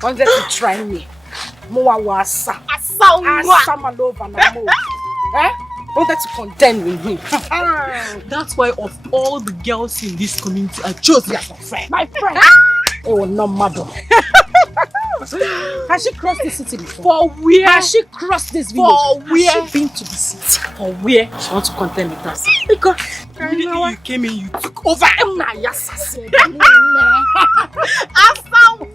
Wanted to try me. Asama love na mo. Wanted to contend with him. That's why of all the girls in this community, I chose you as my friend. My friend. Oh, no matter. Has she crossed the city before? For where? Has she crossed this village? For where? Has she been to the city? For where? She wants to contend with us. Because you came in, you took over. Asama!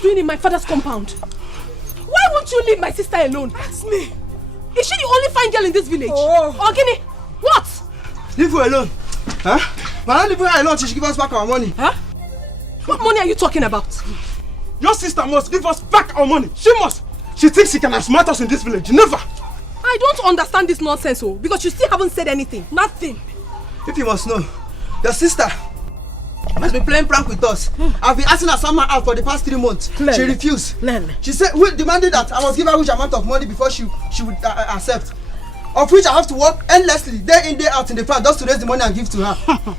Doing in my father's compound? Why won't you leave my sister alone? That's me. Is she the only fine girl in this village? Oh. Ogini, what? Leave her alone. Huh? Why not leave her alone till she give us back our money? Huh? What money are you talking about? Your sister must give us back our money. She must. She thinks she can outsmart us in this village. Never. I don't understand this nonsense, because you still haven't said anything. Nothing. If you must know, your sister has been playing prank with us. I've been asking Asama out for the past 3 months. She refused. She said, we demanded that I must give her which amount of money before she would accept. Of which I have to work endlessly, day in, day out in the farm just to raise the money and give to her.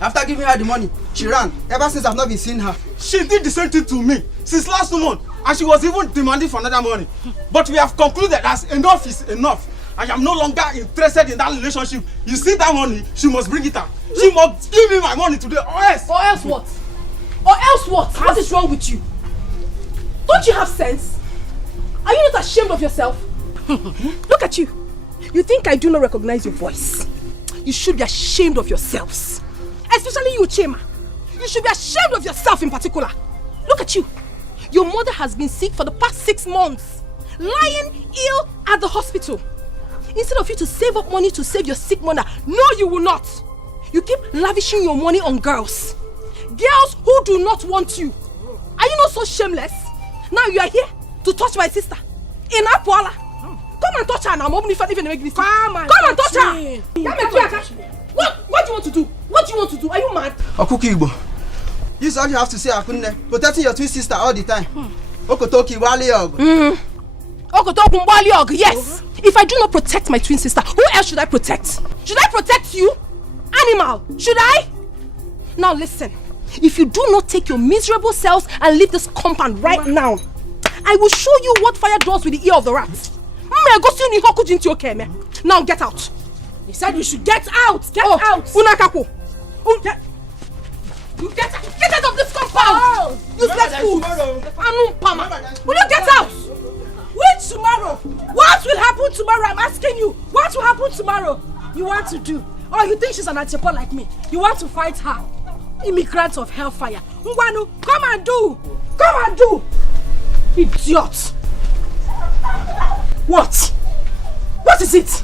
After giving her the money, she ran. Ever since I've not been seeing her. She did the same thing to me since last month. And she was even demanding for another money. But we have concluded that enough is enough. I am no longer interested in that relationship. You see that money, she must bring it out. She must give me my money today, or else. Or else what? Or else what? What is wrong with you? Don't you have sense? Are you not ashamed of yourself? Look at you. You think I do not recognize your voice? You should be ashamed of yourselves. Especially you, Chema. You should be ashamed of yourself in particular. Look at you. Your mother has been sick for the past 6 months. Lying ill at the hospital. Instead of you to save up money to save your sick mother, no, you will not. You keep lavishing your money on girls. Girls who do not want you. Are you not so shameless? Now you are here to touch my sister. In Apuala. Come and touch her now. Come and touch her. What do you want to do? What do you want to do? Are you mad? Okuki Igbo. This is all you have to say, Akunne. Protecting your twin sister all the time. Okotoki Waliog. Okotoki Waliog, yes. If I do not protect my twin sister, who else should I protect? Should I protect you? Animal, should I? Now listen, if you do not take your miserable selves and leave this compound right now, I will show you what fire does with the ear of the rat. Now get out. He said you should get out. Get out. Unakaku. Get out of this compound. Useless fool. Will you get out? Which tomorrow? What will happen tomorrow? I'm asking you. What will happen tomorrow? You want to do? Oh, you think she's an Achepo like me? You want to fight her? Immigrants of hellfire. Ngwanu, come and do! Come and do! Idiot! What? What is it?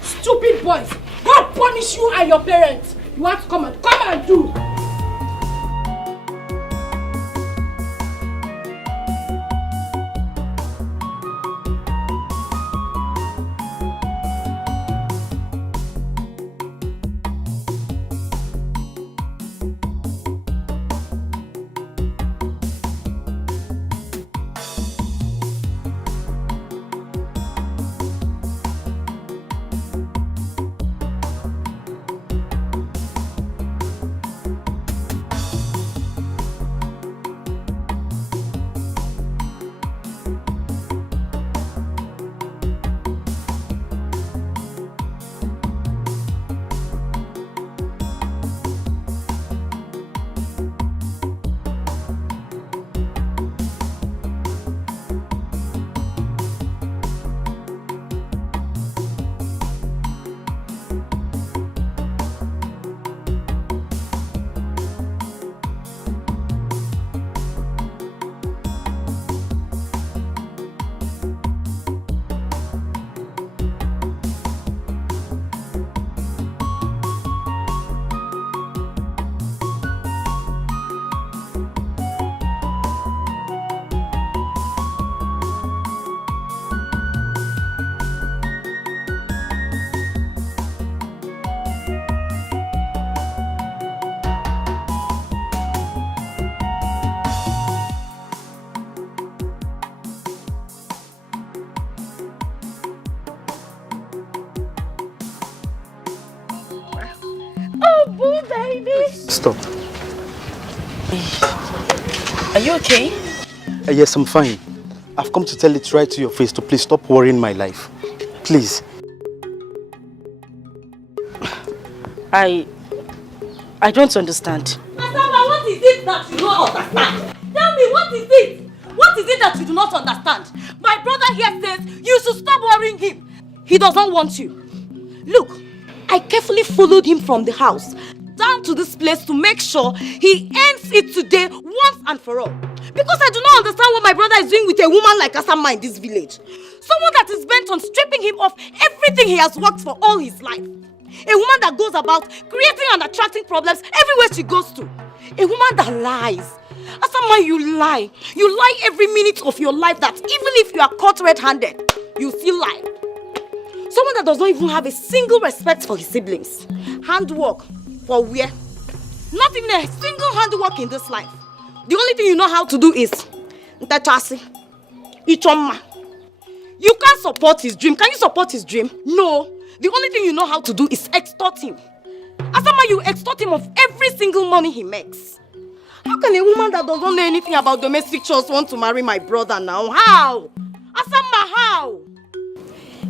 Stupid boys! God punish you and your parents! You want to come and do! baby. Stop. Are you okay? Yes, I'm fine. I've come to tell it right to your face to please stop worrying my life. Please. I don't understand. Asama, what is it that you don't understand? Tell me, what is it? What is it that you do not understand? My brother here says you should stop worrying him. He doesn't want you. Look, I carefully followed him from the house down to this place to make sure he ends it today once and for all. Because I do not understand what my brother is doing with a woman like Asama in this village. Someone that is bent on stripping him of everything he has worked for all his life. A woman that goes about creating and attracting problems everywhere she goes to. A woman that lies. Asama, you lie. You lie every minute of your life that even if you are caught red-handed, you still lie. Someone that does not even have a single respect for his siblings. Handwork. For where? Not even a single handwork in this life. The only thing you know how to do is Ntachasi. Ichoma. You can't support his dream. Can you support his dream? No. The only thing you know how to do is extort him. Asama, you extort him of every single money he makes. How can a woman that doesn't know anything about domestic chores want to marry my brother now? How? Asama, how?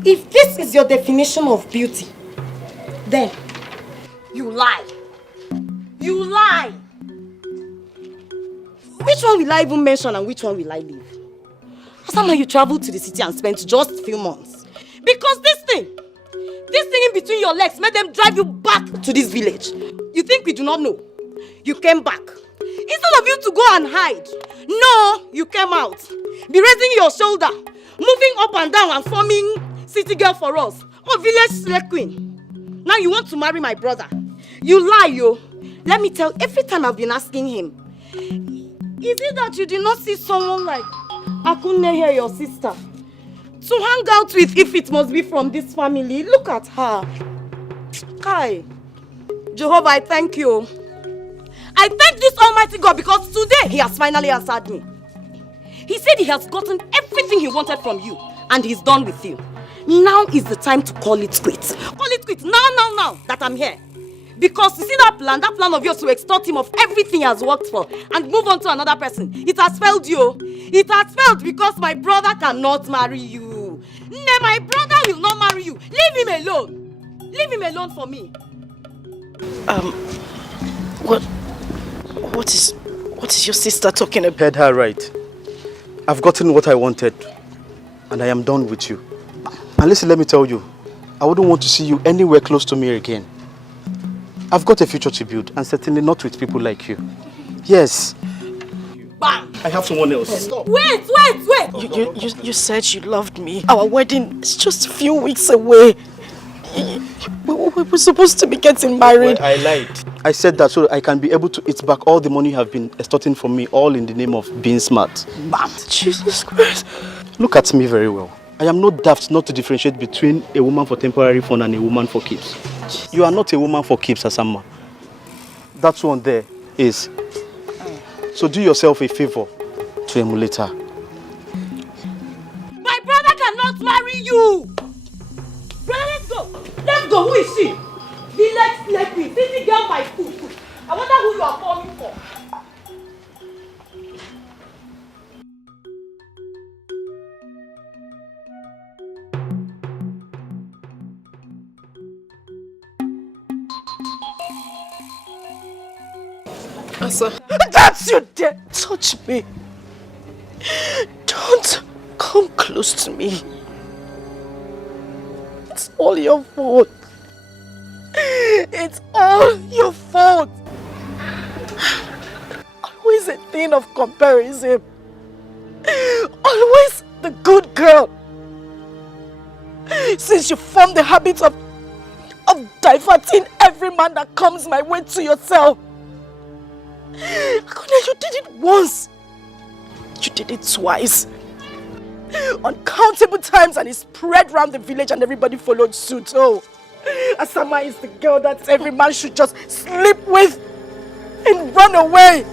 If this is your definition of beauty, then you lie. You lie. Which one will I even mention and which one will I leave? Asama, you traveled to the city and spent just a few months. Because this thing in between your legs made them drive you back to this village. You think we do not know? You came back. Instead of you to go and hide, no, you came out. Be raising your shoulder, moving up and down and forming city girl for us. Or village slave queen. Now you want to marry my brother. You lie, yo. Let me tell, every time I've been asking him, is it that you did not see someone like Akunne here, your sister, to hang out with if it must be from this family? Look at her. Kai. Jehovah, I thank you. I thank this Almighty God because today He has finally answered me. He said He has gotten everything He wanted from you and He's done with you. Now is the time to call it quits. Call it quits now that I'm here. Because you see that plan of yours to extort him of everything he has worked for and move on to another person, it has failed you. It has failed because my brother cannot marry you. No, my brother will not marry you. Leave him alone. Leave him alone for me. What is your sister talking about? Heard her right. I've gotten what I wanted and I am done with you. And listen, let me tell you, I wouldn't want to see you anywhere close to me again. I've got a future to build, and certainly not with people like you. Yes. Bam! I have someone else. Stop. Wait! You said you loved me. Our wedding is just a few weeks away. We were supposed to be getting married. Well, I lied. I said that so I can be able to eat back all the money you have been extorting from me, all in the name of being smart. Bam! Jesus Christ. Look at me very well. I am not daft not to differentiate between a woman for temporary fun and a woman for keeps. You are not a woman for keeps, Asama. That one there is. So do yourself a favor to emulate her. My brother cannot marry you! Brother, let's go! Let's go! Who is she? Village slave queen, city girl by food. I wonder who you are calling for. That's you dare touch me. Don't come close to me. It's all your fault. It's all your fault. Always a thing of comparison. Always the good girl. Since you formed the habit of diverting every man that comes my way to yourself. You did it once. You did it twice. Uncountable times, and it spread around the village and everybody followed suit. Oh, Asama is the girl that every man should just sleep with and run away.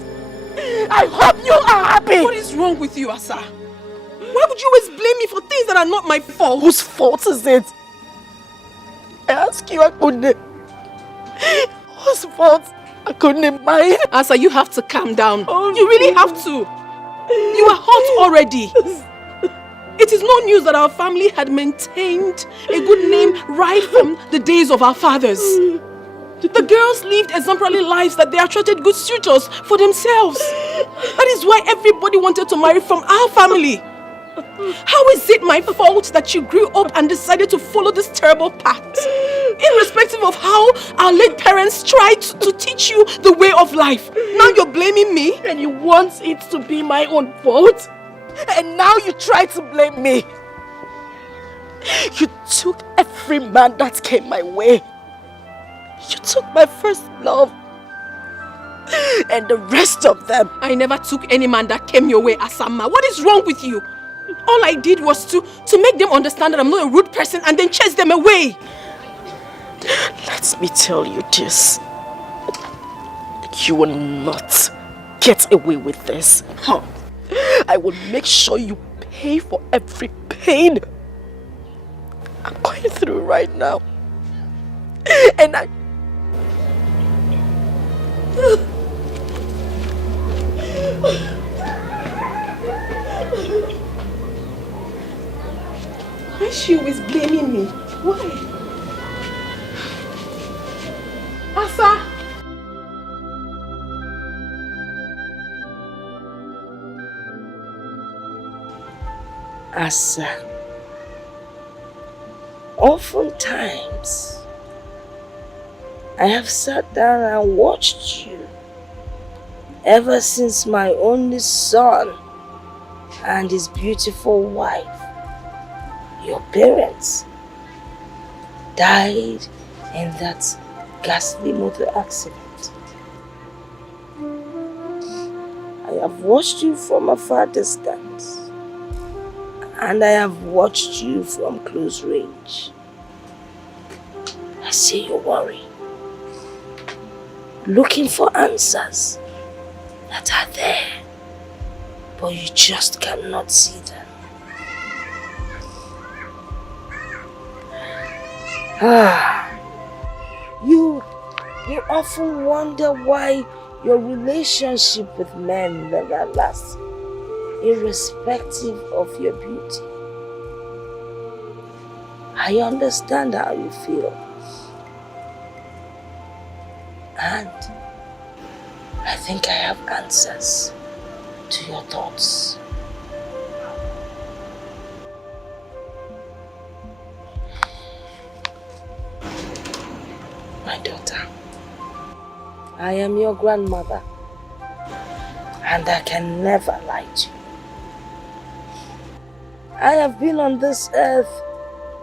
I hope you are happy. What is wrong with you, Asa? Why would you always blame me for things that are not my fault? Whose fault is it? I ask you, Akunde. Whose fault? I couldn't mind. Asa, you have to calm down. Oh, you really have to. You are hot already. It is no news that our family had maintained a good name right from the days of our fathers. The girls lived exemplary lives that they attracted good suitors for themselves. That is why everybody wanted to marry from our family. How is it my fault that you grew up and decided to follow this terrible path? Irrespective of how our late parents tried to teach you the way of life. Now you're blaming me? And you want it to be my own fault? And now you try to blame me. You took every man that came my way. You took my first love. And the rest of them. I never took any man that came your way, Asama. What is wrong with you? All I did was to make them understand that I'm not a rude person and then chase them away. Let me tell you this. You will not get away with this. I will make sure you pay for every pain I'm going through right now. And why is she always blaming me? Why? Asa! Asa, oftentimes I have sat down and watched you ever since my only son and his beautiful wife, your parents, died in that ghastly motor accident. I have watched you from a far distance. And I have watched you from close range. I see you worry, looking for answers that are there, but you just cannot see them. You often wonder why your relationship with men never lasts, irrespective of your beauty. I understand how you feel. And I think I have answers to your thoughts. My daughter, I am your grandmother, and I can never lie to you. I have been on this earth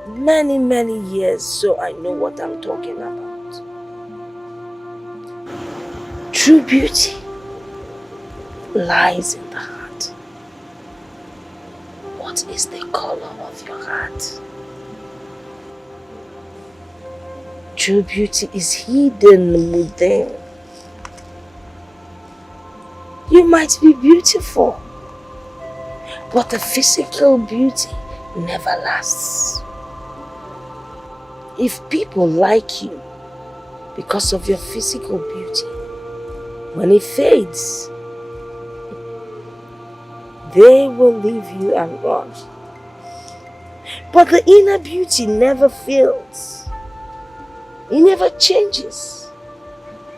many, many years, so I know what I'm talking about. True beauty lies in the heart. What is the color of your heart? True beauty is hidden within. You might be beautiful, but the physical beauty never lasts. If people like you because of your physical beauty, when it fades, they will leave you and run. But the inner beauty never fails. It never changes.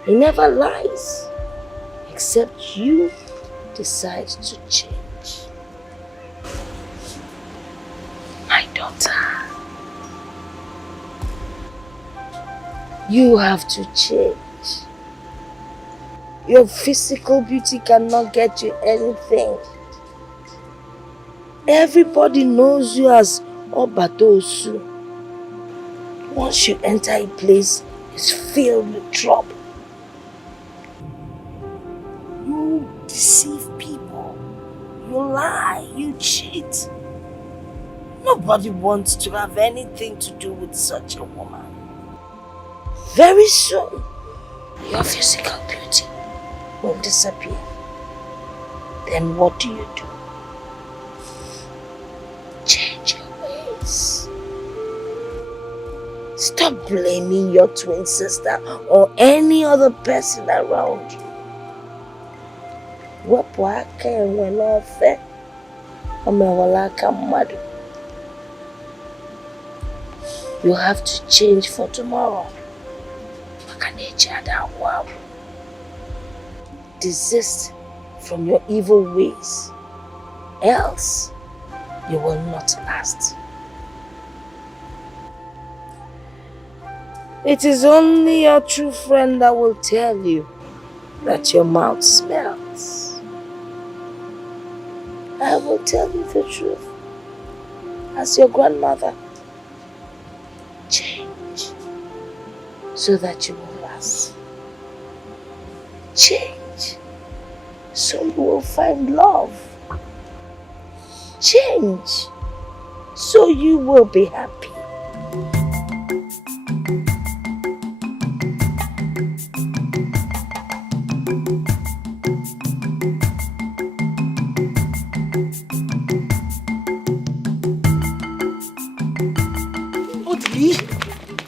It never lies, except you decide to change. My daughter, you have to change. Your physical beauty cannot get you anything. Everybody knows you as Obatosu. Once you enter a place, it's filled with trouble. You deceive people. You lie. You cheat. Nobody wants to have anything to do with such a woman. Very soon, your physical beauty will disappear. Then what do? Change your ways. Stop blaming your twin sister or any other person around you. Wepụ aka enwe n'ofe, o mewala aka mmadụ. You have to change for tomorrow. Maka na echi ada agwụ agwụ. Desist from your evil ways, else you will not last. It is only your true friend that will tell you that your mouth smells. I will tell you the truth. As your grandmother, change so that you will last. Change so you will find love. Change so you will be happy.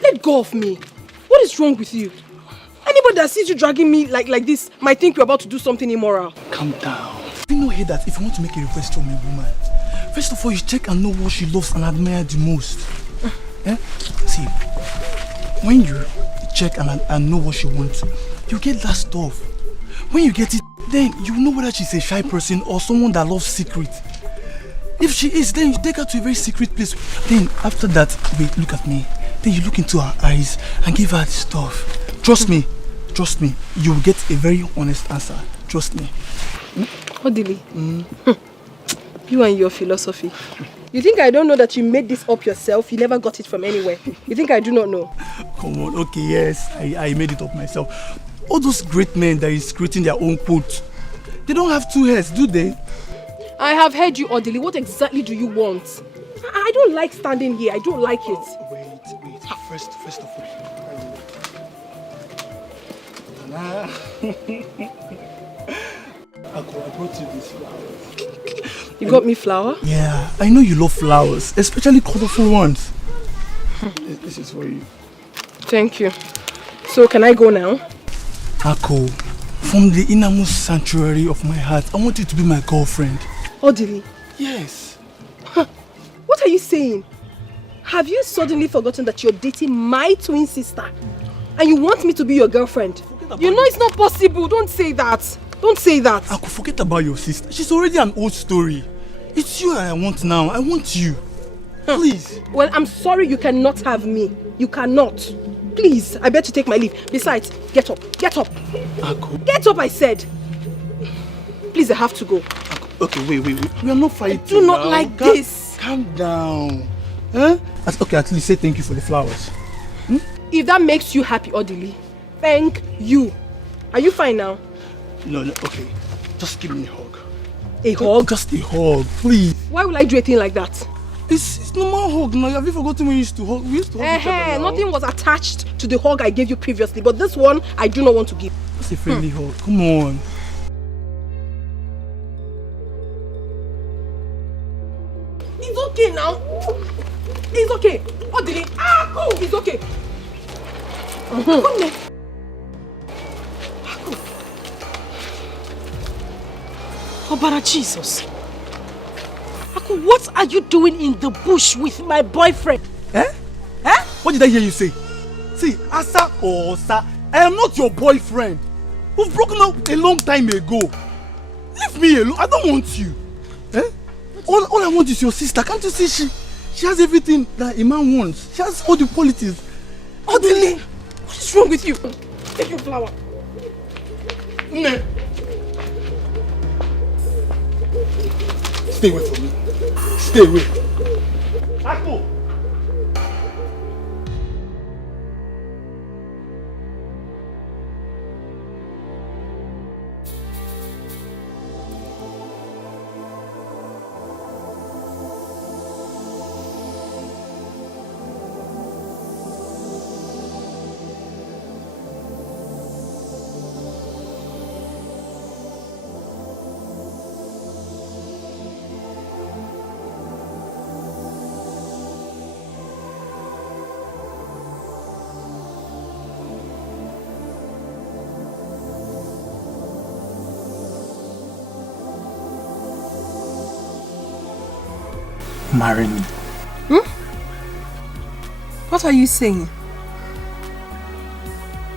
Let go of me. What is wrong with you? Anybody that sees you dragging me like this might think you're about to do something immoral. Calm down. You know here that if you want to make a request from a woman, first of all, you check and know what she loves and admires the most. See, when you check and know what she wants, you get that stuff. When you get it, then you know whether she's a shy person or someone that loves secret. If she is, then you take her to a very secret place. Then after that, wait, look at me. Then you look into her eyes and give her the stuff. Trust me, you will get a very honest answer. Trust me. Odili, you and your philosophy. You think I don't know that you made this up yourself? You never got it from anywhere. You think I do not know? Come on, okay, yes, I made it up myself. All those great men that is creating their own quote, they don't have two heads, do they? I have heard you, Odili. What exactly do you want? I don't like standing here. I don't like it. Wait. First of all. I brought you this flower. You got me flower? Yeah, I know you love flowers, especially colorful ones. This is for you. Thank you. So can I go now? Ako, from the innermost sanctuary of my heart, I want you to be my girlfriend. Odili? Yes. What are you saying? Have you suddenly forgotten that you're dating my twin sister? And you want me to be your girlfriend? You know it's not possible. Don't say that. Don't say that. Ako, forget about your sister. She's already an old story. It's you I want now. I want you. Please. Well, I'm sorry you cannot have me. You cannot. Please, I bet you take my leave. Besides, get up. Get up. Ako. Get up, I said. Please, I have to go. Ako. Okay, wait. We are not fighting. I do not like this. Calm down. Huh? Okay, at least say thank you for the flowers. If that makes you happy, Odili, thank you. Are you fine now? No, okay. Just give me a hug. A hug? Just a hug, please. Why will I do a thing like that? It's normal hug now. Have you forgotten when we used to hug? We used to hug each other now. Nothing was attached to the hug I gave you previously, but this one I do not want to give. It's a friendly hug. Come on. It's okay now. It's okay. Odili. It's okay. Obara Jesus. Aku, what are you doing in the bush with my boyfriend? What did I hear you say? See, Asa or Osa, I am not your boyfriend. We've broken up a long time ago. Leave me alone. I don't want you. All I want is your sister. Can't you see she has everything that a man wants? She has all the qualities. Odili, what is wrong with you? Take your flower. Stay away from me. Stay away. Ako! marry me. What are you saying?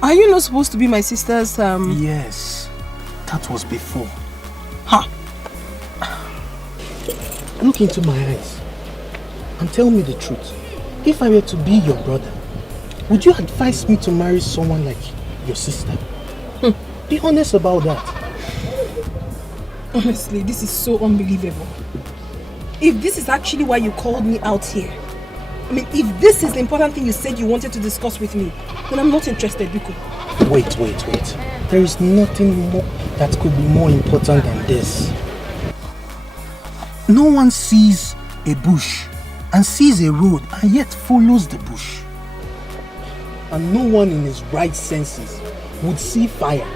Are you not supposed to be my sister's Yes, that was before. Ha! Look into my eyes and tell me the truth. If I were to be your brother, would you advise me to marry someone like your sister? Be honest about that. Honestly, this is so unbelievable. If this is actually why you called me out here, I mean, if this is the important thing you said you wanted to discuss with me, then I'm not interested, Biko. Wait. There is nothing more that could be more important than this. No one sees a bush and sees a road and yet follows the bush. And no one in his right senses would see fire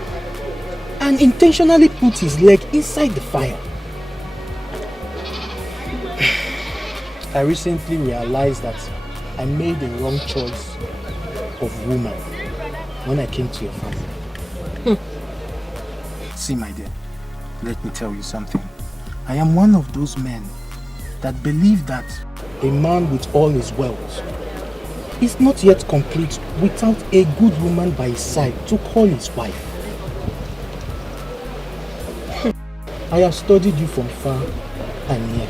and intentionally put his leg inside the fire. I recently realized that I made the wrong choice of woman when I came to your family. See, my dear, let me tell you something. I am one of those men that believe that a man with all his wealth is not yet complete without a good woman by his side to call his wife. I have studied you from far and near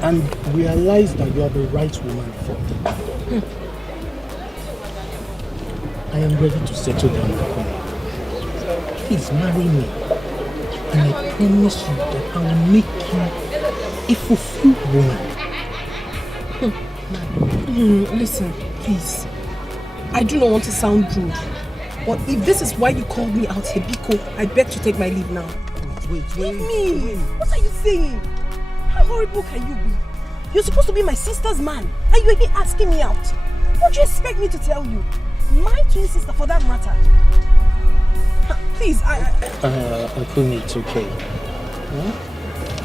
and realized that you are the right woman for me. I am ready to settle down with you. Please marry me, and I promise you that I will make you a fulfilled woman. Listen, please. I do not want to sound rude, but if this is why you called me out here, Biko, I beg to take my leave now. Wait. Leave me! What are you saying? How horrible can you be? You're supposed to be my sister's man, and you're here asking me out. What do you expect me to tell you? My twin sister, for that matter. Please, Uncle, it's okay. Huh?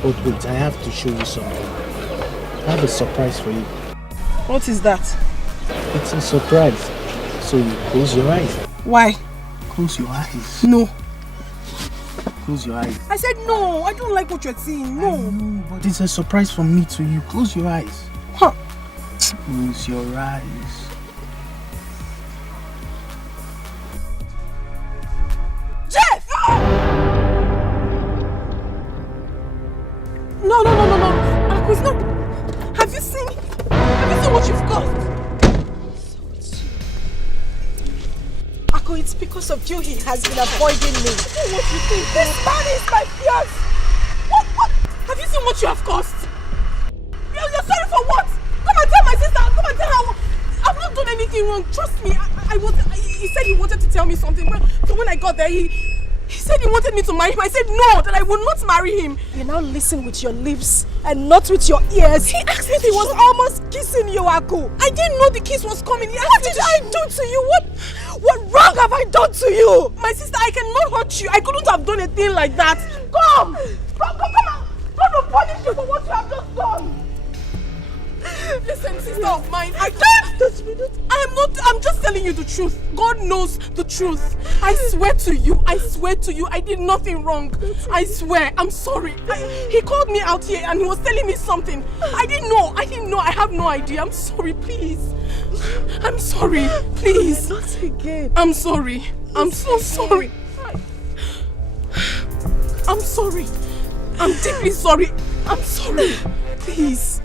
But wait, I have to show you something. I have a surprise for you. What is that? It's a surprise. So you close your eyes. Why? Close your eyes. No. Close your eyes. I said no. I don't like what you're saying. No. I know, but it's a surprise from me to you. Close your eyes. Huh. Close your eyes. Jeff! No. Marcus, no. Have you seen what you've got? Ako, it's because of you he has been avoiding me. What you think? This man is my fiance. What? Have you seen what you have caused? You're sorry for what? Come and tell my sister. Come and tell her. I've not done anything wrong. Trust me. He said he wanted to tell me something. So when I got there, he said he wanted me to marry him. I said no, that I would not marry him. You now listen with your lips and not with your ears. He asked me. He was almost kissing you, Ako. I didn't know the kiss was coming. What did I do to you? What wrong have I done to you? My sister, I cannot hurt you. I couldn't have done a thing like that. Come on. God will punish you for what you have just done. Listen, sister of mine, I'm just telling you the truth. God knows the truth. I swear to you, I did nothing wrong. I swear, I'm sorry. He called me out here and he was telling me something. I didn't know, I have no idea. I'm sorry, please. I'm sorry, please. Not again. I'm sorry. I'm so sorry. I'm sorry. I'm deeply sorry. I'm sorry. Please.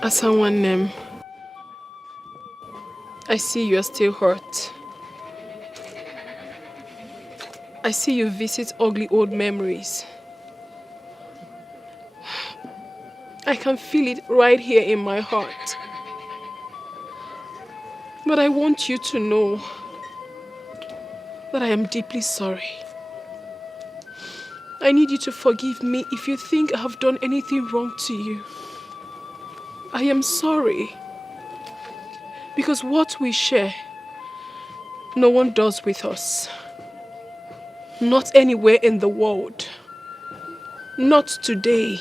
As someone named, I see you are still hurt. I see you visit ugly old memories. I can feel it right here in my heart. But I want you to know that I am deeply sorry. I need you to forgive me if you think I have done anything wrong to you. I am sorry. Because what we share, no one does with us. Not anywhere in the world. Not today.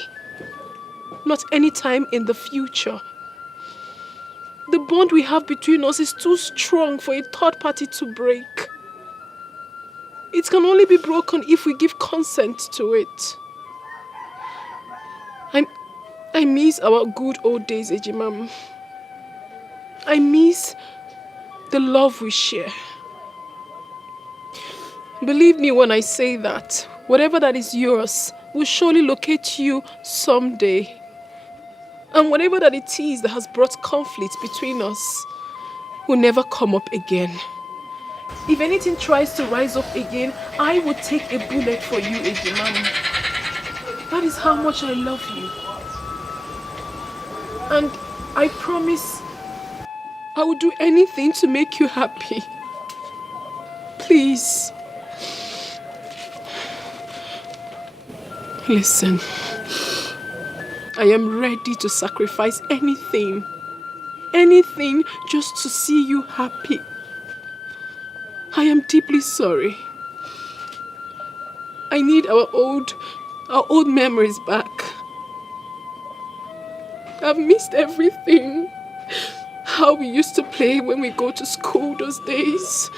Not anytime in the future. The bond we have between us is too strong for a third party to break. It can only be broken if we give consent to it. I miss our good old days, Ejimam. I miss the love we share. Believe me when I say that whatever that is yours will surely locate you someday. And whatever that it is that has brought conflict between us will never come up again. If anything tries to rise up again, I will take a bullet for you, Ejimam. That is how much I love you. And I promise I will do anything to make you happy. Please. Listen. I am ready to sacrifice anything. Anything just to see you happy. I am deeply sorry. I need our old memories back. I've missed everything. How we used to play when we go to school those days.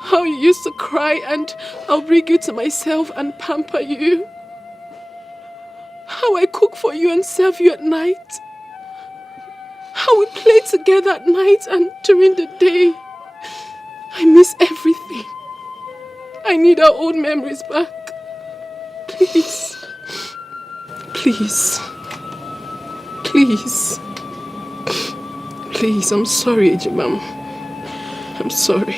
How you used to cry and I'll bring you to myself and pamper you. How I cook for you and serve you at night. How we play together at night and during the day. I miss everything. I need our old memories back. Please. Please. Please. Please, I'm sorry, Ejimam. I'm sorry.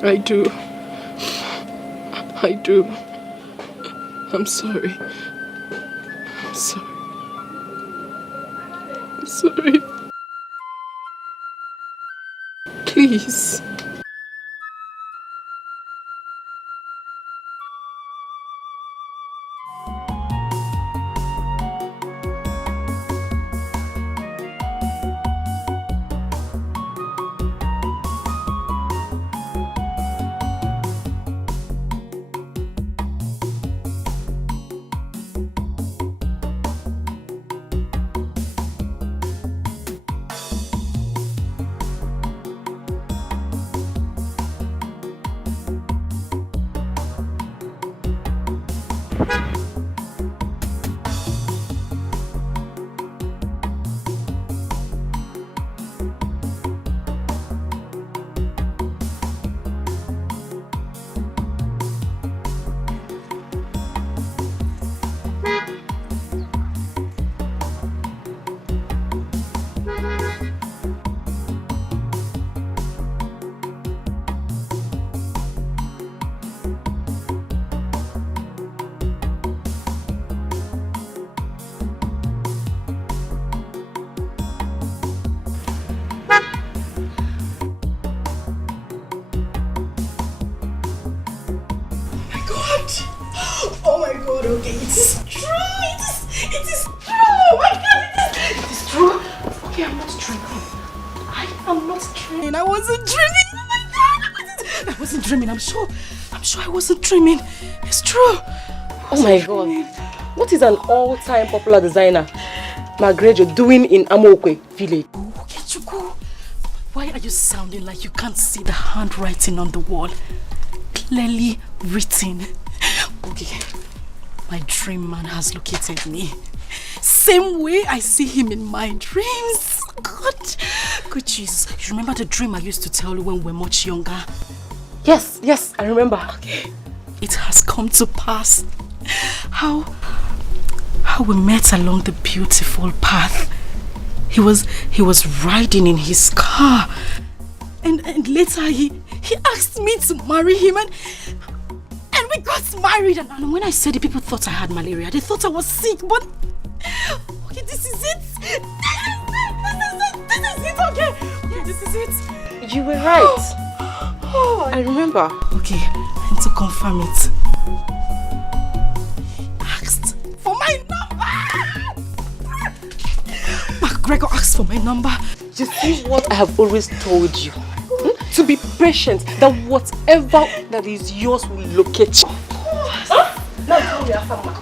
I do. I'm sorry. I'm sorry. I'm sorry. Please. Okay, it is true. It is true. Oh my God, it is true. Okay, I'm not dreaming. I am not dreaming. I wasn't dreaming. Oh my God, I wasn't dreaming. I'm sure I wasn't dreaming. It's true. Oh my God. What is an all-time popular designer, Margaret, doing in Amokwe village? Okay, Chuku. Why are you sounding like you can't see the handwriting on the wall? Clearly written. Okay. My dream man has located me. Same way I see him in my dreams. God. Good Jesus. You remember the dream I used to tell you when we were much younger? Yes, I remember. Okay. It has come to pass. How we met along the beautiful path. He was riding in his car. And later he asked me to marry him and we We got married and when I said it, people thought I had malaria. They thought I was sick, but... Okay, this is it. This is it, okay? Okay, this is it. You were right. I remember. Okay, I need to confirm it. Asked for my number! McGregor asked for my number. You see what I have always told you? To be patient, that whatever that is yours will locate you. Huh? Now tell me, Asama,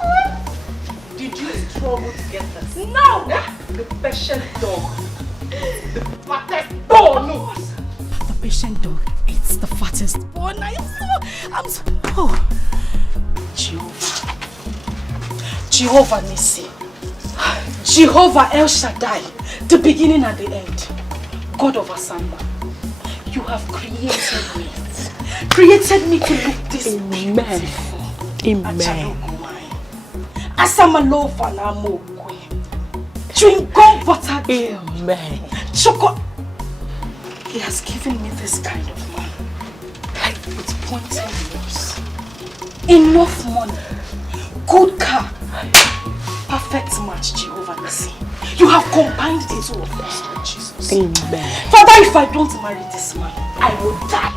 did you struggle to get this? No! The patient dog. The fattest dog! No! The patient dog eats the fattest one. I'm so... Oh. Jehovah Nissi. Jehovah El Shaddai. The beginning and the end. God of Asama. You have created me. Created me to look this beautiful. Amen. Asama lo fanamo kwe. Chewing gum butter. Amen. Choco. He has given me this kind of man. With pointed nose. Enough money. Good car. Perfect match, Jehovah Nissi. You have combined the two of us, Lord Jesus. Amen. Father, if I don't marry this man, I will die.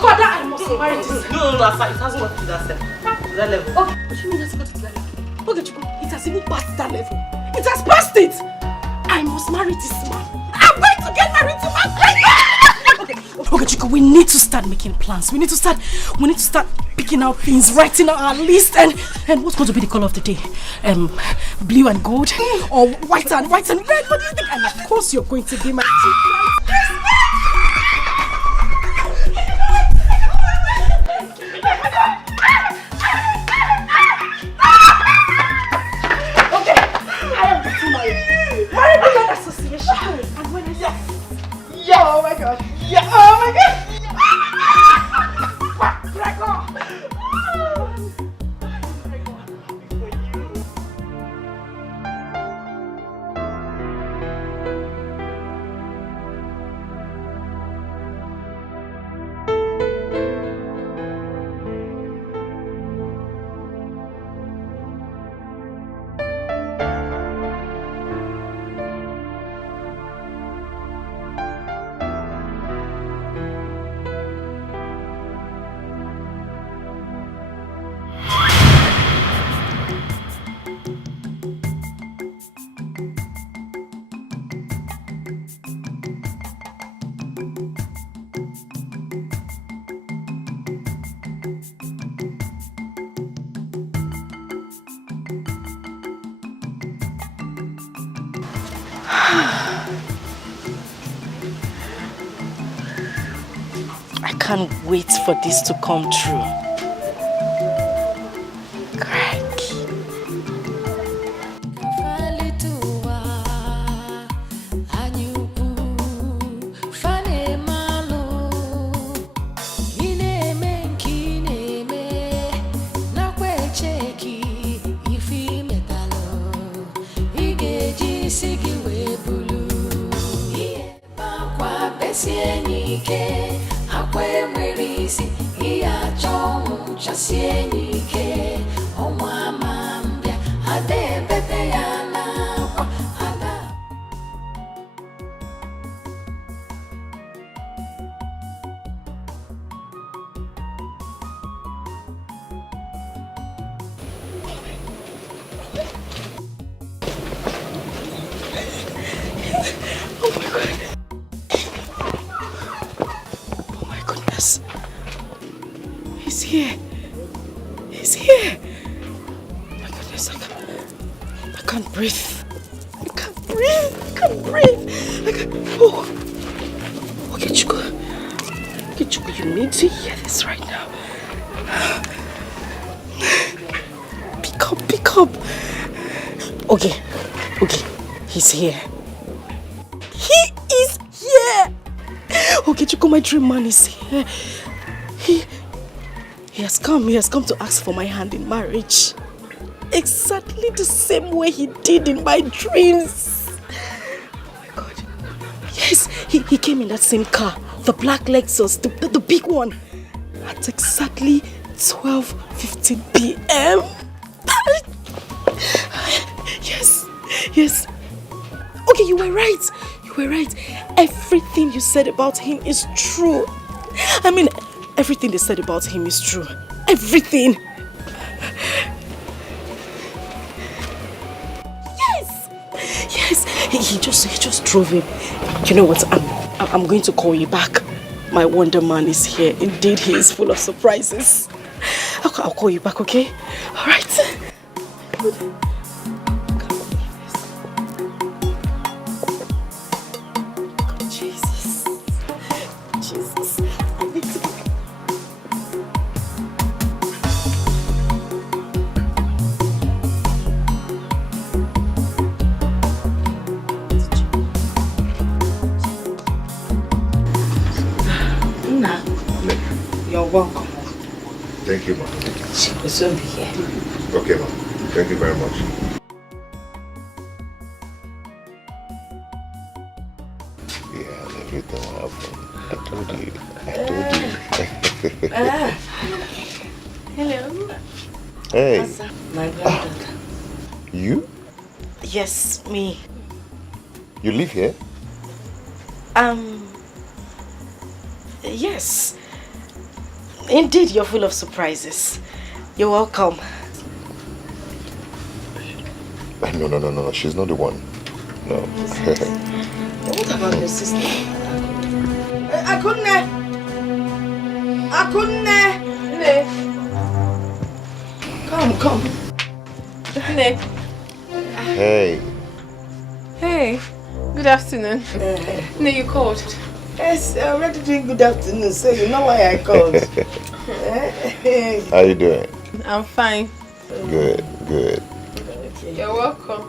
Father, I must marry this man. No, it hasn't got to that level. Okay, what do you mean it has got to that level? Okay, Chico, it has even passed that level. It has passed it. I must marry this man. I'm going to get married to my Okay, Chico, we need to start making plans. We need to start picking out things, writing out our list, and what's going to be the color of the day? Blue and gold, or white and red? What do you think? And of course, you're going to be my Okay, I am getting married. Married Women Association. And when I say, yeah, oh my God, yeah, oh my God. I can't wait for this to come true. Crack. Okay, he's here. He is here! Okay, Chico, my dream man is here. He has come to ask for my hand in marriage. Exactly the same way he did in my dreams. Oh my God. Yes, he came in that same car, the black Lexus, the big one. At exactly 12:15 p.m. Yes. Okay, you were right. Everything you said about him is true. I mean, everything they said about him is true. Everything. Yes. He just drove him. You know what? I'm going to call you back. My Wonder Man is here. Indeed, he is full of surprises. I'll call you back, okay? All right. Good. Jesus. I need to... You're welcome. Thank you, ma'am. She will soon be here. Okay, ma'am. Thank you very much. Yeah, everything will happen. I told you. Hello. Hey. My granddaughter. You? Yes, me. You live here? Yes. Indeed, you're full of surprises. You're welcome. No. She's not the one. No. What about your sister? Akunne! Come. Nick. Hey. Good afternoon. Nick, you called? Yes, I already doing good afternoon, so you know why I called. How you doing? I'm fine. Good. You're welcome.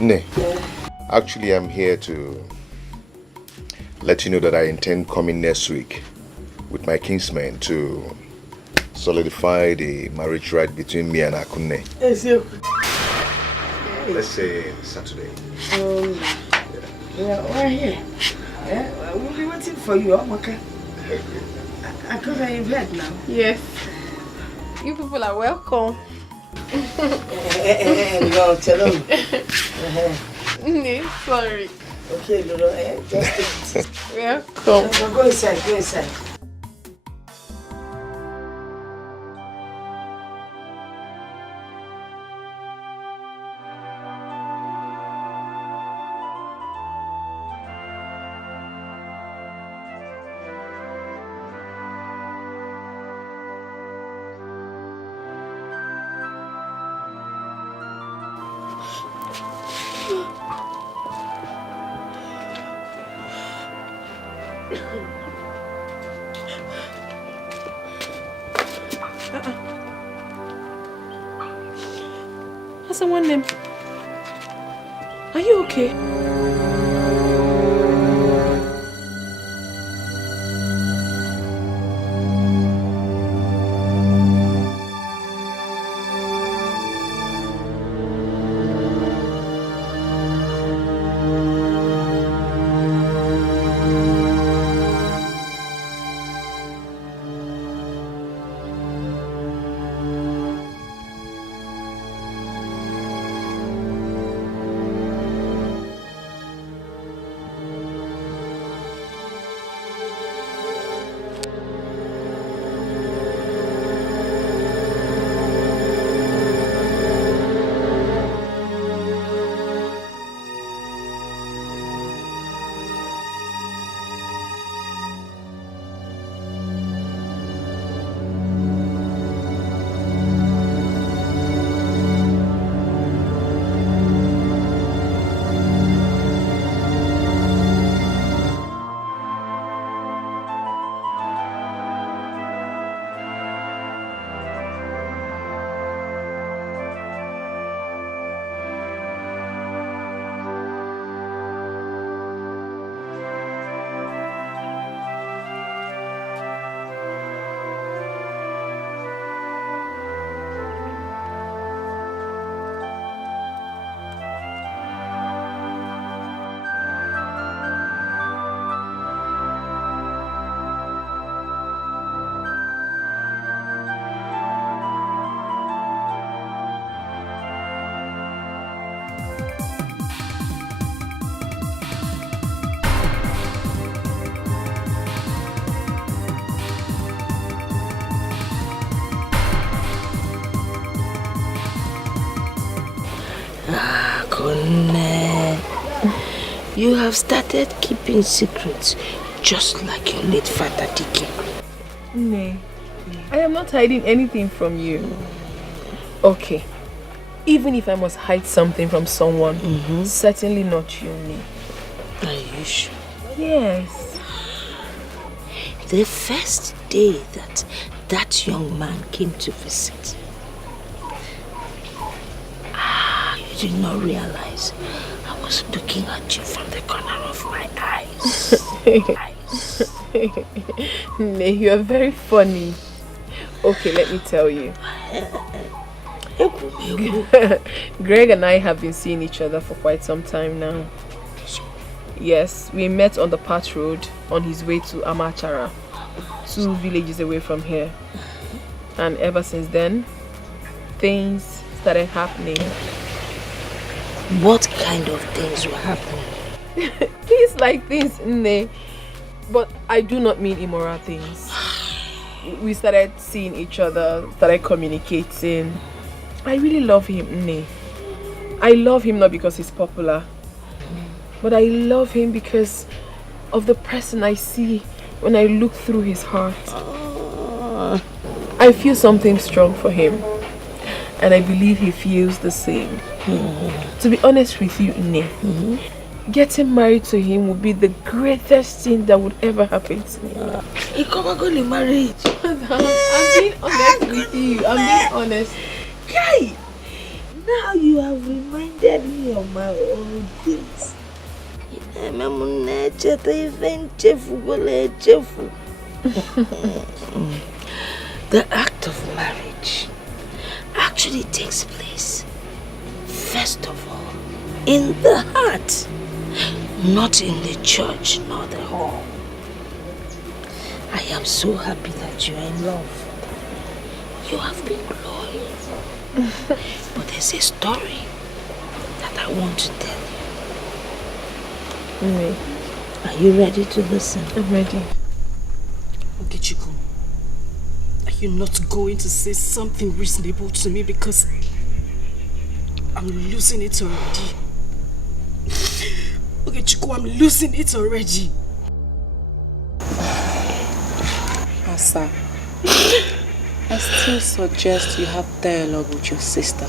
Ne. Actually, I'm here to let you know that I intend coming next week with my kinsmen to solidify the marriage right between me and Akunne. Yes, you. Let's say Saturday. We're here. We'll be waiting for you, okay? Akunne, you've heard now? Yes. You people are welcome. No, tell them. Nick, sorry. Okay, Lolo, just take it. Welcome. Go inside. Someone name. Are you okay? Konne, you have started keeping secrets just like your late father Dike. Nay, I am not hiding anything from you. Okay, even if I must hide something from someone, certainly not you, Nay. Are you sure? Yes. The first day that young man came to visit, you did not realize I was looking at you from the corner of my eyes. Nay, you are very funny. Okay, let me tell you. Greg and I have been seeing each other for quite some time now. Yes, we met on the Pat Road on his way to Amachara, 2 villages away from here. And ever since then, things started happening. What kind of things were happening? Things like things, Nne. But I do not mean immoral things. We started seeing each other, started communicating. I really love him, Nne. I love him not because he's popular, but I love him because of the person I see when I look through his heart. I feel something strong for him, and I believe he feels the same. To be honest with you, Nne, getting married to him would be the greatest thing that would ever happen to me. You come and go to marriage. I'm being honest with you. I'm being honest. Kai! Now you have reminded me of my old days. The act of marriage actually takes place, first of all, in the heart, not in the church nor the hall. I am so happy that you are in love. You have been glowing. But there's a story that I want to tell you. Are you ready to listen? I'm ready. Okechukwu, are you not going to say something reasonable to me, because I'm losing it already? Okechukwu, I'm losing it already. Asa, I still suggest you have dialogue with your sister.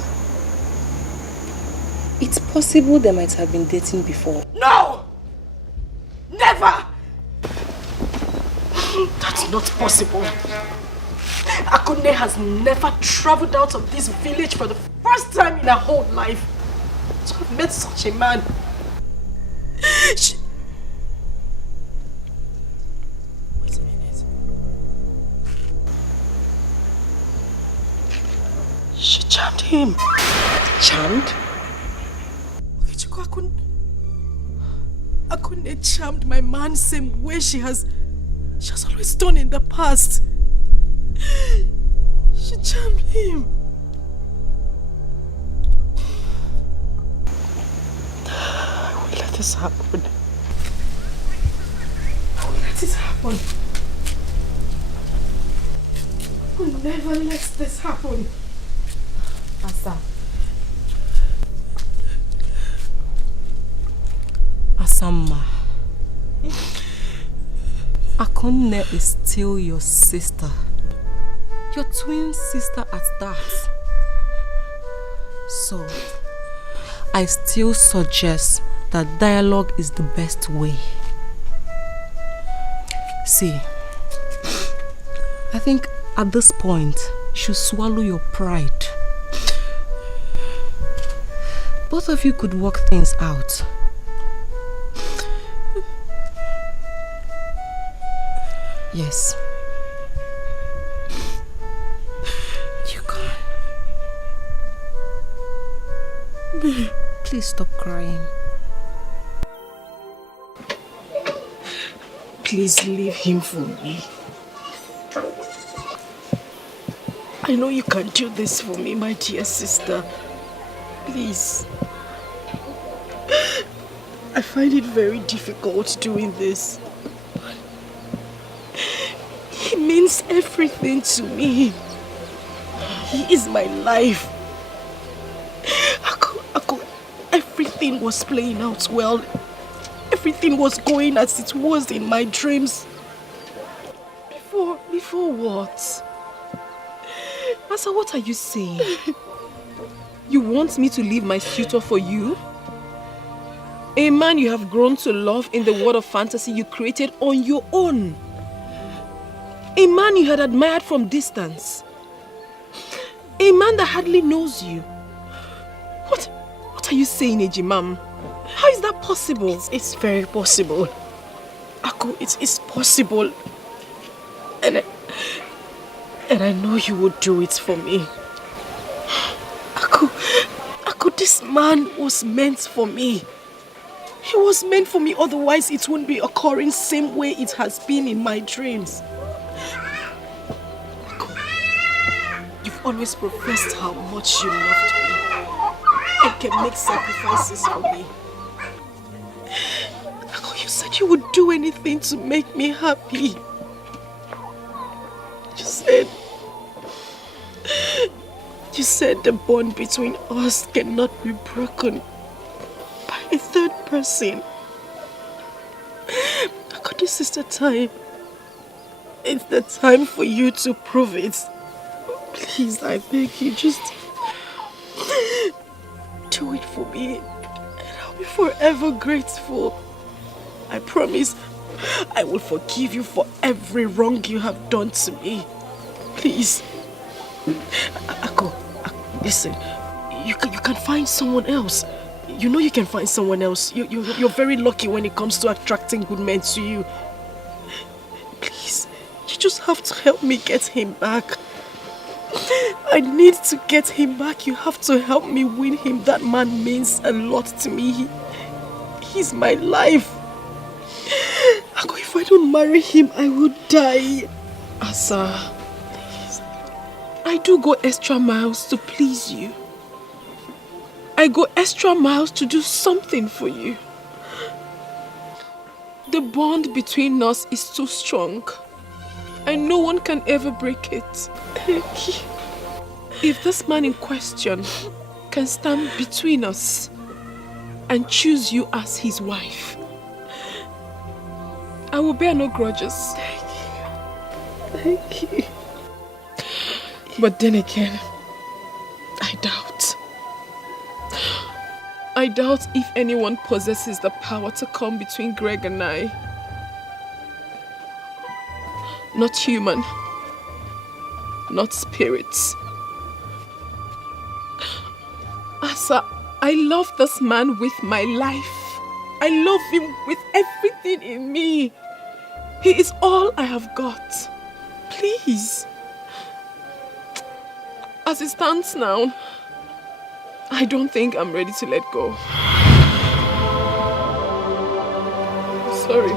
It's possible they might have been dating before. No! Never! That's not possible. Akunne has never traveled out of this village for the first time in her whole life to have met such a man. Wait a minute. She charmed him. Charmed? Akunne charmed my man same way she has always done in the past. She charmed him. I will let this happen. I will let it happen. I will never let this happen. Asa. Asama, Akunne is still your sister. Your twin sister at that. So, I still suggest that dialogue is the best way. See, I think at this point, you should swallow your pride. Both of you could work things out. Yes. You can. Please stop crying. Please leave him for me. I know you can do this for me, my dear sister. Please. I find it very difficult doing this. He means everything to me. He is my life. everything was playing out well. Everything was going as it was in my dreams. Before what? Asa, what are you saying? You want me to leave my suitor for you? A man you have grown to love in the world of fantasy you created on your own. A man you had admired from distance. A man that hardly knows you. What are you saying, Ejimam? How is that possible? It's very possible. Ako, it's possible. And I know you would do it for me. Ako, this man was meant for me. He was meant for me, otherwise it wouldn't be occurring same way it has been in my dreams. Ako, you've always professed how much you loved me and can make sacrifices for me. Ako, you said you would do anything to make me happy. You said the bond between us cannot be broken by a third person. This is the time. It's the time for you to prove it. Please, I beg you, just do it for me. And I'll be forever grateful. I promise I will forgive you for every wrong you have done to me. Please. Ako, listen, you can find someone else. You know you can find someone else. You're very lucky when it comes to attracting good men to you. Please, you just have to help me get him back. I need to get him back. You have to help me win him. That man means a lot to me. He's my life. Ako, if I don't marry him, I will die. Asa, please. I do go extra miles to please you. I go extra miles to do something for you. The bond between us is too strong, and no one can ever break it. If this man in question can stand between us and choose you as his wife, I will bear no grudges. Thank you. But then again, I doubt. I doubt if anyone possesses the power to come between Greg and I. Not human. Not spirits. Asa, I love this man with my life. I love him with everything in me. He is all I have got. Please. As it stands now, I don't think I'm ready to let go. Sorry.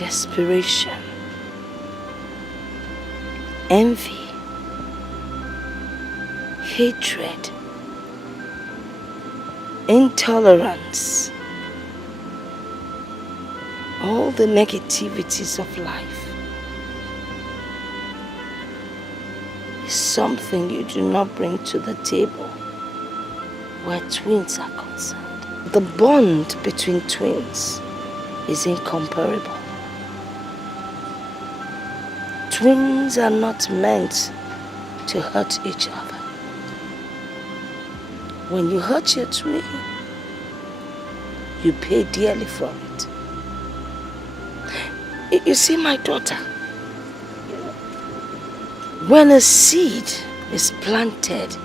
desperation, envy, hatred, intolerance, all the negativities of life is something you do not bring to the table where twins are concerned. The bond between twins is incomparable. Twins are not meant to hurt each other. When you hurt your twin, you pay dearly for it. You see, my daughter, when a seed is planted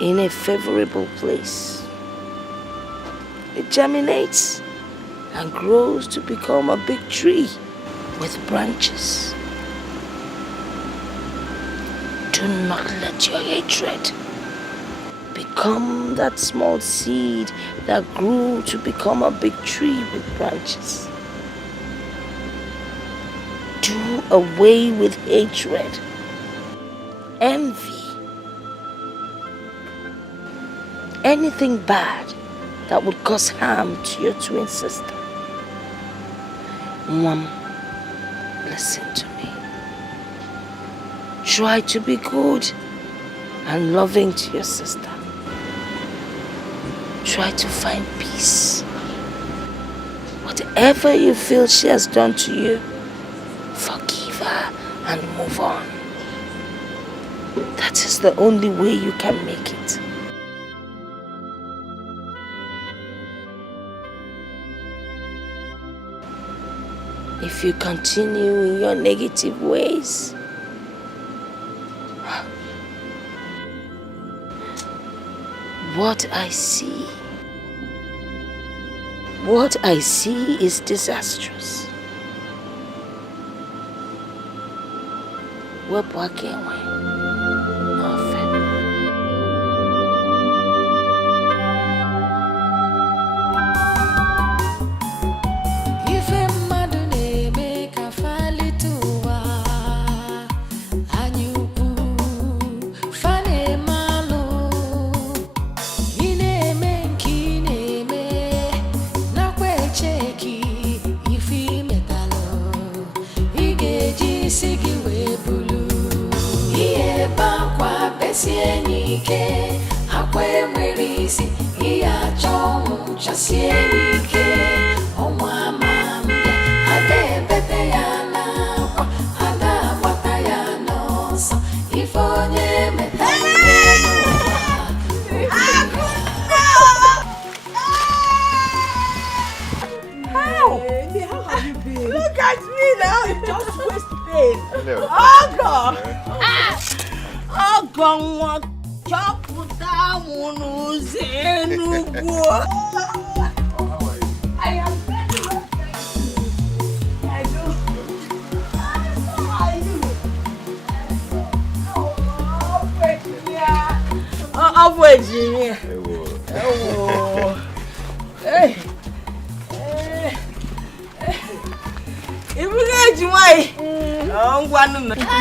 in a favorable place, it germinates and grows to become a big tree with branches. Do not let your hatred become that small seed that grew to become a big tree with branches. Do away with hatred, envy, anything bad that would cause harm to your twin sister. Mom, listen to me. Try to be good and loving to your sister. Try to find peace. Whatever you feel she has done to you, forgive her and move on. That is the only way you can make it. If you continue in your negative ways, what I see is disastrous. Wepụ aka enwe n'ofe.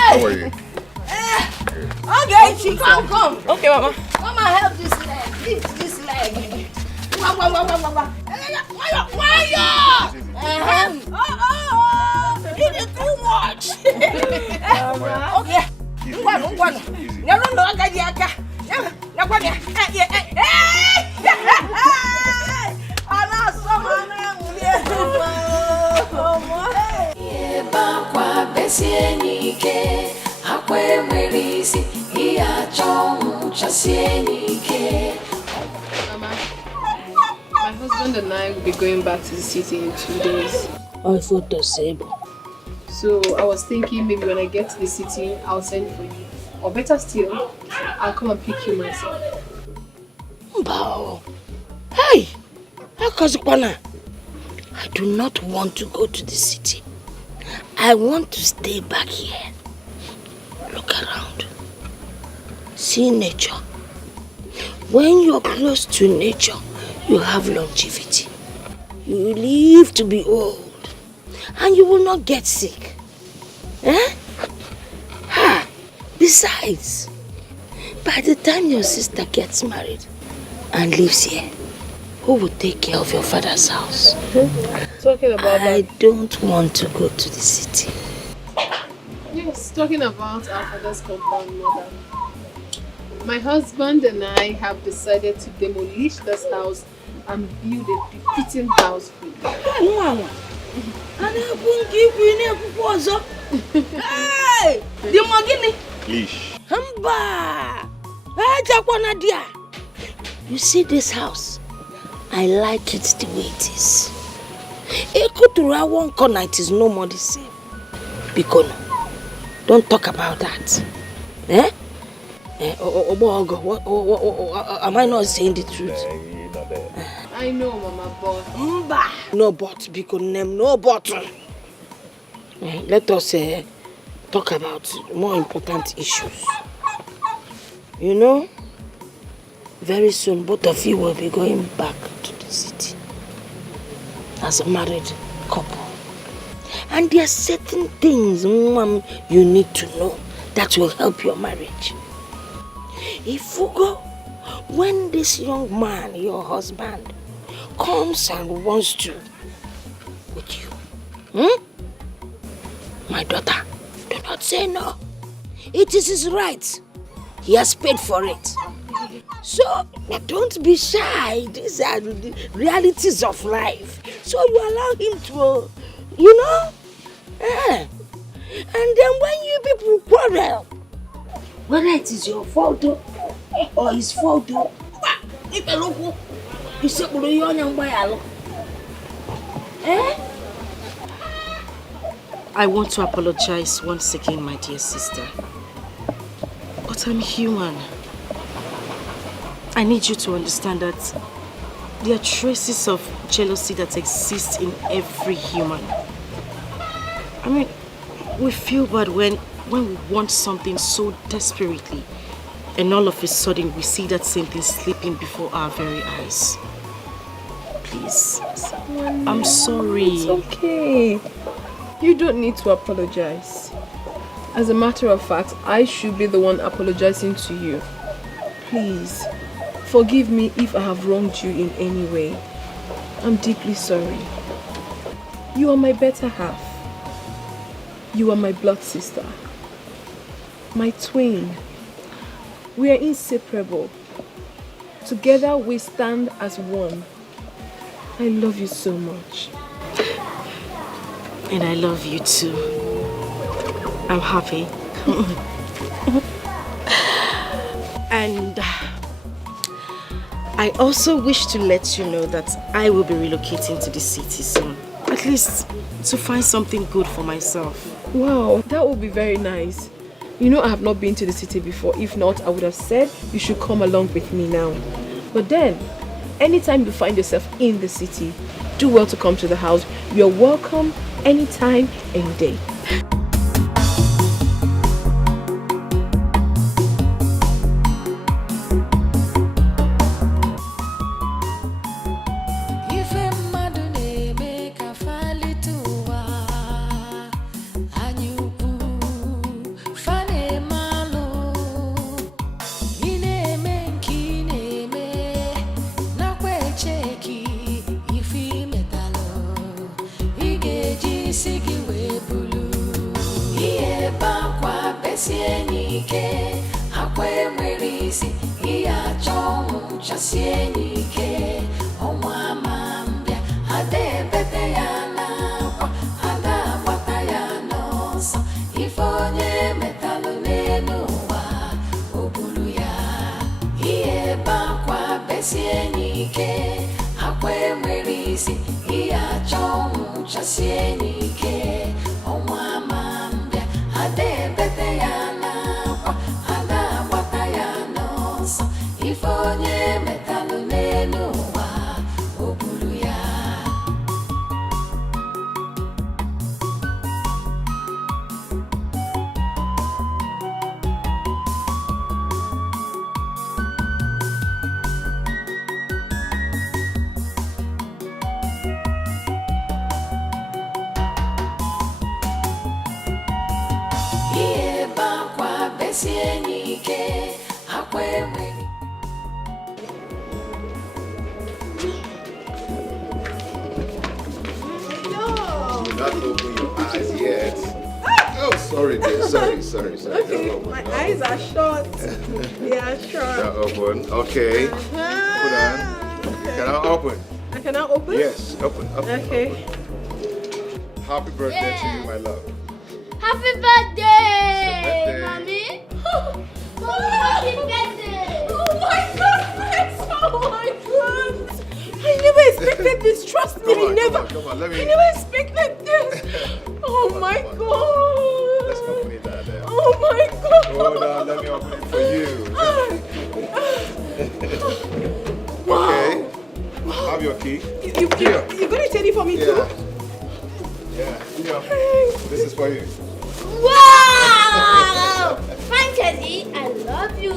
How are you? Okay, she come. Okay, Mama. Mama, help this leg. Lift this leg. It is too much. Okay. Mama, my husband and I will be going back to the city in 2 days. I thought the same. So I was thinking maybe when I get to the city, I'll send for you. Or better still, I'll come and pick you myself. Wow. Hey! Akazukwana. I do not want to go to the city. I want to stay back here. Look around. See nature. When you're close to nature, you have longevity. You live to be old. and you will not get sick. Eh? Besides, by the time your sister gets married and lives here, who will take care of your father's house? Talking about I don't want to go to the city. Yes, talking about our father's compound, mother. My husband and I have decided to demolish this house and build a befitting house for you. Hey! The Mogini! Leash. You see this house? I like it the way it is. Ekutura one corner, it is no more the same. Bikono, don't talk about that. Eh? Am I not saying the truth? I know, Mama, but... No but, Bikono, no but. Let us talk about more important issues. You know, very soon both of you will be going back to the city as a married couple. And there are certain things, Mom, you need to know that will help your marriage. If you go, when this young man, your husband, comes and wants to with you, my daughter, do not say no. It is his right. He has paid for it. So, don't be shy. These are the realities of life. So you allow him to, you know? And then when you people quarrel, whether it is your fault or his fault, I want to apologize once again, my dear sister. But I'm human. I need you to understand that there are traces of jealousy that exist in every human. I mean, we feel bad when we want something so desperately, and all of a sudden we see that same thing slipping before our very eyes. Please, I'm sorry. It's okay. You don't need to apologize. As a matter of fact, I should be the one apologizing to you. Please, forgive me if I have wronged you in any way. I'm deeply sorry. You are my better half. You are my blood sister. My twin. We are inseparable. Together we stand as one. I love you so much. And I love you too. I'm happy. And I also wish to let you know that I will be relocating to the city soon. At least to find something good for myself. Wow, that would be very nice. You know I have not been to the city before. If not, I would have said you should come along with me now. But then, anytime you find yourself in the city, do well to come to the house. You're welcome anytime, any day. If onye metalụ Not open your eyes yet. Oh, sorry, dear. Sorry. Okay, my eyes are shut. They are shut. Not open. Okay. Put on. You cannot open. I cannot open? Yes, open. Okay. Happy birthday to you, my love. Happy birthday, birthday. Mommy. Happy birthday. Oh my goodness! Oh my goodness! I never expected this. Trust me, Come on, I never let me. I never expected this. Oh my god! Let's open it there. Oh my god! Hold on, let me open it for you. Okay. Have your key. You're going to take it for me too? Yeah. This is for you. Wow! Fine, Teddy. I love you. I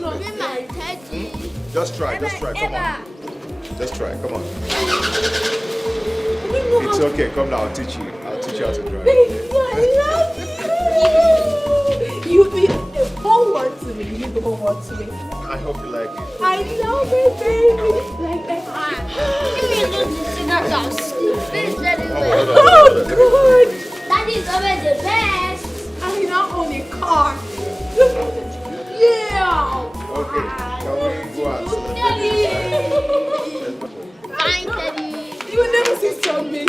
love you, my Teddy. Just try. Come on. Just try. Come on. It's okay. Come now. I'll teach you how to drive. Baby, I love you. You the whole world to me. You the whole world to me. I hope you like it. I love it, baby. Like that. Oh, good. Daddy's always the best. I now own a car. Yeah. Okay. Can we go out? Daddy. Fine, Daddy. You will never see something.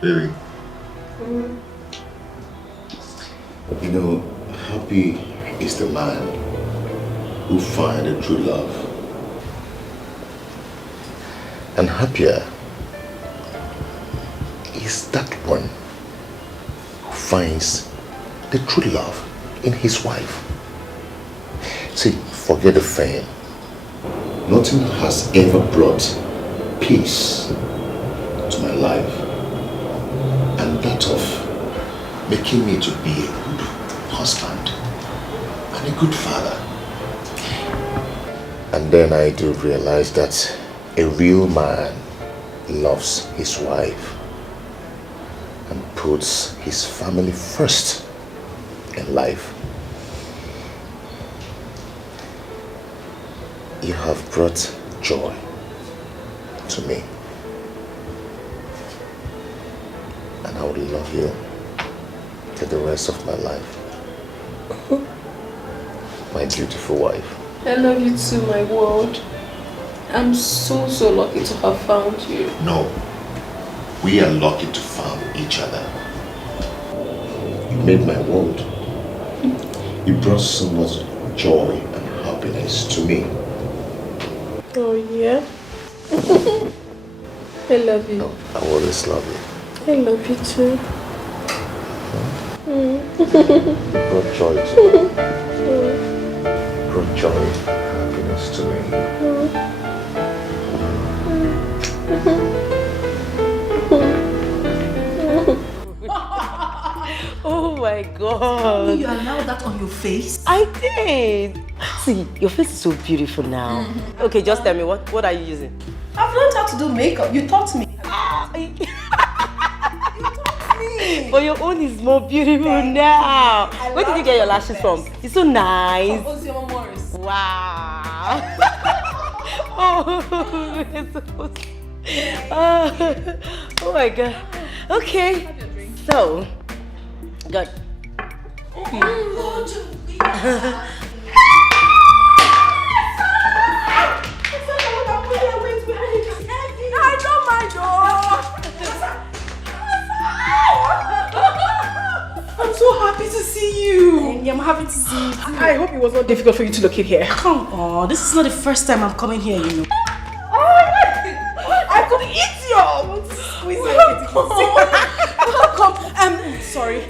Baby. You know, happy is the man who finds a true love. And happier is that one who finds the true love in his wife. See, forget the fame. Nothing has ever brought peace to my life and that of making me to be a good husband and a good father. And then I do realize that a real man loves his wife and puts his family first in life. You have brought joy to me, and I would love you till the rest of my life. My beautiful wife. I love you too, my world. I'm so lucky to have found you. No, we are lucky to find each other. You made my world. You brought so much joy and happiness to me. Oh yeah? I love you. No, I always love you. I love you too. You brought joy to me. You brought joy and happiness to me. Oh my God. You allowed that on your face? I did. See, your face is so beautiful now. Okay, just tell me, what are you using? I've learned how to do makeup. You taught me. But your own is more beautiful now. Where did you get your lashes from? It's so nice. From Morris. Wow. Oh my God. Okay. So, good. I don't mind. I'm so happy to see you. I'm happy to see you too. I hope it was not difficult for you to locate here. Come on, this is not the first time I'm coming here, you know. I could eat you. I want to squeeze you. Welcome. Sorry.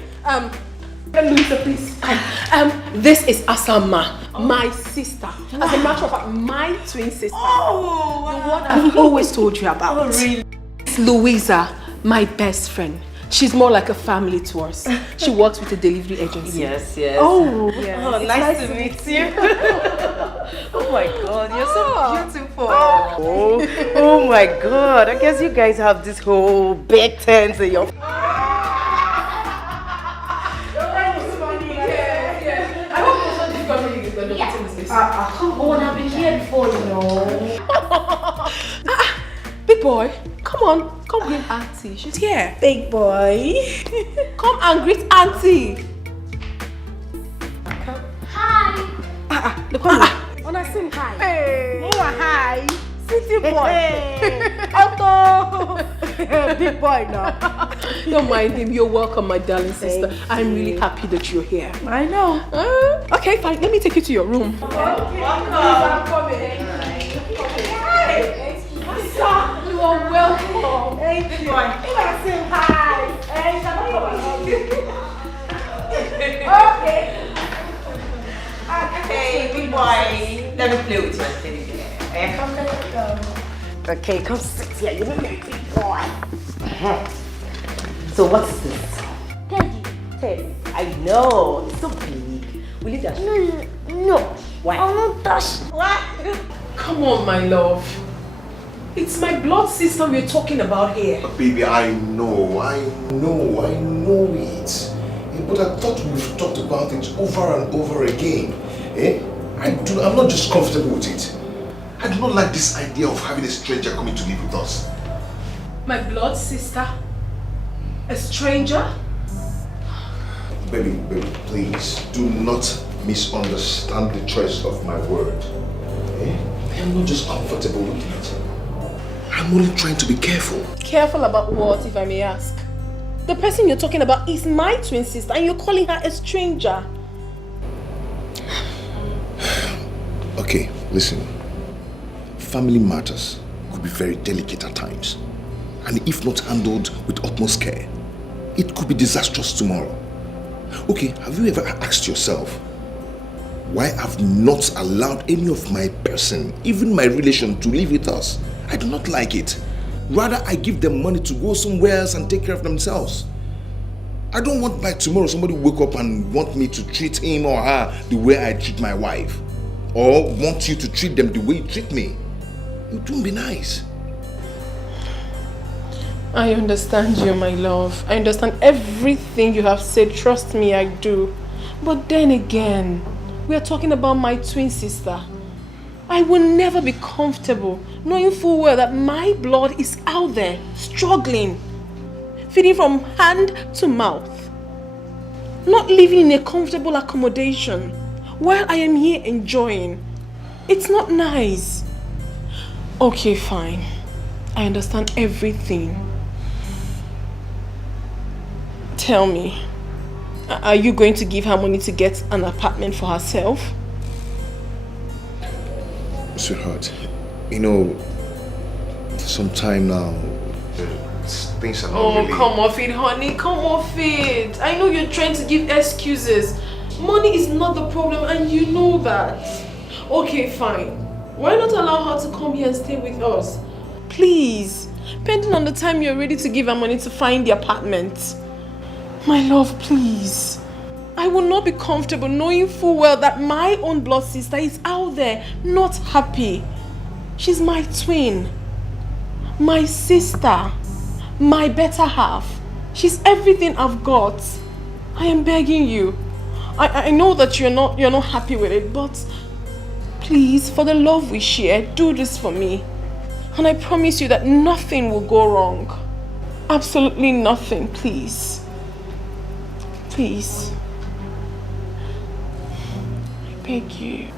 Louisa, please. This is Asama, my sister. As a matter of fact, my twin sister. Oh, The one I've always told you about. Oh, really? It's Louisa, my best friend. She's more like a family to us. She works with a delivery agency. Yes. Oh, yeah. Oh, nice to meet you. Oh my God, you're so beautiful. Oh my God, I guess you guys have this whole big tent in your... Come on, I've been here before, you know. Big boy, come greet auntie. She's here. Big boy. Come and greet auntie. Hi. Look on Wanna sing hi? Hey. Hi. City boy. Otto. Big boy now. Don't mind him. You're welcome, my darling sister. I'm really happy that you're here. I know. Okay, fine. Let me take you to your room. Okay. I'm coming. You are welcome. Thank you. Wanna sing hi? Hey, okay. Hey, big boy. Let me play with you. Okay, come sit here. You look like a big boy. So what's this? Teddy. I know. It's so big. Will you dash? No. Why? I won't touch. What? Come on, my love. It's my blood sister we're talking about here. Baby, I know it. But I thought we've talked about it over and over again. I'm not just comfortable with it. I do not like this idea of having a stranger coming to live with us. My blood sister? A stranger? Baby, please do not misunderstand the choice of my word. I am not just comfortable with it. I'm only trying to be careful. Careful about what, if I may ask? The person you're talking about is my twin sister and you're calling her a stranger. Okay, listen. Family matters could be very delicate at times. And if not handled with utmost care, it could be disastrous tomorrow. Okay, have you ever asked yourself why I've not allowed any of my person, even my relation, to live with us? I do not like it. Rather, I give them money to go somewhere else and take care of themselves. I don't want by tomorrow somebody wake up and want me to treat him or her the way I treat my wife. Or want you to treat them the way you treat me. It won't be nice. I understand you, my love. I understand everything you have said. Trust me, I do. But then again, we are talking about my twin sister. I will never be comfortable knowing full well that my blood is out there, struggling, feeding from hand to mouth, not living in a comfortable accommodation while I am here enjoying. It's not nice. Okay, fine. I understand everything. Tell me, are you going to give her money to get an apartment for herself? Sweetheart, you know, for some time now, things are not really... Come off it, honey. Come off it. I know you're trying to give excuses. Money is not the problem and you know that. Okay, fine. Why not allow her to come here and stay with us? Please. Pending on the time you're ready to give her money to find the apartment. My love, please. I will not be comfortable knowing full well that my own blood sister is out there, not happy. She's my twin, my sister, my better half. She's everything I've got. I am begging you. I know that you're not happy with it, but please, for the love we share, do this for me. And I promise you that nothing will go wrong. Absolutely nothing, please. Please. I beg you.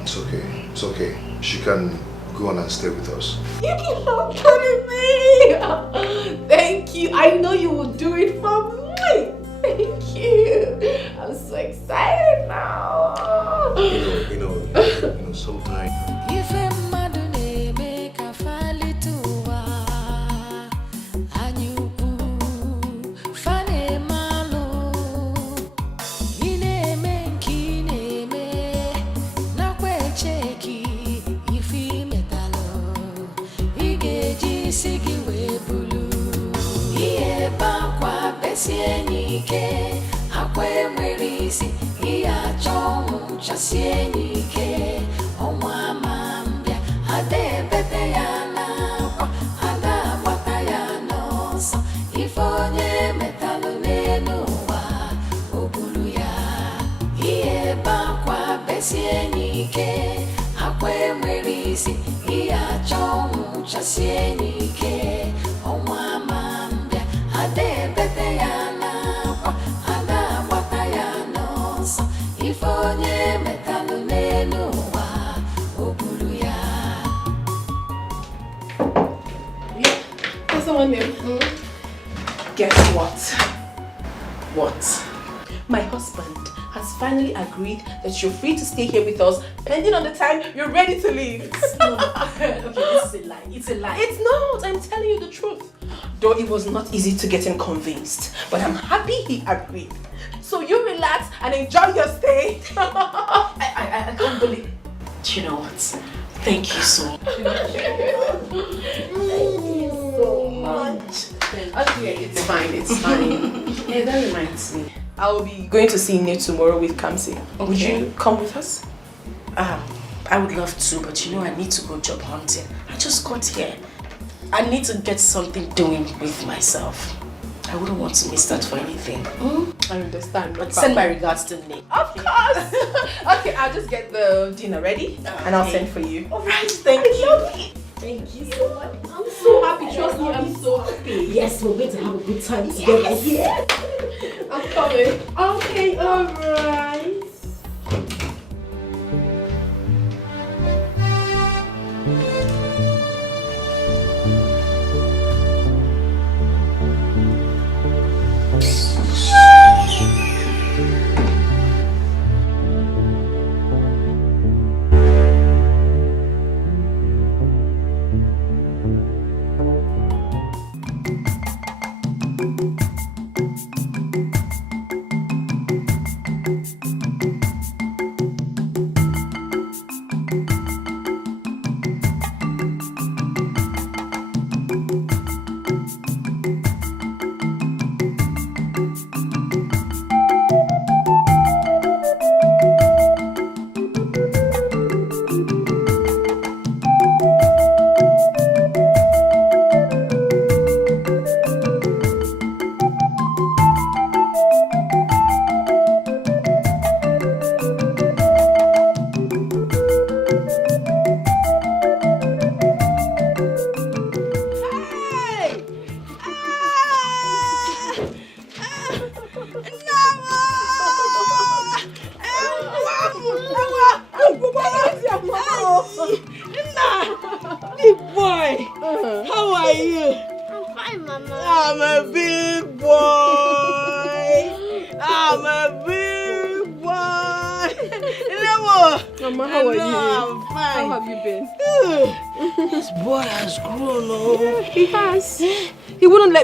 It's okay. It's okay. She can go on and stay with us. You keep on telling me. Thank you. I know you will do it for me. Thank you. I'm so excited now. You know, sometimes. Akwe mwerisi, iya chomu chasieni. isi iya chong chasienike onwa mambia ade bete ya na kwa ada bata ya no so ifonye metalu nenu wa obulu ya. What's someone name? Guess what? What? My husband has finally agreed that you're free to stay here with us, pending on the time you're ready to leave. Okay, this is a lie. It's a lie. It's not. I'm telling you the truth. Though it was not easy to get him convinced, but I'm happy he agreed. So you relax and enjoy your stay. I can't believe it. Do you know what? Thank you so much. Thank you so much. Okay, it's fine. It's fine. Yeah, that reminds me. I'll be going to see Nate tomorrow with Kamsi. Okay. Would you come with us? I would love to, but you know I need to go job hunting. I just got here. I need to get something doing with myself. I wouldn't want to miss that for anything. I understand. But send my regards to Nate. Of course. Okay, I'll just get the dinner ready and I'll send for you. Alright, thank you. Thank you so much. I'm so happy. Trust me, I'm so happy. Yes, we're going to have a good time together. Yes. I'm coming. Okay, alright.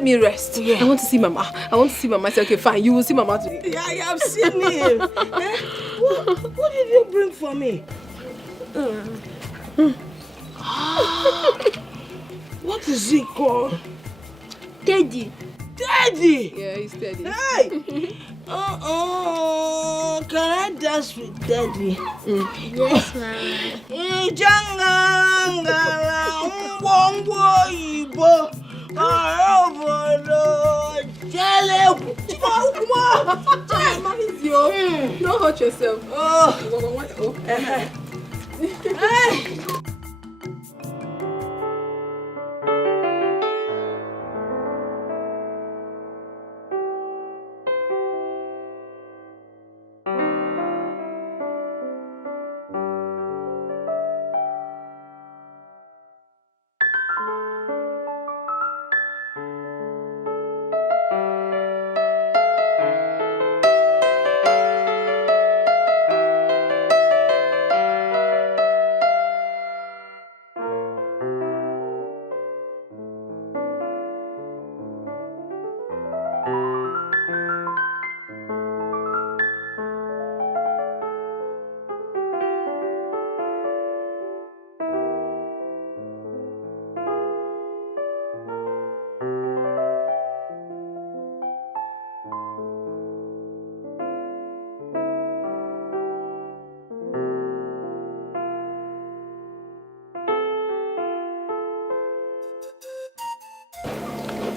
Me rest. Yeah. I want to see Mama. I said, okay, fine. You will see Mama today. Yeah, I have seen him. What did you bring for me? What is it called? Teddy. Teddy. Yeah, he's Teddy. Hey. Can I dance with Teddy? Yes, Mama. Don't hurt yourself.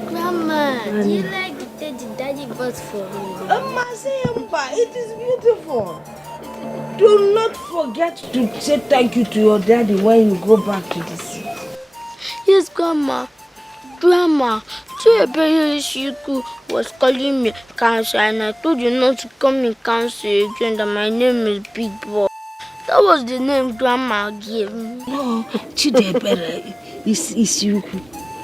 Grandma, do you like the teddy Daddy bought for me? It is beautiful. Do not forget to say thank you to your daddy when you go back to the city. Yes, Grandma. Grandma, Chiebeye Shiku was calling me cancer and I told you not to call me cancer again, that my name is Big Boy. That was the name Grandma gave me. No, Chiebeye is Shiku.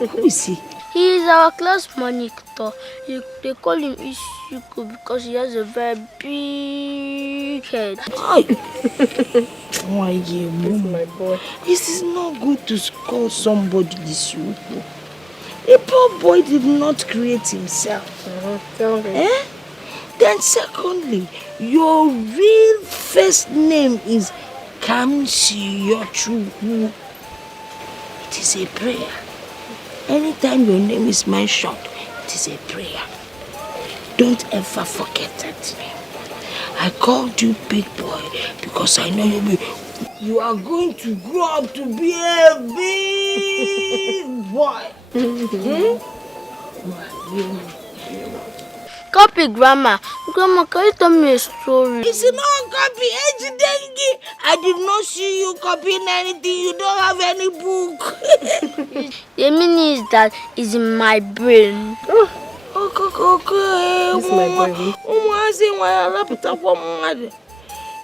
Who is he? He is our class monitor. They call him Ishiku because he has a very big head. Why, you, my boy? This is not good to call somebody Ishiku. A poor boy did not create himself. Tell me. Eh? Then secondly, your real first name is Kamsi Yochu. It is a prayer. Anytime your name is mentioned, it is a prayer. Don't ever forget that name. I called you Big Boy because I know you are going to grow up to be a big boy. Copy, Grandma. Grandma, can you tell me a story? It's not copy, Ejidengi. I did not see you copying anything. You don't have any book. The meaning is that it's in my brain. Okay. This is my boy.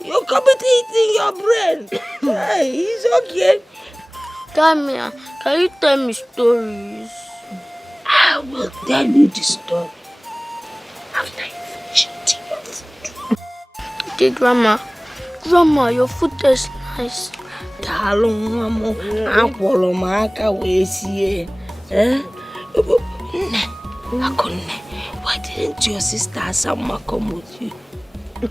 You copy it in your brain. Hey, it's okay. Tamia, can you tell me stories? I will tell you the story after you finish eating your food. Okay, Grandma. Grandma, your food tastes nice. Why didn't your sister Asama come with you?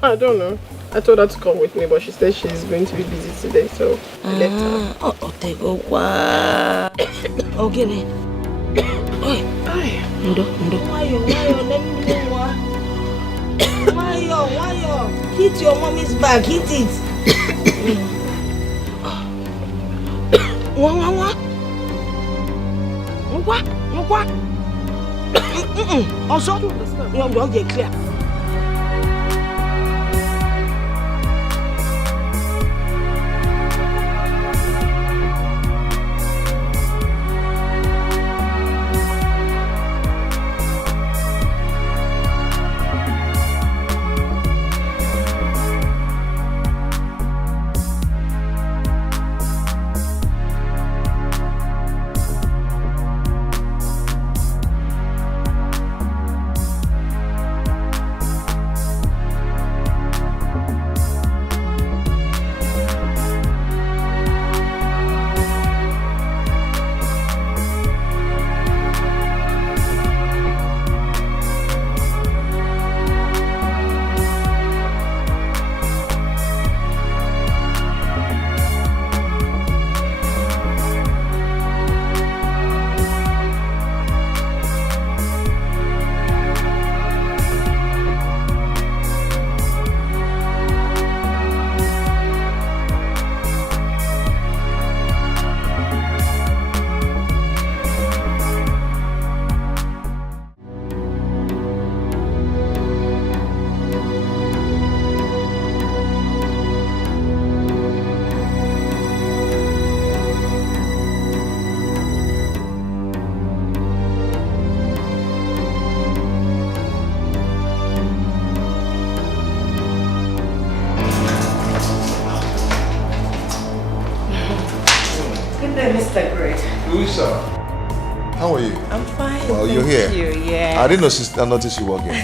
I don't know. I told her to come with me, but she said she's going to be busy today, so I left her. Okay then. Ndo. Why? Hit your mommy's back, hit it. What? Also, you're get clear. Mr. Great. Louisa, how are you? I'm fine. Well, thank you're here. You. Yeah. I didn't notice you walking.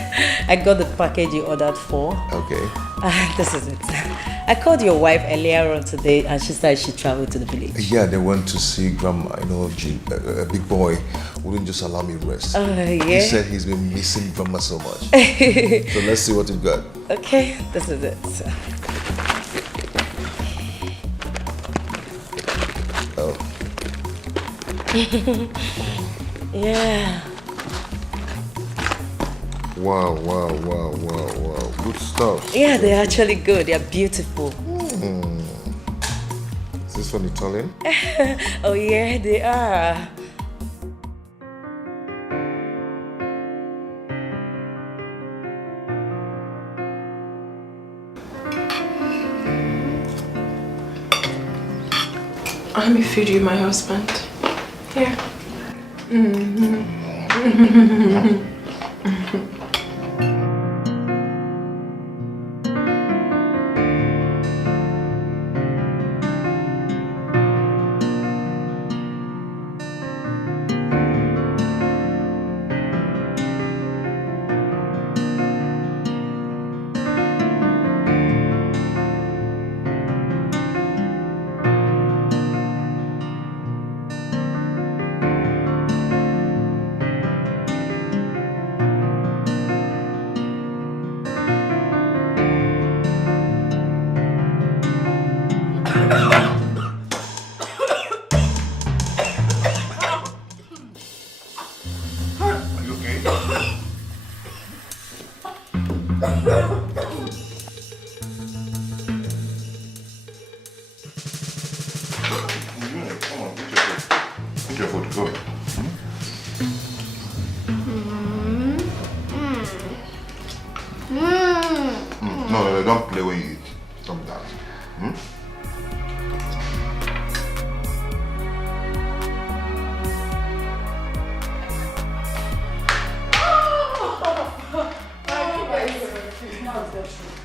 I got the package you ordered for. Okay. This is it. I called your wife earlier on today and she said she traveled to the village. Yeah, they went to see Grandma. You know, a big boy wouldn't just allow me rest. Yeah? He said he's been missing Grandma so much. So let's see what you've got. Okay, this is it. Oh. Yeah. Wow. Good stuff. Yeah, they're actually good. They're beautiful. Is this from Italian? Oh yeah, they are. Let me feed you, my husband. Here. No, don't play when you eat. Stop that.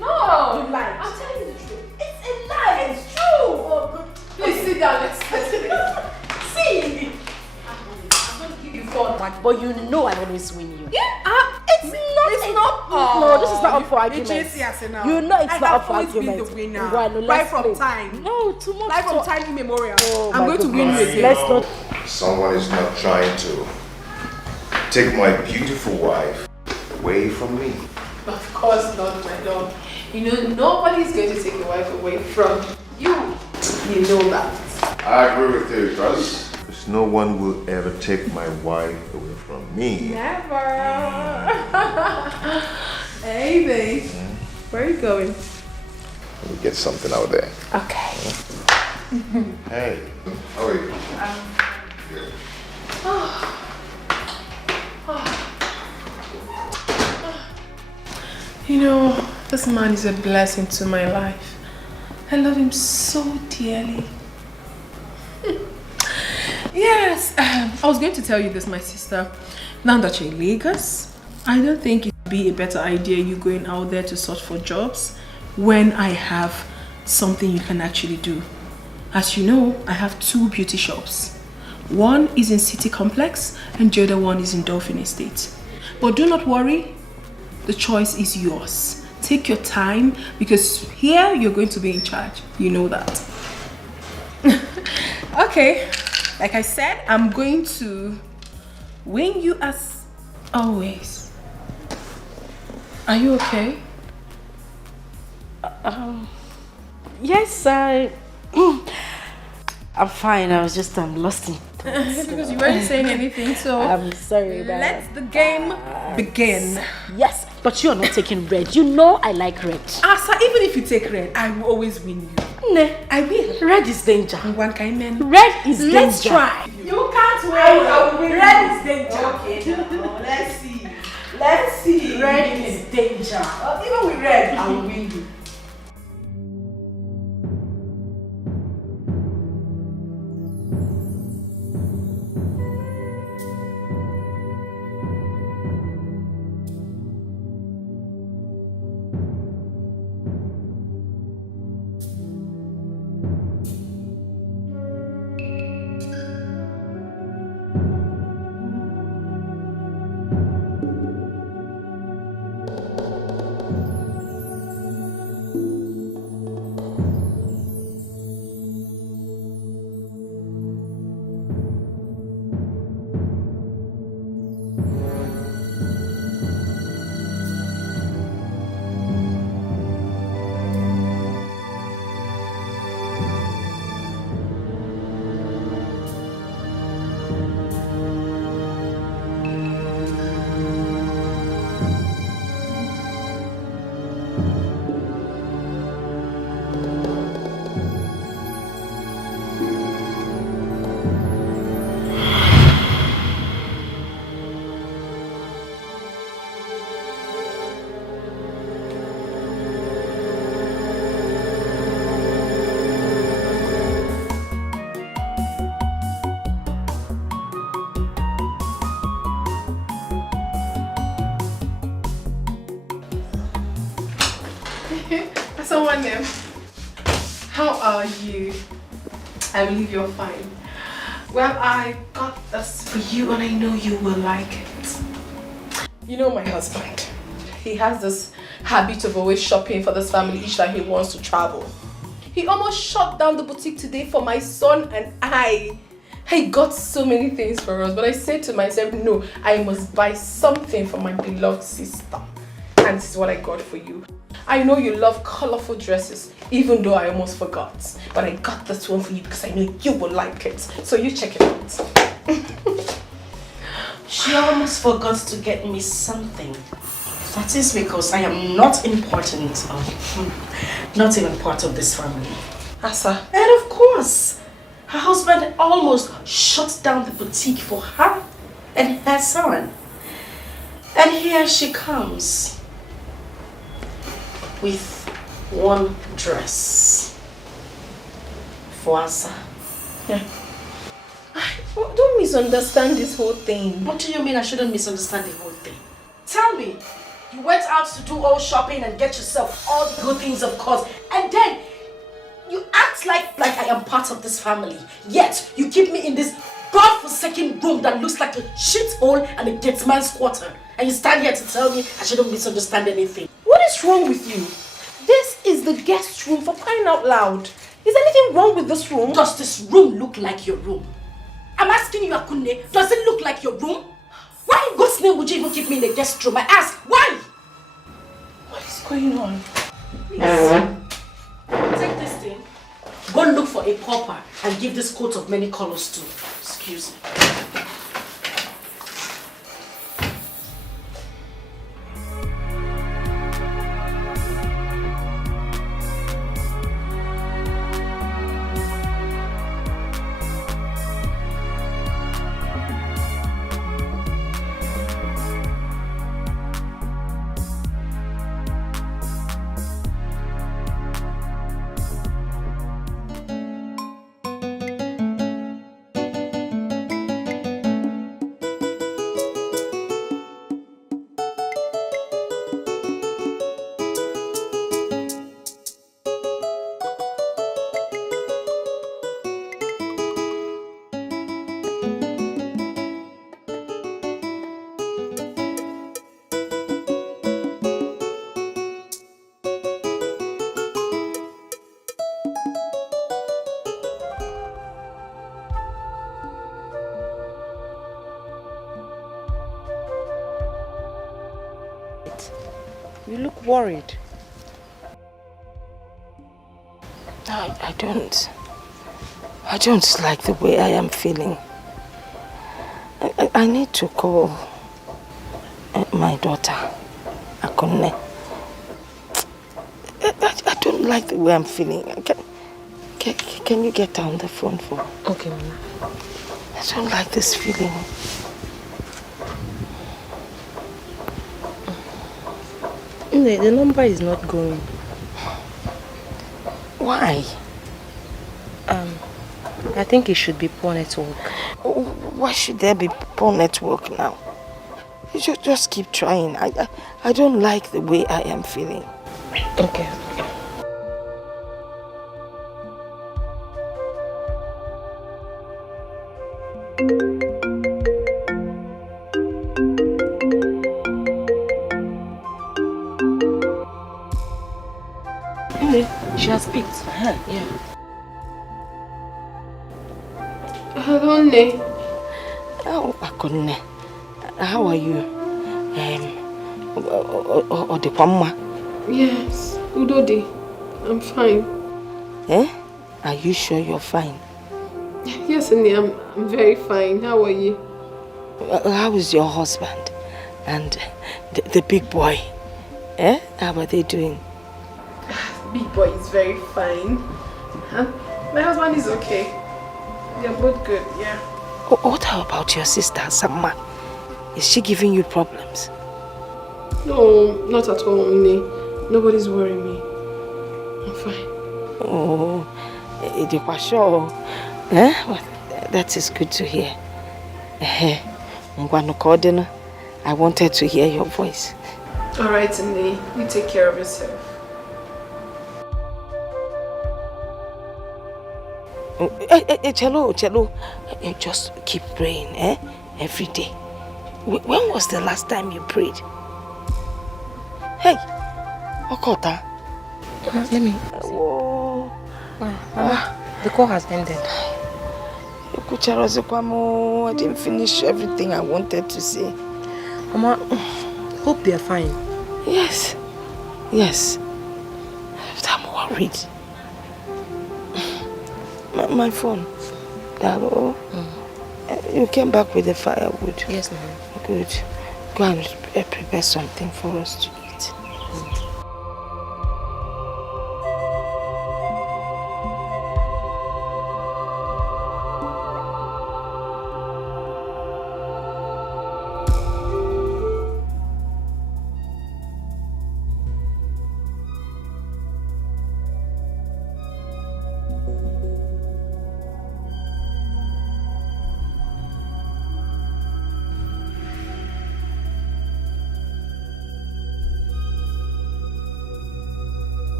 No! You lied. I'm telling you the truth. It's a lie. It's true. Please sit down. Let's see. I'm going to give you 4. But you know I always win you. Yeah, it's not. No, this is not up for argument. You know it's not up for I've argument. always been the winner. Well, no, Right from play. time. No, too much. Right from time immemorial. Oh, I'm going to win you again. Let's not. Someone is not trying to take my beautiful wife away from me. Of course not, my love. You know, nobody's going to take your wife away from you. You know that. I agree with you, because no one will ever take my wife away from me. Never. Hey, babe. Where are you going? Let me get something out there. Okay. Hey, how are you? Good. You know, this man is a blessing to my life. I love him so dearly. Yes, I was going to tell you this, my sister. Now that you're in Lagos, I don't think it would be a better idea you going out there to search for jobs when I have something you can actually do. As you know, I have 2 beauty shops. One is in City Complex and the other one is in Dolphin Estate. But do not worry, the choice is yours. Take your time because here you're going to be in charge. You know that. Okay, like I said, I'm going to win you as always. Are you okay? Yes, I'm fine. I was just lost in thoughts. Because you weren't saying anything, so I'm sorry about let the game begin. Yes, but you're not taking red. You know I like red. Asa, even if you take red, I will always win you. No, I will. red is danger. One kind man. Red is danger. Let's try. You can't win. I will win. Red is danger. Okay, let's see. Let's see. Red is danger. Even with red, I will win you. Someone there. How are you? I believe you're fine. Well, I got this for you and I know you will like it. You know my husband. He has this habit of always shopping for this family each time he wants to travel. He almost shut down the boutique today for my son and I. I got so many things for us, but I said to myself, no, I must buy something for my beloved sister. And this is what I got for you. I know you love colorful dresses, even though I almost forgot. But I got this one for you because I know you will like it. So you check it out. She almost forgot to get me something. That is because I am not important, not even part of this family. Asa. And of course, her husband almost shut down the boutique for her and her son. And here she comes with one dress for Asa. Yeah. Don't misunderstand this whole thing. What do you mean I shouldn't misunderstand the whole thing? Tell me, you went out to do all shopping and get yourself all the good things, of course, and then you act like I am part of this family. Yet you keep me in this godforsaken room that looks like a shithole and a dead man's quarter. And you stand here to tell me I shouldn't misunderstand anything. What is wrong with you? This is the guest room, for crying out loud. Is anything wrong with this room? Does this room look like your room? I'm asking you, Akunne, does it look like your room? Why in God's name would you even keep me in the guest room? I ask, why? What is going on? Please, take this thing. Go look for a pauper and give this coat of many colors to. Excuse me. You look worried. I don't like the way I am feeling. I need to call my daughter, Akunne. I don't like the way I'm feeling. Can you get down the phone for me? Okay, Mama. I don't like this feeling. The number is not going. Why? I think it should be poor network. Why should there be poor network now? You should just keep trying. I don't like the way I am feeling. Okay. She has picked. Yeah. Hello, Ne. Oh, Akunne. How are you? Odimgbe. Yes, Udodi. I'm fine. Eh? Are you sure you're fine? Yes, Ne, I'm very fine. How are you? How is your husband? And the big boy? Eh? How are they doing? Big boy is very fine. My husband is okay. They're both good, yeah. What about your sister, Asama? Is she giving you problems? No, not at all, Ne. Nobody's worrying me. I'm fine. Oh, sure. Eh? Well, that is good to hear. I wanted to hear your voice. Alright, Ne. You take care of yourself. Chelo, just keep praying, every day. When was the last time you prayed? Hey, Okota. Let me. Oh. The call has ended. I didn't finish everything I wanted to say. Mama, hope they're fine. Yes. But I'm worried. My phone. Dalo, you came back with the firewood. Yes, ma'am. Good. Go and prepare something for us to eat.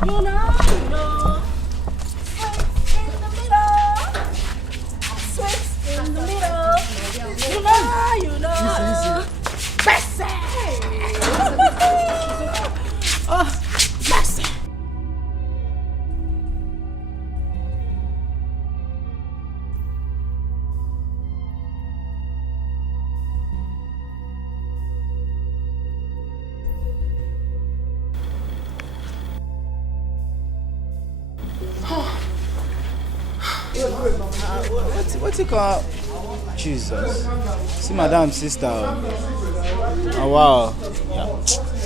You know. Sweet in the middle. You know. Mercy. Oh, mercy. What's it called? Jesus. See madam sister. Oh wow. Yeah.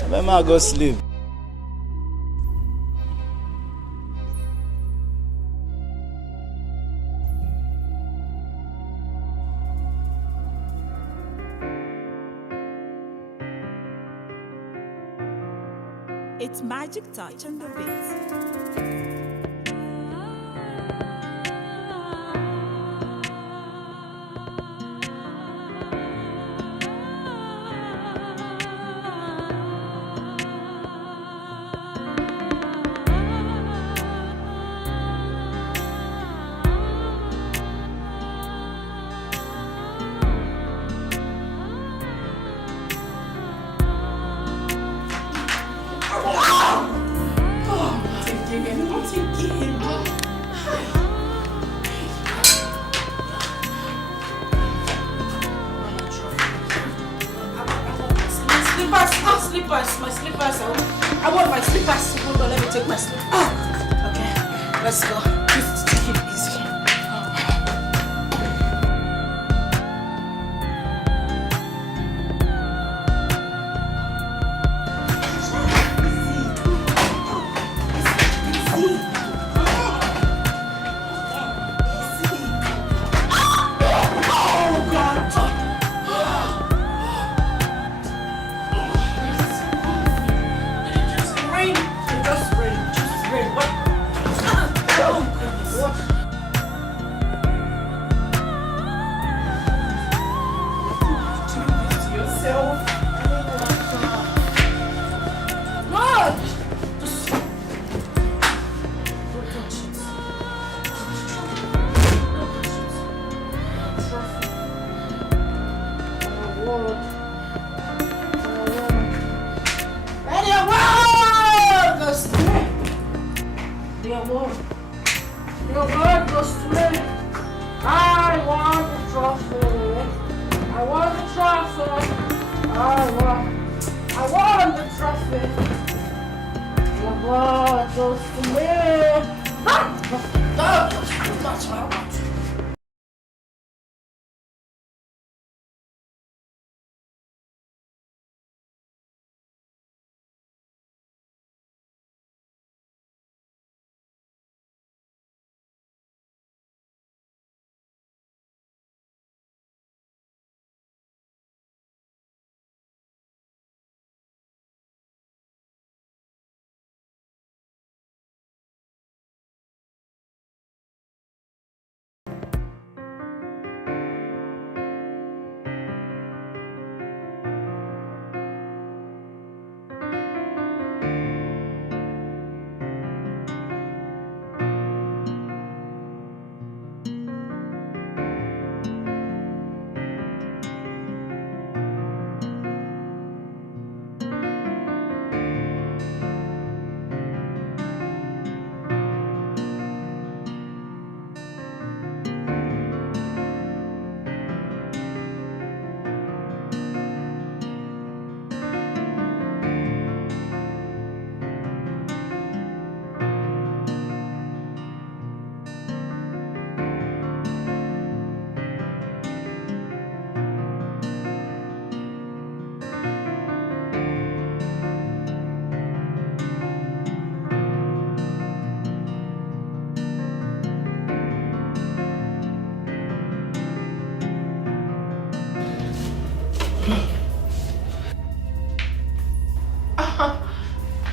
Let me go sleep. It's magic touch on the beat. My slippers. I want my slippers. Hold on, let me take my slippers. Okay, let's go. Just take it easy. Just rain. What? Oh, Your blood goes to me. I want the trophy. I want the trophy. I want the trophy. Your blood goes to me. That's what I want.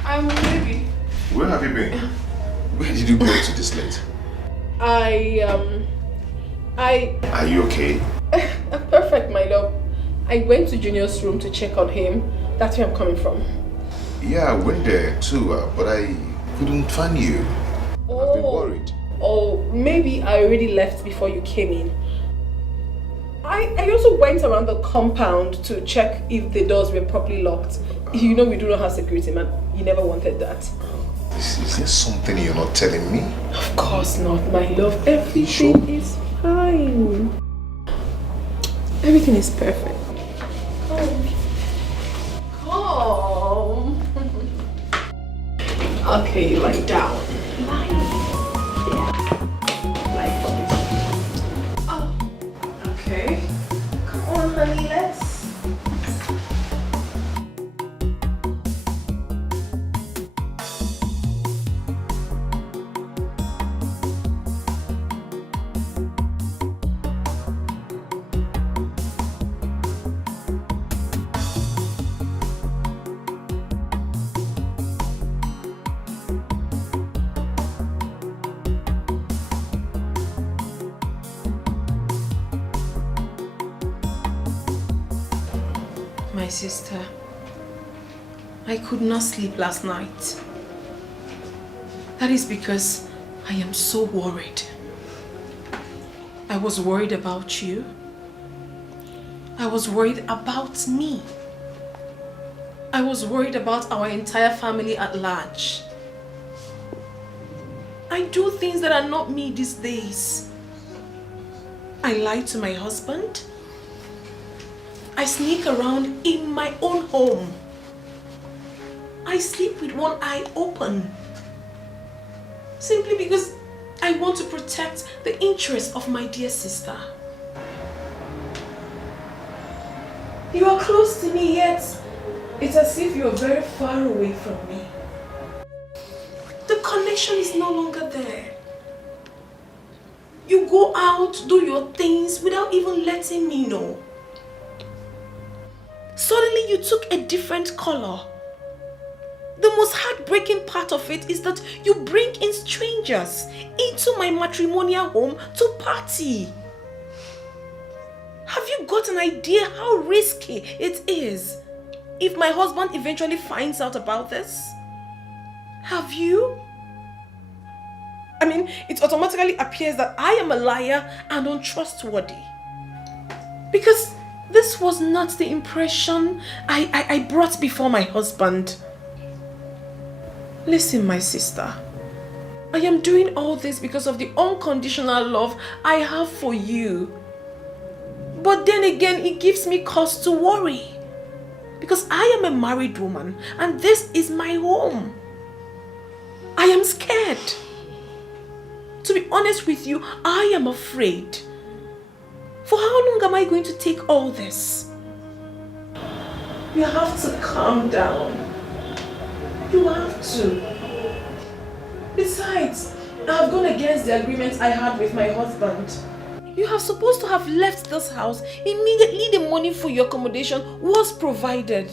I'm ready. Where have you been? Where did you go to this late? Are you okay? Perfect, my love. I went to Junior's room to check on him. That's where I'm coming from. Yeah, I went there too, but I couldn't find you. I've been worried. Oh, maybe I already left before you came in. I also went around the compound to check if the doors were properly locked. You know we do not have security, man. You never wanted that. Is there something you're not telling me? Of course not, my love. Everything is fine. Everything is perfect. Come. Okay, lie down. Okay. Come on, honey, let's. Sister, I could not sleep last night. That is because I am so worried. I was worried about you. I was worried about me. I was worried about our entire family at large. I do things that are not me these days. I lie to my husband. I sneak around in my own home. I sleep with one eye open. Simply because I want to protect the interests of my dear sister. You are close to me, yet it's as if you are very far away from me. The connection is no longer there. You go out, do your things without even letting me know. Suddenly you took a different color. The most heartbreaking part of it is that you bring in strangers into my matrimonial home to party. Have you got an idea how risky it is if my husband eventually finds out about this? Have you? I mean, it automatically appears that I am a liar and untrustworthy. Because this was not the impression I brought before my husband. Listen, my sister. I am doing all this because of the unconditional love I have for you. But then again, it gives me cause to worry. Because I am a married woman and this is my home. I am scared. To be honest with you, I am afraid. For how long am I going to take all this? You have to calm down. You have to. Besides, I have gone against the agreement I had with my husband. You are supposed to have left this house immediately the money for your accommodation was provided.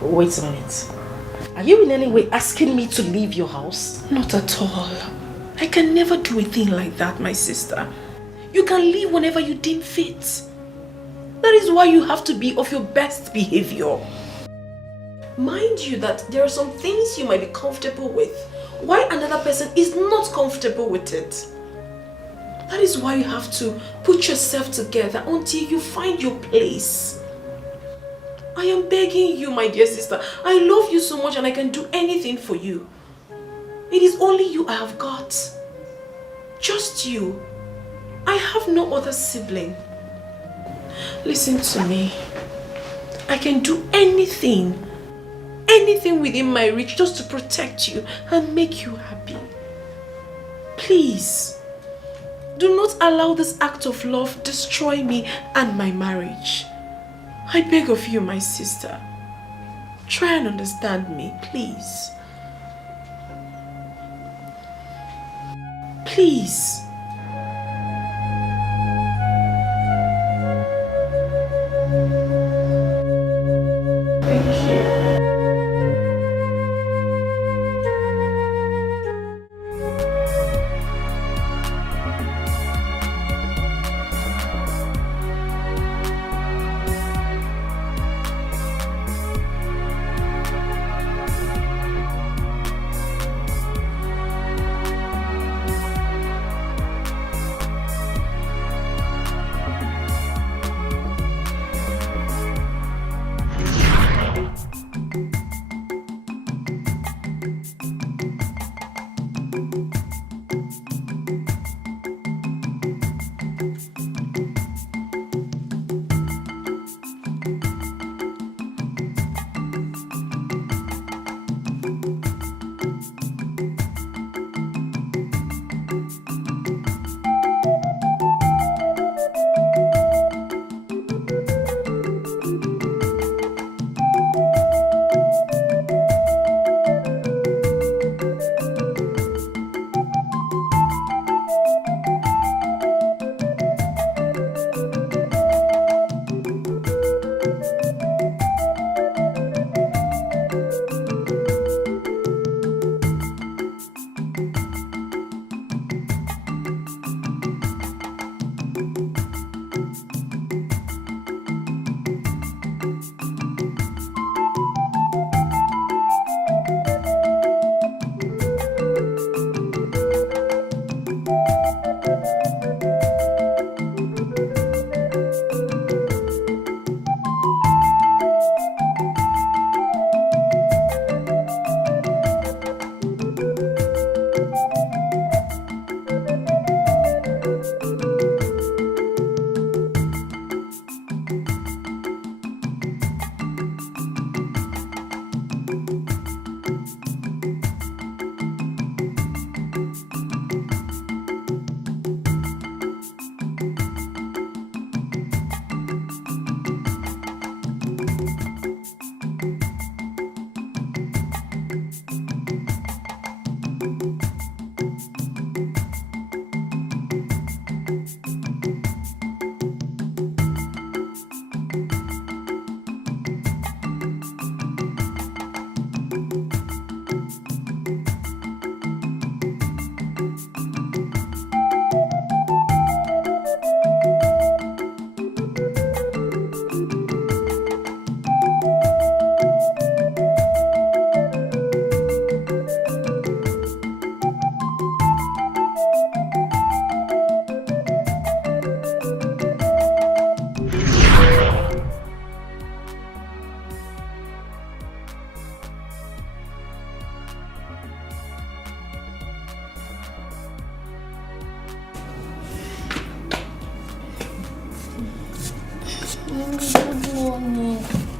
Wait a minute. Are you in any way asking me to leave your house? Not at all. I can never do a thing like that, my sister. You can leave whenever you deem fit. That is why you have to be of your best behavior. Mind you that there are some things you might be comfortable with, while another person is not comfortable with it. That is why you have to put yourself together until you find your place. I am begging you, my dear sister. I love you so much and I can do anything for you. It is only you I have got. Just you. I have no other sibling. Listen to me. I can do anything within my reach just to protect you and make you happy. Please, do not allow this act of love destroy me and my marriage. I beg of you, my sister. Try and understand me, please. Please. Thank you.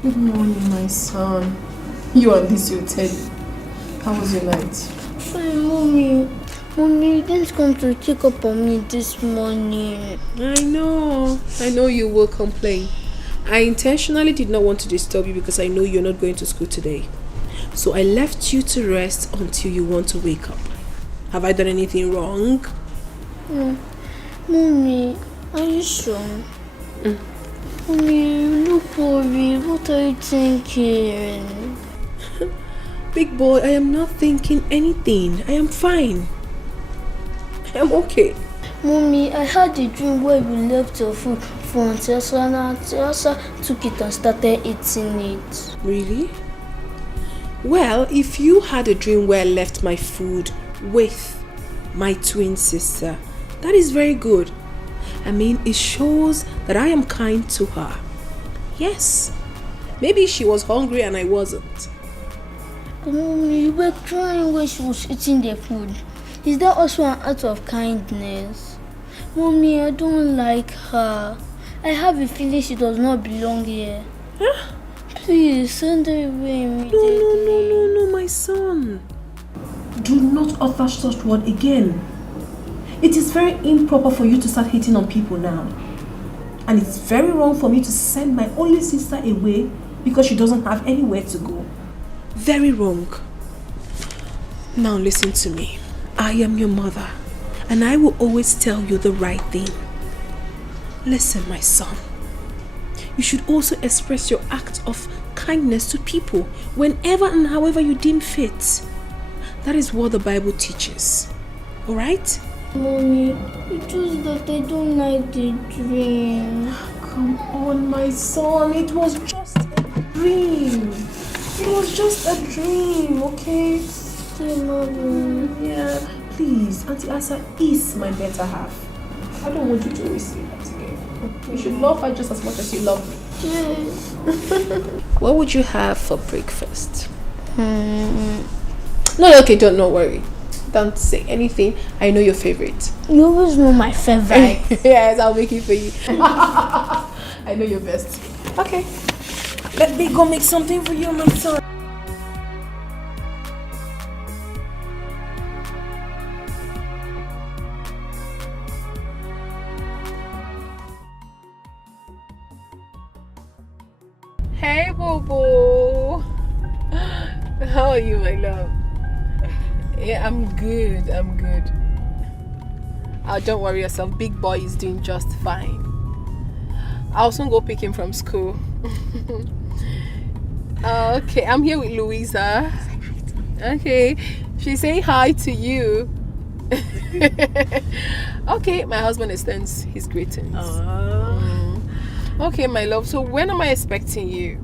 Good morning, my son. You and this your Teddy. How was your night? Fine, Mommy. Mommy, you didn't come to check up on me this morning. I know you will complain. I intentionally did not want to disturb you because I know you're not going to school today. So I left you to rest until you want to wake up. Have I done anything wrong? No. Mommy, are you sure? Mommy, look worried. What are you thinking? Big boy, I am not thinking anything. I am fine. I am okay. Mommy, I had a dream where you left your food for Auntie Asa and Auntie Asa took it and started eating it. Really? Well, if you had a dream where I left my food with my twin sister, that is very good. I mean, it shows that I am kind to her. Yes. Maybe she was hungry and I wasn't. Mommy, you were crying when she was eating the food. Is that also an act of kindness? Mommy, I don't like her. I have a feeling she does not belong here. Huh? Please, send her away immediately. No, my son. Do not utter such word again. It is very improper for you to start hitting on people now. And it's very wrong for me to send my only sister away because she doesn't have anywhere to go. Very wrong. Now listen to me. I am your mother, and I will always tell you the right thing. Listen, my son. You should also express your act of kindness to people whenever and however you deem fit. That is what the Bible teaches. Alright? Mommy, it's just that I don't like the dream. Come on, my son. It was just a dream. It was just a dream, okay? Yeah, please. Auntie Asa is my better half. I don't want you to always say that again. You should love her just as much as you love me. Yes. What would you have for breakfast? No, okay, don't worry. Don't say anything. I know your favorite. You always know my favorite. Yes, I'll make it for you. I know your best. Okay. Let me go make something for you, my son. Hey, Bobo. How are you, my love? Yeah, I'm good. Don't worry yourself. Big boy is doing just fine. I'll soon go pick him from school. Okay, I'm here with Louisa. Okay, she's saying hi to you. Okay, my husband extends his greetings. Okay, my love. So when am I expecting you?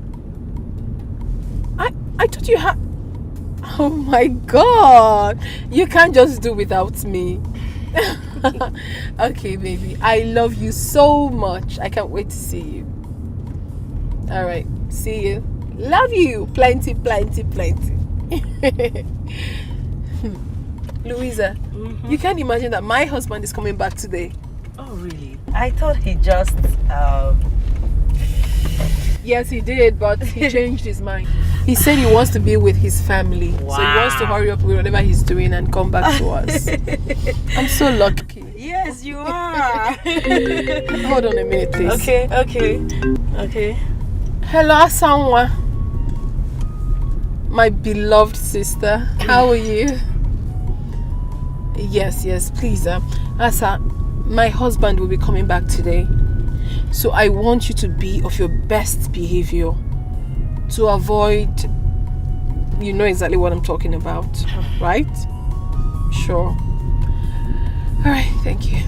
I thought you had... Oh my God! You can't just do without me. Okay, baby. I love you so much. I can't wait to see you. Alright, see you. Love you. Plenty. Louisa, you can't imagine that my husband is coming back today. Oh, really? I thought he just... Yes, he did, but he changed his mind. He said he wants to be with his family. Wow. So he wants to hurry up with whatever he's doing and come back to us. I'm so lucky. Yes, you are. Hold on a minute, please. Okay. Hello, Asama. My beloved sister. How are you? Yes, please. Asa, my husband will be coming back today. So I want you to be of your best behavior to avoid, you know exactly what I'm talking about, right? Sure. All right, thank you.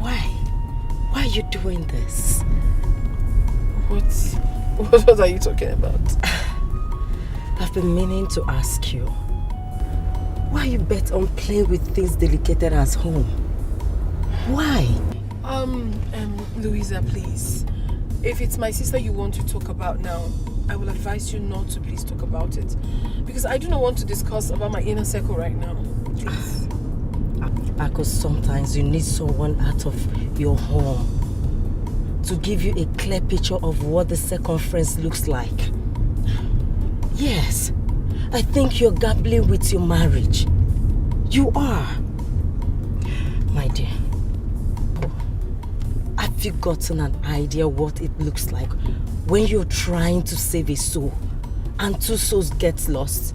Why are you doing this? What are you talking about? I've been meaning to ask you. Why you bet on playing with things delicate as home? Why? Louisa, please. If it's my sister you want to talk about now, I will advise you not to please talk about it. Because I do not want to discuss about my inner circle right now. Please. Because sometimes you need someone out of your home to give you a clear picture of what the circumference looks like. Yes, I think you're gambling with your marriage. You are. My dear, have you gotten an idea what it looks like when you're trying to save a soul and two souls get lost?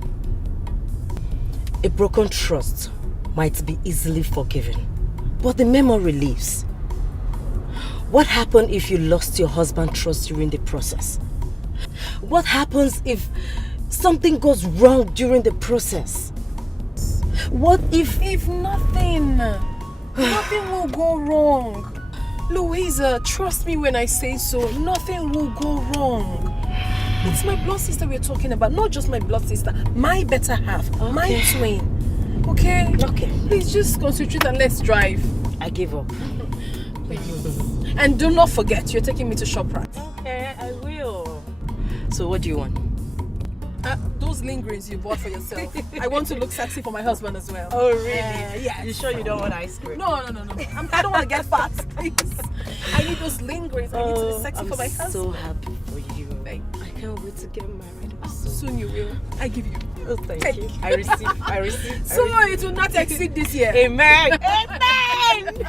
A broken trust might be easily forgiven, but the memory lives. What happened if you lost your husband's trust during the process? What happens if something goes wrong during the process? What if... If nothing will go wrong. Louisa, trust me when I say so, nothing will go wrong. It's my blood sister we're talking about, not just my blood sister, my better half, my twin. Okay? Okay. Please just concentrate and let's drive. I give up. And do not forget, you're taking me to ShopRite. Okay, I will. So what do you want? Those lingerings you bought for yourself. I want to look sexy for my husband as well. Oh, really? Yeah. You sure you don't want ice cream? No. I don't want to get fat, please. I need those lingerings. I need to be sexy for my husband. I'm so happy for you. I can't wait to get married. Soon you will. I give you. Oh, thank you. I receive. So it will not exceed this year. Amen. Amen.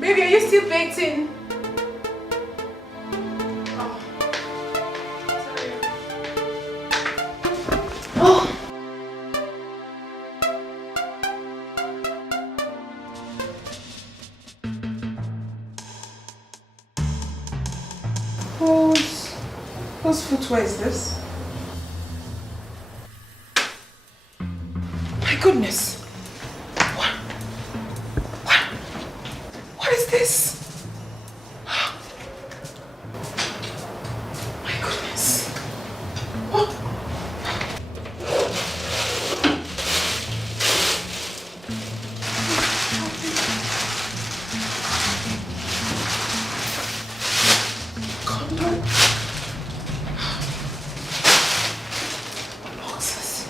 Baby, are you still baking? Whose footwear is this? My goodness. What is this? My goodness. What? Condom. Boxes.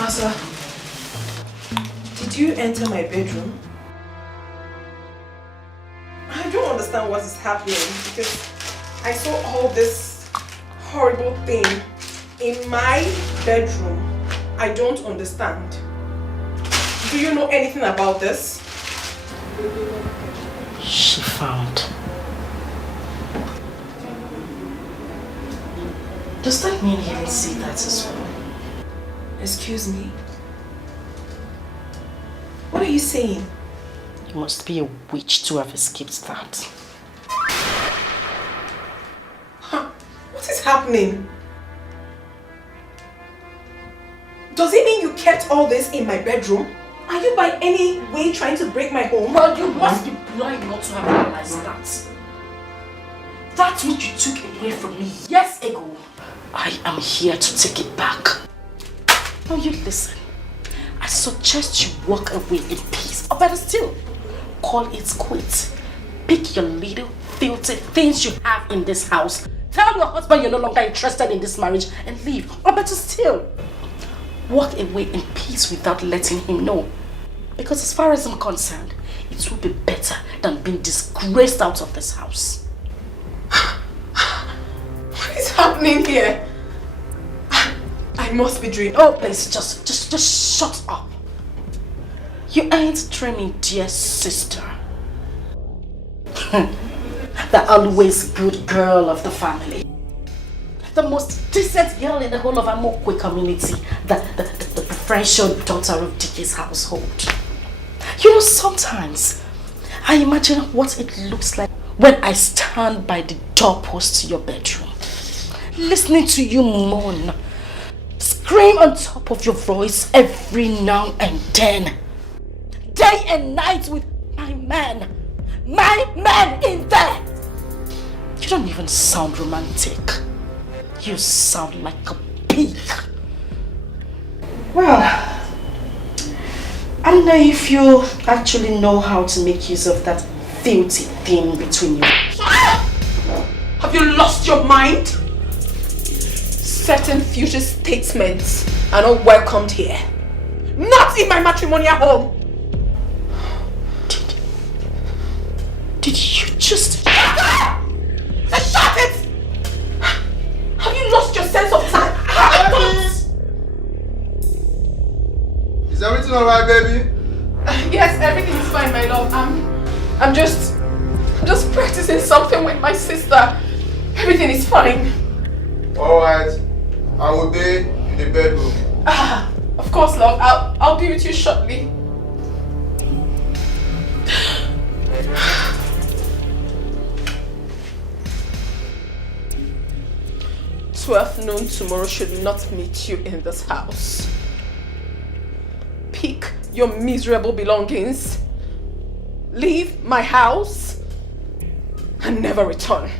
Asa, did you enter my bedroom? I don't understand what is happening because I saw all this horrible thing in my bedroom. I don't understand. Do you know anything about this? She found. Does that mean he will see that as well? Excuse me. What are you saying? You must be a witch to have escaped that. What is happening? Does it mean you kept all this in my bedroom? Are you by any way trying to break my home? Well, you must be blind not to have realized that. That's what you took away from me years ago. I am here to take it back. Now you listen. I suggest you walk away in peace. Or better still, call it quits. Pick your little filthy things you have in this house. Tell your husband you're no longer interested in this marriage and leave. Or better still, walk away in peace without letting him know. Because as far as I'm concerned, it will be better than being disgraced out of this house. What is happening here? I must be dreaming. Oh, please, just shut up. You ain't dreaming, dear sister. The always good girl of the family. The most decent girl in the whole of Amokwe community. The preferential daughter of Dickie's household. You know, sometimes I imagine what it looks like when I stand by the doorpost to your bedroom, listening to you moan, scream on top of your voice every now and then, day and night with my man in there. You don't even sound romantic. You sound like a pig. Well, I don't know if you actually know how to make use of that filthy thing between you. Have you lost your mind? Certain future statements are not welcomed here. Not in my matrimonial home. Did you just... Shut it! Have you lost your sense of time? Is everything alright, baby? Yes, everything is fine, my love. I'm just practicing something with my sister. Everything is fine. Alright. I will be in the bedroom. Of course, love. I'll be with you shortly. 12 noon tomorrow should not meet you in this house. Pick your miserable belongings, leave my house, and never return.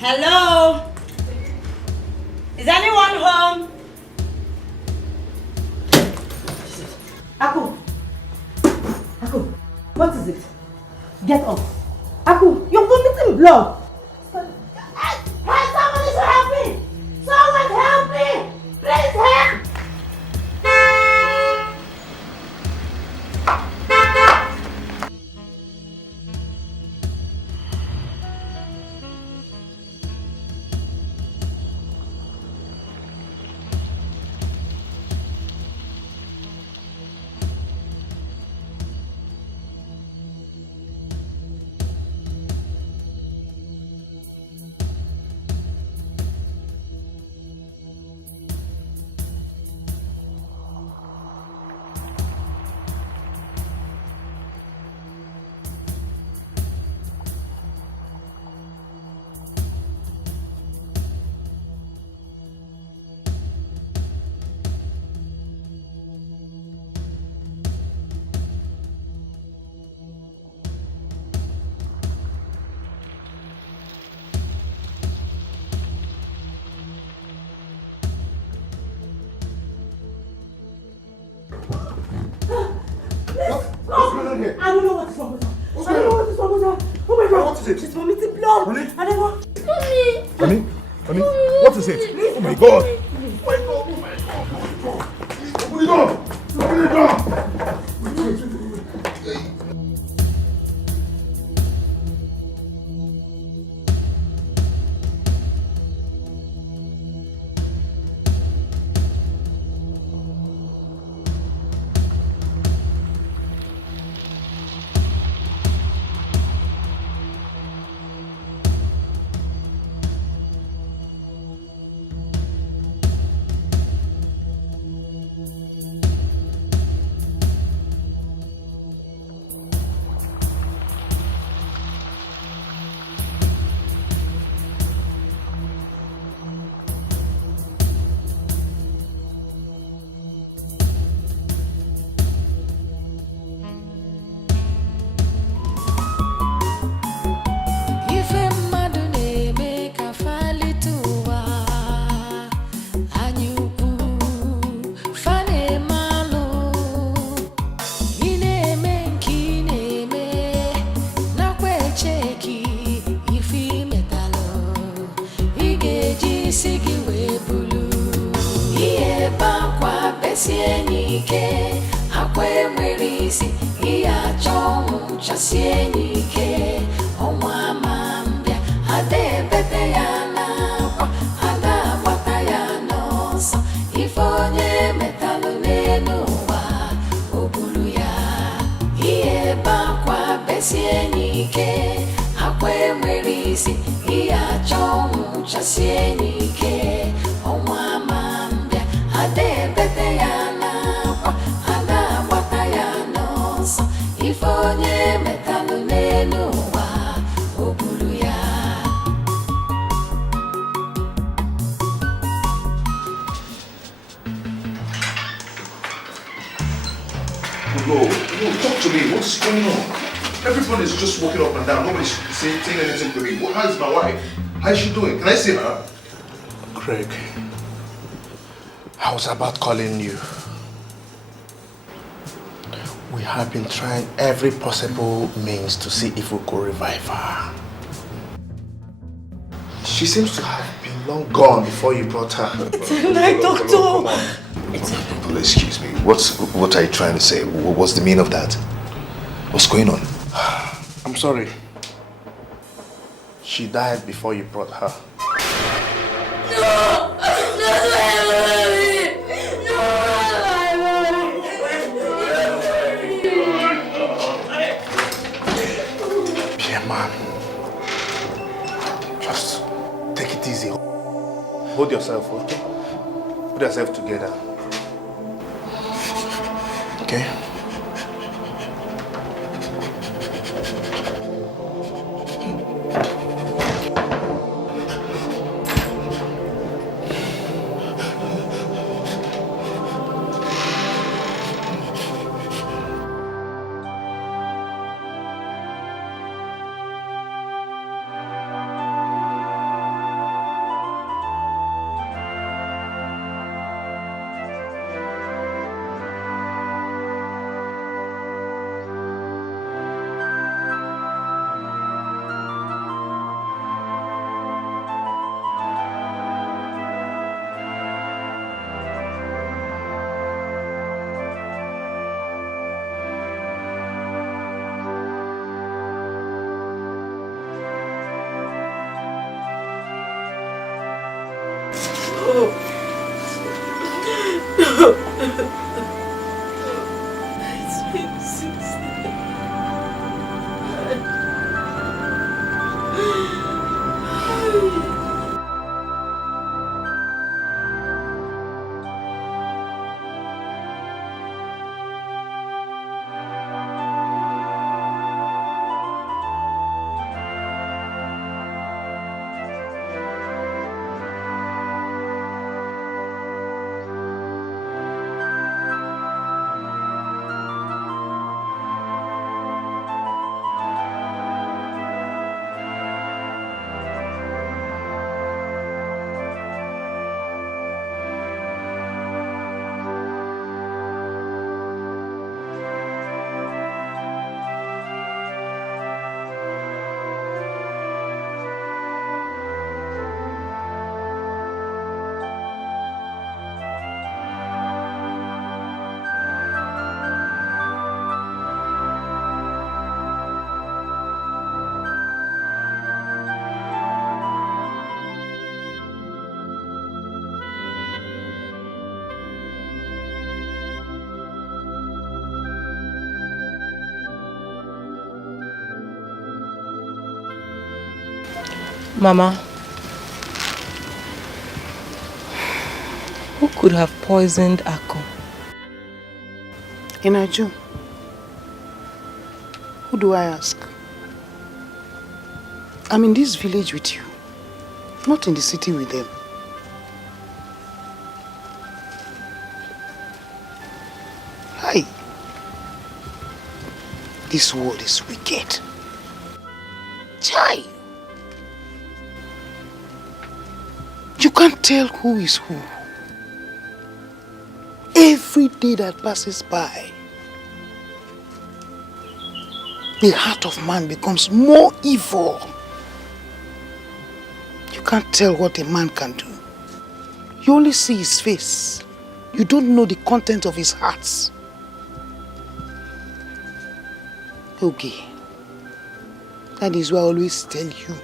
Hello? Is anyone home? Aku, what is it? Get up. Aku, you're vomiting blood. Hey, someone is helping! Someone help me! Please help! on here? I don't know what is wrong with her. What's I don't know going on? what is wrong with her. Oh my God. What is it? She's vomiting blood. Honey? I don't know. Honey? Honey? What is it? Oh my God! Oh my God! Oh my God! Open the door! Open the door! Everyone is just walking up and down. Nobody's saying anything to me. How is my wife? How is she doing? Can I see her? Craig, I was about calling you. We have been trying every possible means to see if we could revive her. She seems to have been long gone before you brought her. It's a night, doctor. Please, excuse me. What are you trying to say? What's the meaning of that? What's going on? I'm sorry. She died before you brought her. No! Be a man. Just take it easy. Hold yourself, okay? Put yourself together. Okay? Mama, who could have poisoned Ako? Inaju, who do I ask? I'm in this village with you, not in the city with them. Hi. This world is wicked. Chai. You can't tell who is who. Every day that passes by, the heart of man becomes more evil. You can't tell what a man can do. You only see his face. You don't know the content of his heart. Okay. That is why I always tell you.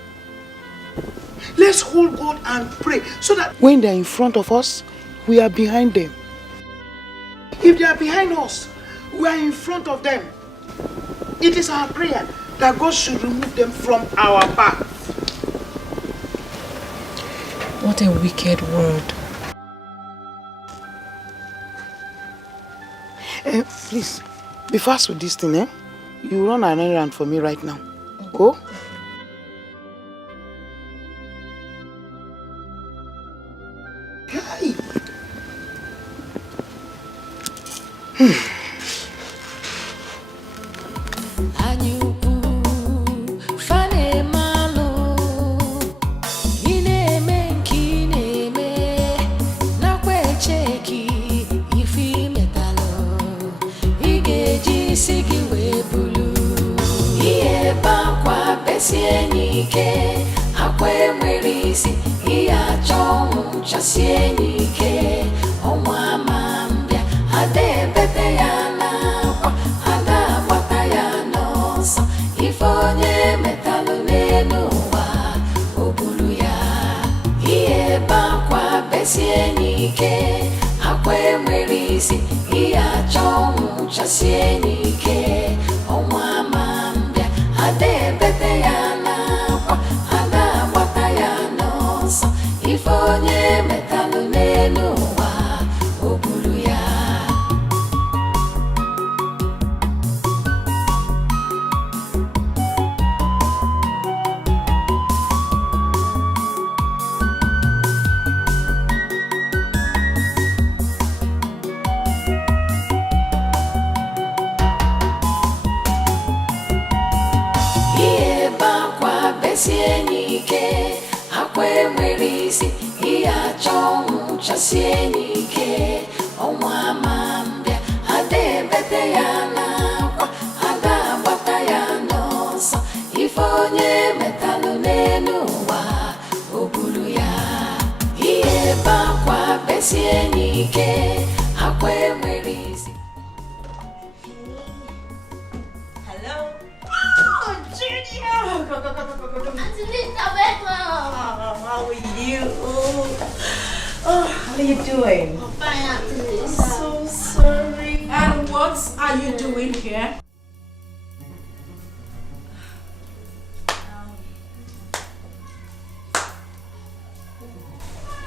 Let's hold God and pray so that when they're in front of us, we are behind them. If they are behind us, we are in front of them. It is our prayer that God should remove them from our path. What a wicked world. Please, be fast with this thing, eh? You run an errand for me right now. Go.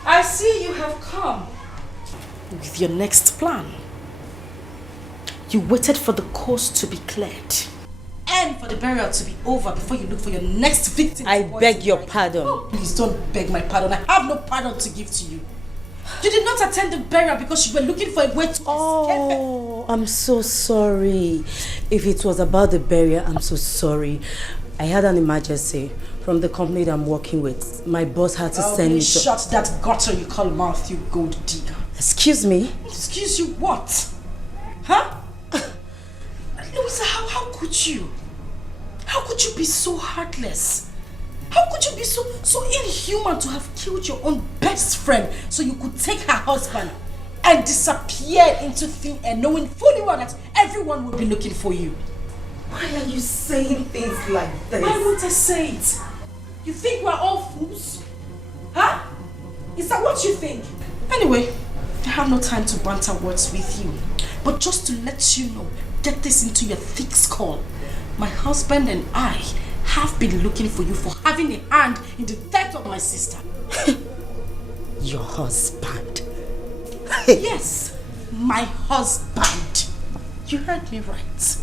I see you have come with your next plan. You waited for the coast to be cleared and for the burial to be over before you look for your next victim. I beg your pardon. Oh, please don't beg my pardon. I have no pardon to give to you. You did not attend the burial because you were looking for a way to escape. Oh, I'm so sorry. If it was about the burial, I'm so sorry. I had an emergency from the company that I'm working with. My boss had to send me to... Shut that gutter you call mouth, you gold digger. Excuse me? Excuse you what? Huh? Louisa, how could you? How could you be so heartless? How could you be so inhuman to have killed your own best friend so you could take her husband and disappear into thin air knowing fully well that everyone will be looking for you? Why are you saying things like this? Why won't I say it? You think we're all fools? Huh? Is that what you think? Anyway, I have no time to banter words with you. But just to let you know, get this into your thick skull. My husband and I have been looking for you for having a hand in the death of my sister. Your husband? Yes, my husband. You heard me right.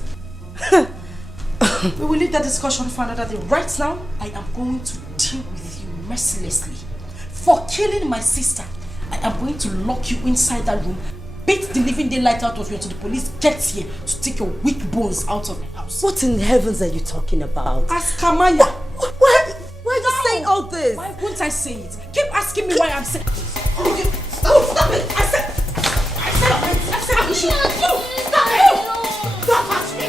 We will leave that discussion for another day. Right now, I am going to deal with you mercilessly. For killing my sister, I am going to lock you inside that room, beat the living daylight out of you until the police gets here to take your weak bones out of the house. What in heavens are you talking about? Ask Kamaya. Why are you saying all this? Why won't I say it? Keep asking me why I'm saying this. Oh, stop it! I said you should. No, stop it! Don't touch me!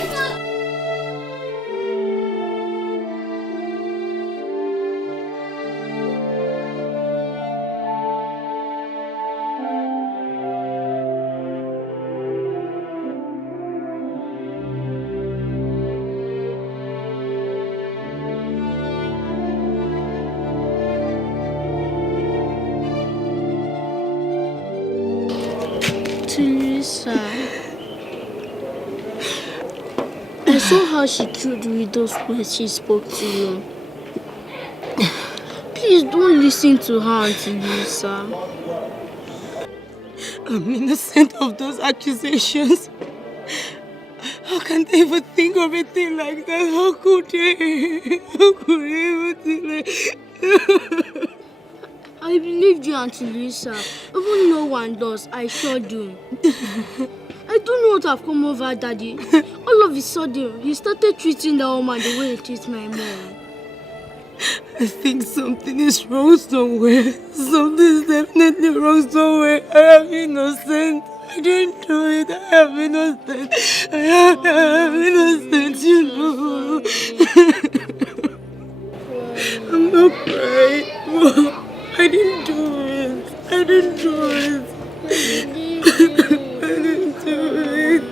I saw how she killed with those words she spoke to you. Please don't listen to her, Auntie Lisa. I'm innocent of those accusations. How can they even think of a thing like that? How could they? How could they even think like I believed you, Auntie Lisa. Even no one does, I sure do. I don't know what have come over Daddy. All of a sudden, he started treating that woman the way he treats my mom. I think something is wrong somewhere. Something is definitely wrong somewhere. I am innocent. I didn't do it. I am innocent. I am innocent, you know. I'm not crying. Mom, I didn't do it. I didn't do it. I didn't do it.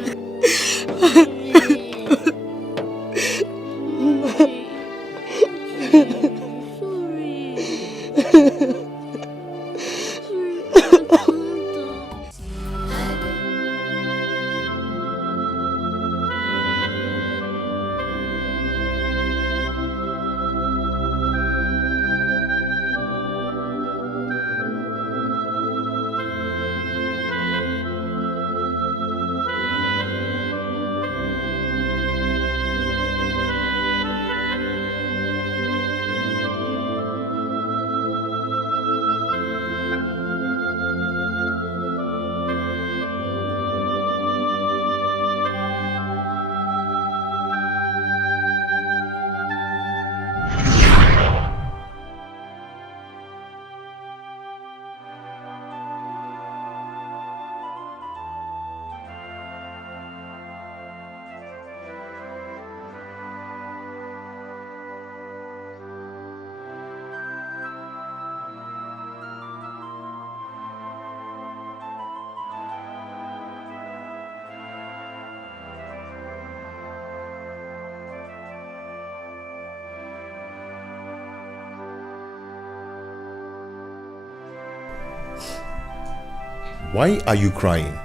Why are you crying?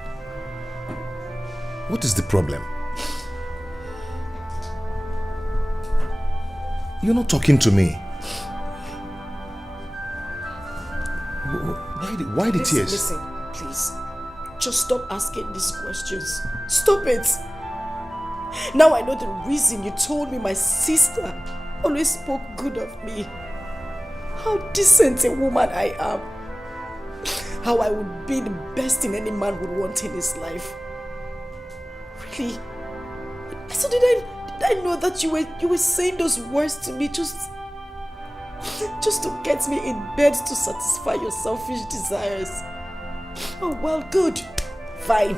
What is the problem? You're not talking to me. Why the tears? Listen, please. Just stop asking these questions. Stop it. Now I know the reason you told me my sister always spoke good of me. How decent a woman I am. How I would be the best thing any man would want in his life. Really? So did I know that you were saying those words to me just to get me in bed to satisfy your selfish desires? Oh well, good. Fine.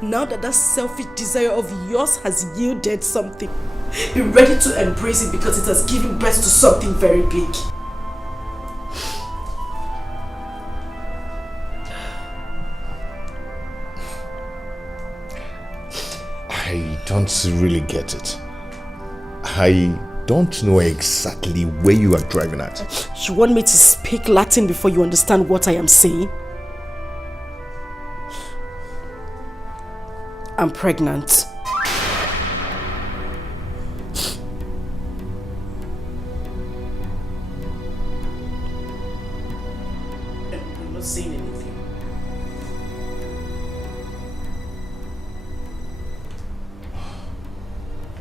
Now that selfish desire of yours has yielded something, be ready to embrace it because it has given birth to something very big. I don't really get it. I don't know exactly where you are driving at. You want me to speak Latin before you understand what I am saying? I'm pregnant.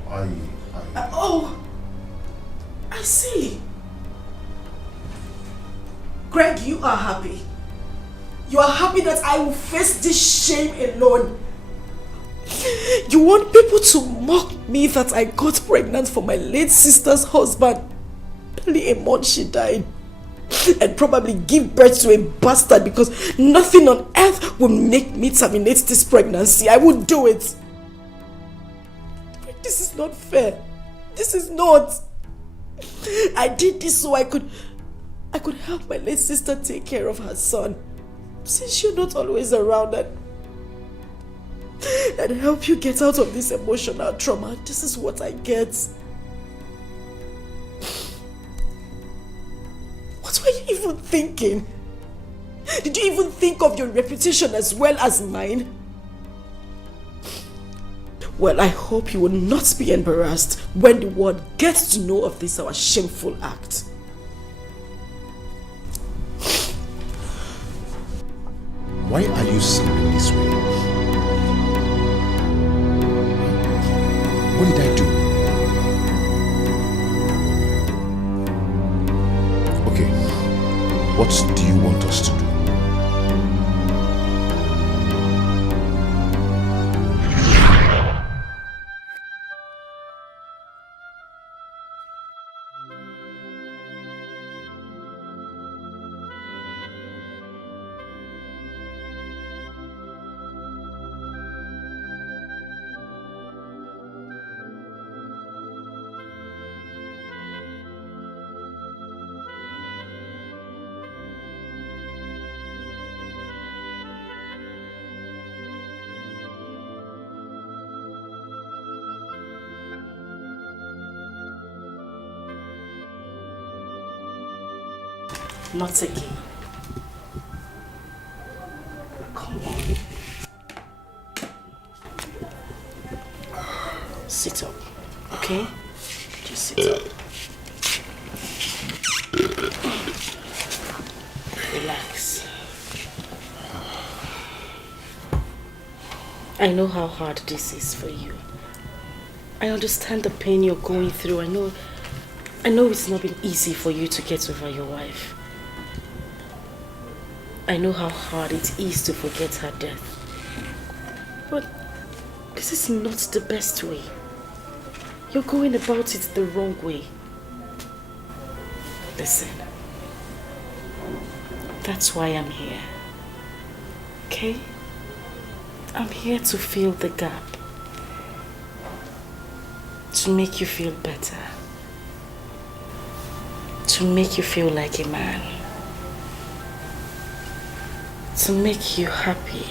Oh, I see. Greg, you are happy. You are happy that I will face this shame alone. You want people to mock me that I got pregnant for my late sister's husband. Barely a month she died. And probably give birth to a bastard because nothing on earth will make me terminate this pregnancy. I would do it. But this is not fair. This is not. I did this so I could help my late sister take care of her son. Since you're not always around and help you get out of this emotional trauma, this is what I get. What were you even thinking? Did you even think of your reputation as well as mine? Well, I hope you will not be embarrassed when the world gets to know of this our shameful act. Why are you sounding this way? What did I do? Okay, what do you want us to do? Not again. Come on. Sit up, okay? Just sit up. Relax. I know how hard this is for you. I understand the pain you're going through. I know it's not been easy for you to get over your wife. I know how hard it is to forget her death. But this is not the best way. You're going about it the wrong way. Listen. That's why I'm here. Okay? I'm here to fill the gap. To make you feel better. To make you feel like a man. To make you happy.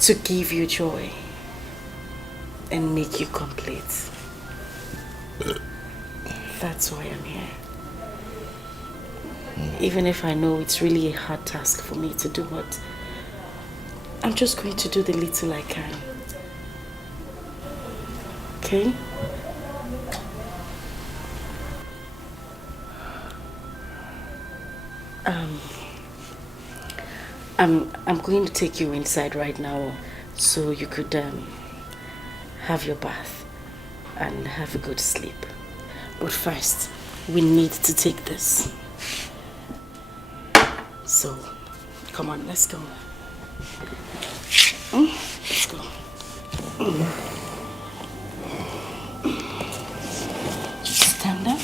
To give you joy and make you complete. That's why I'm here. Even if I know it's really a hard task for me to do, but I'm just going to do the little I can. Okay? I'm going to take you inside right now so you could have your bath and have a good sleep. But first, we need to take this. So, come on, let's go. Let's go. Just stand up.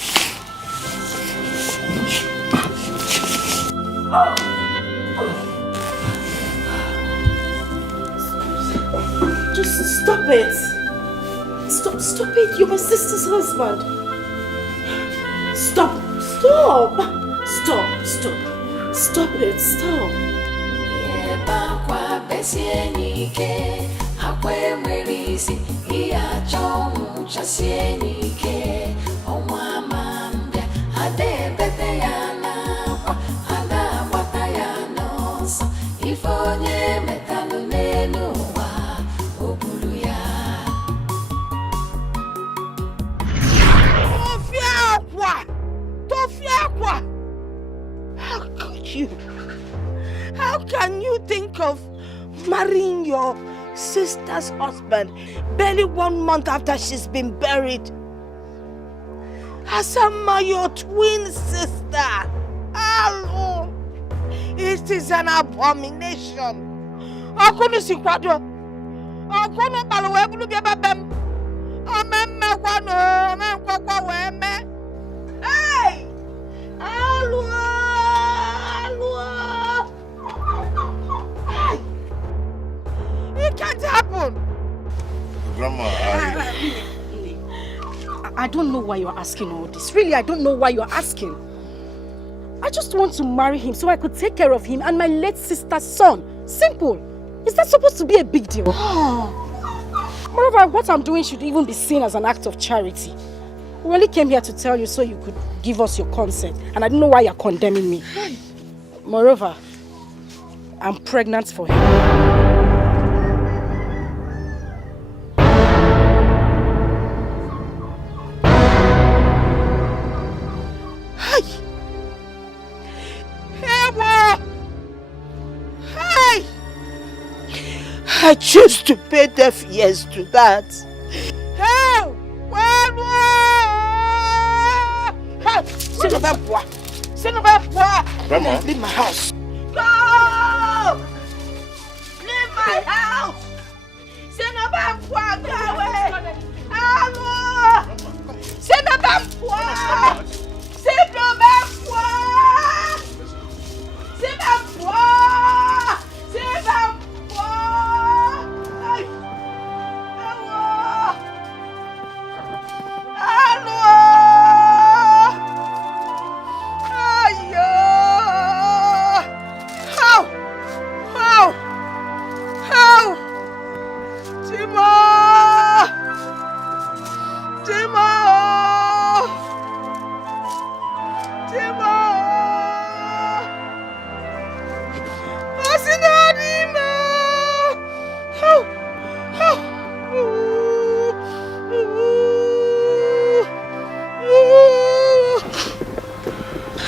Just stop it. Stop it. You're my sister's husband. Stop it. Stop. How can you think of Marrying your sister's husband barely 1 month after she's been buried. Asama, your twin sister. Hello. It is an abomination. Akunu sikwado. Akunu balwe bulu biaba bem. Amemme kwano, amemme kwa weme. Hey! Hello. Hey! It can't happen. Grandma, I don't know why you're asking all this. Really, I don't know why you're asking. I just want to marry him so I could take care of him and my late sister's son. Simple. Is that supposed to be a big deal? Moreover, what I'm doing should even be seen as an act of charity. We only came here to tell you so you could give us your consent. And I don't know why you're condemning me. Moreover, I'm pregnant for him. I choose to pay deaf ears to that. Help! Grandma. Leave my house. Go! Leave my house! Go away! Hello!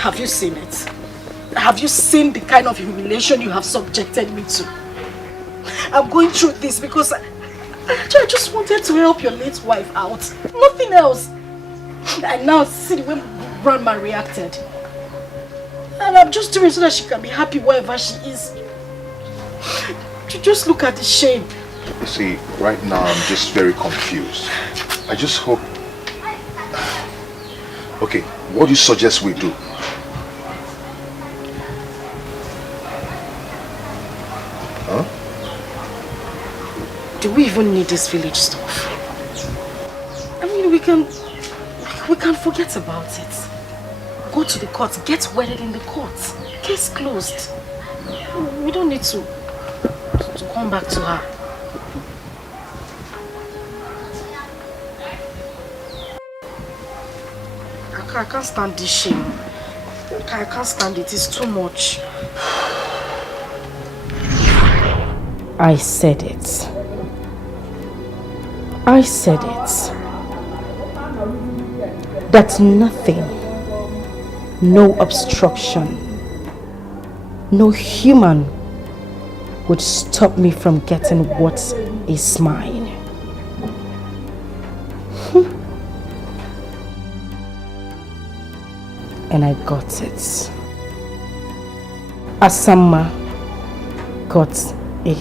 Have you seen it? Have you seen the kind of humiliation you have subjected me to? I'm going through this because I just wanted to help your late wife out. Nothing else. And now see the way Grandma reacted. And I'm just doing it so that she can be happy wherever she is. Just look at the shame. You see, right now I'm just very confused. I just hope... Okay, what do you suggest we do? Huh? Do we even need this village stuff? I mean, we can forget about it. Go to the court, get wedded in the court. Case closed. We don't need to come back to her. I can't stand this shame. I can't stand it. It's too much. I said it. I said it. That nothing, no obstruction, no human would stop me from getting what is mine. And I got it. Asama got it.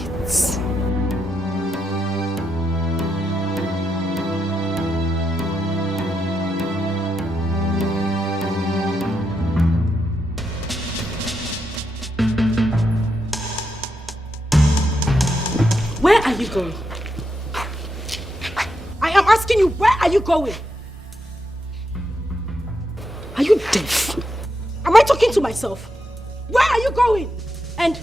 Where are you going? I am asking you, where are you going? Are you deaf? Am I talking to myself? Where are you going? And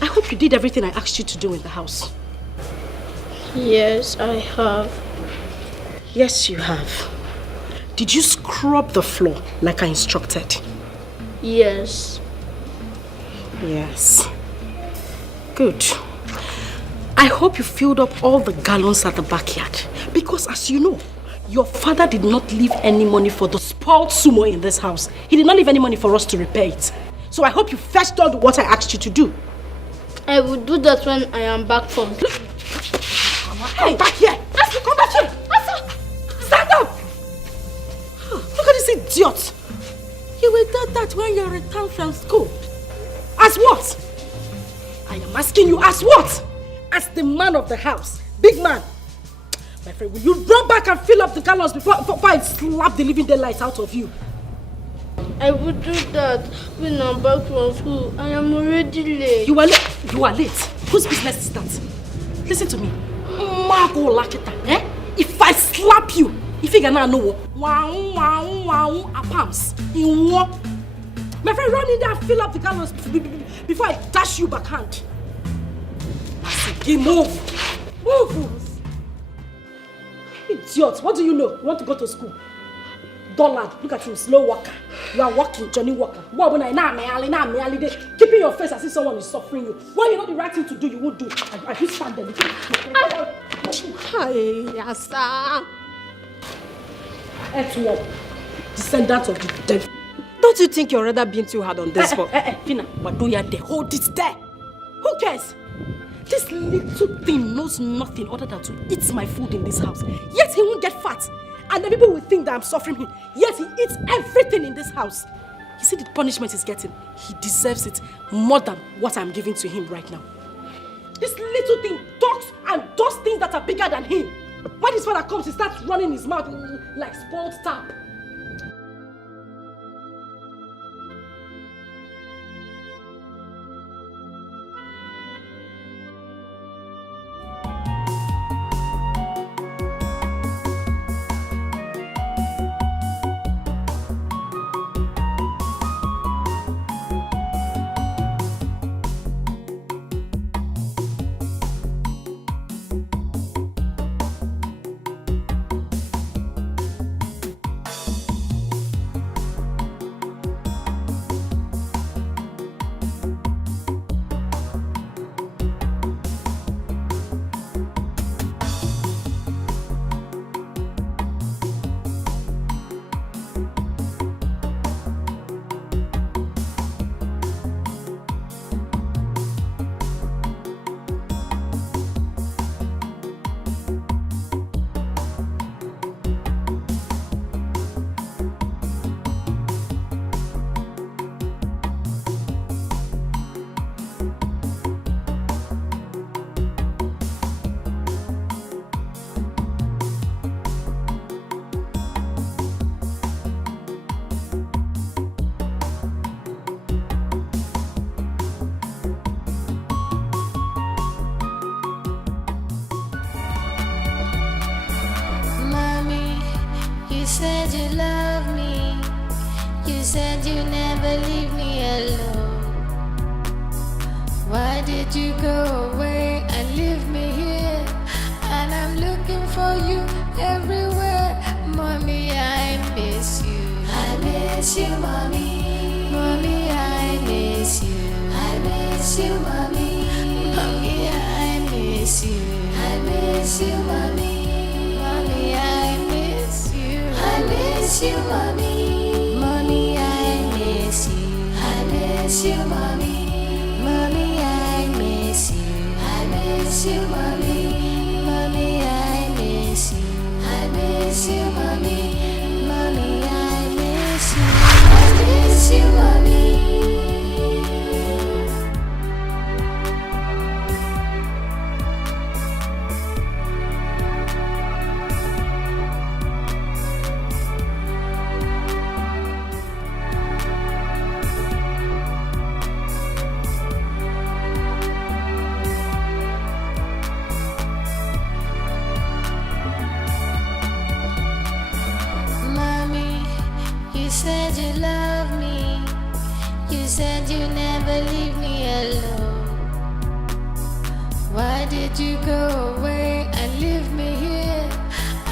I hope you did everything I asked you to do in the house. Yes, I have. Yes, you have. Did you scrub the floor like I instructed? Yes. Yes. Good. I hope you filled up all the gallons at the backyard. Because as you know, your father did not leave any money for the spoiled sumo in this house. He did not leave any money for us to repair it. So I hope you fetched all the water I asked you to do. I will do that when I am back from. Hey, back here! Asa, come back here! Asa! Stand up! Look at this idiot! You will do that when you return from school. As what? I am asking you, as what? As the man of the house. Big man. My friend, will you run back and fill up the gallons before I slap the living daylights out of you? I will do that when I'm back from school. I am already late. You are late? You are late? Whose business is that? Listen to me. Margo Lakita, eh? If I slap you, if you cannot know, palms. My friend, run in there and fill up the gallons before I dash you backhand. I said, move. Move. Idiot, what do you know? You want to go to school? Dullard, look at him, slow walker. You are walking, Johnny Walker. Keeping your face as if someone is suffering you. When you know the right thing to do, you won't do. I just stand there. Hi, Asa. Earthworm, descendant of the dead. Don't you think you're rather being too hard on this one? Fina, but do you there? Hold it there. Who cares? This little thing knows nothing other than to eat my food in this house. Yet he won't get fat. And the people will think that I'm suffering him. Yet he eats everything in this house. You see the punishment he's getting? He deserves it more than what I'm giving to him right now. This little thing talks and does things that are bigger than him. When his father comes, he starts running his mouth like spoiled tap. said you love me. You said you never leave me alone. Why did you go away and leave me here? And I'm looking for you everywhere. Mommy, I miss you. I miss you, mommy. Mommy, I miss you. I miss you, mommy. Mommy, I miss you. I miss you, mommy. Mommy, I miss you. I miss you, mommy. Mommy, I miss you. I miss you, mommy. Mommy, I miss you. I miss you, mommy. Mommy, I miss you. I miss you, mommy. Mommy, I miss you. I miss you, mommy. Said you love me. You said you never leave me alone. Why did you go away and leave me here?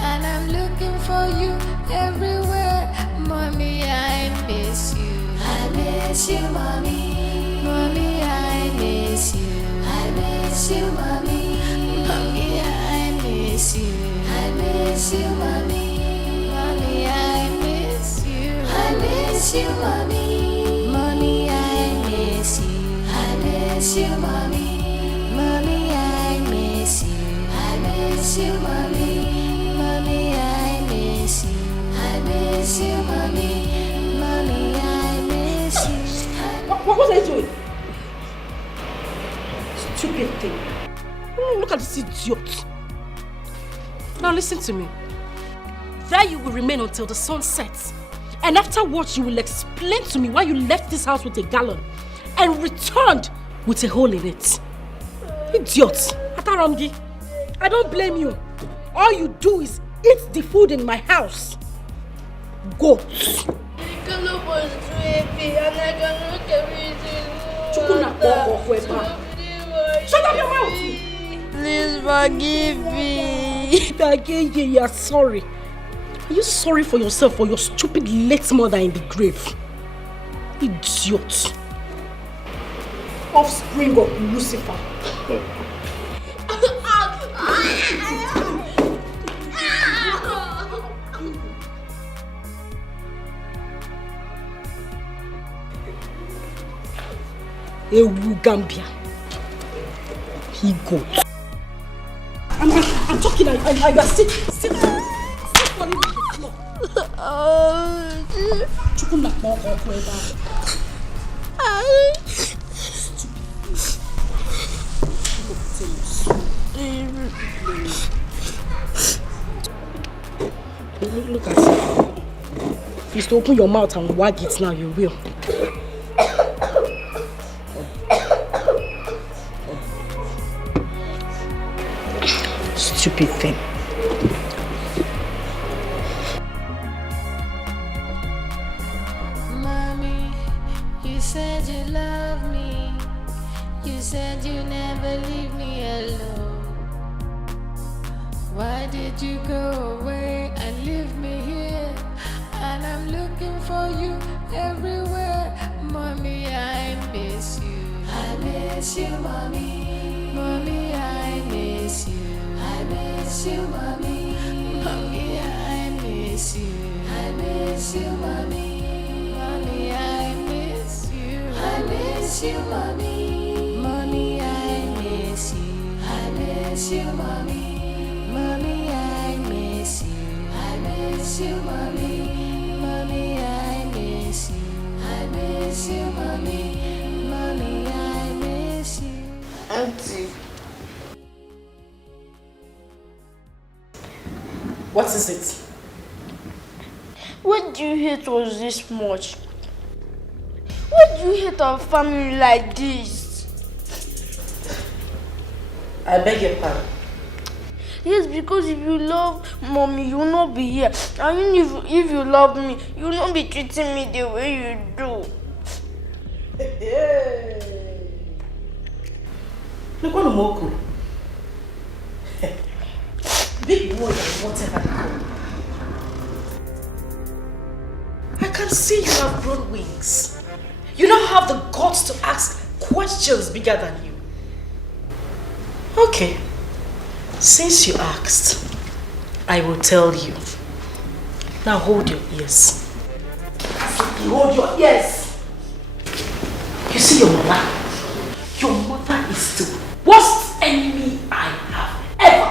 And I'm looking for you everywhere. Mommy, I miss you. I miss you, mommy. Mommy, I miss you. I miss you, mommy. Mommy, I miss you. I miss you, mommy. Mommy, I miss you. I miss you, mommy. Mommy, I miss you. I miss you, mommy. him. Look at this idiot. Now listen to me. There you will remain until the sun sets. And afterwards you will explain to me why you left this house with a gallon and returned with a hole in it. Idiot. Ataramgi, I don't blame you. All you do is eat the food in my house. Go. was too heavy and I cannot carry it. Shut up your mouth! Please forgive me. Again, you are sorry. Are you sorry for yourself or your stupid late mother in the grave? Idiot. Offspring of Lucifer. Ewu Gambia. He got. I'm talking. I sit falling on the floor. Chukuna Boko Kweba. Look at it. If you open your mouth and wag it now, you will. Stupid thing. Mommy, you said you love me. You said you never leave me alone. Why did you go away and leave me here? And I'm looking for you everywhere. Mommy, I miss you. I miss you, mommy. Mommy, I miss you. I miss you, mommy. Mommy, I miss you. I miss you, mommy. Mommy, I miss you. I miss you, mommy. Mommy, I miss you. I miss you, mommy. Mommy, I miss you. I miss you, mommy. Mommy, I miss you. I miss you, mommy. Mommy, I miss you. Auntie. What is it? What do you hate us this much? Why do you hate our family like this? I beg your pardon. Yes, because if you love mommy, you will not be here. And if you love me, you will not be treating me the way you do. Look on Moko. Big word and whatever they call. I can see you have grown wings. You now have the guts to ask questions bigger than you. Okay. Since you asked, I will tell you. Now hold your ears. You hold your ears. You see your mother? Your mother is the worst enemy I have ever.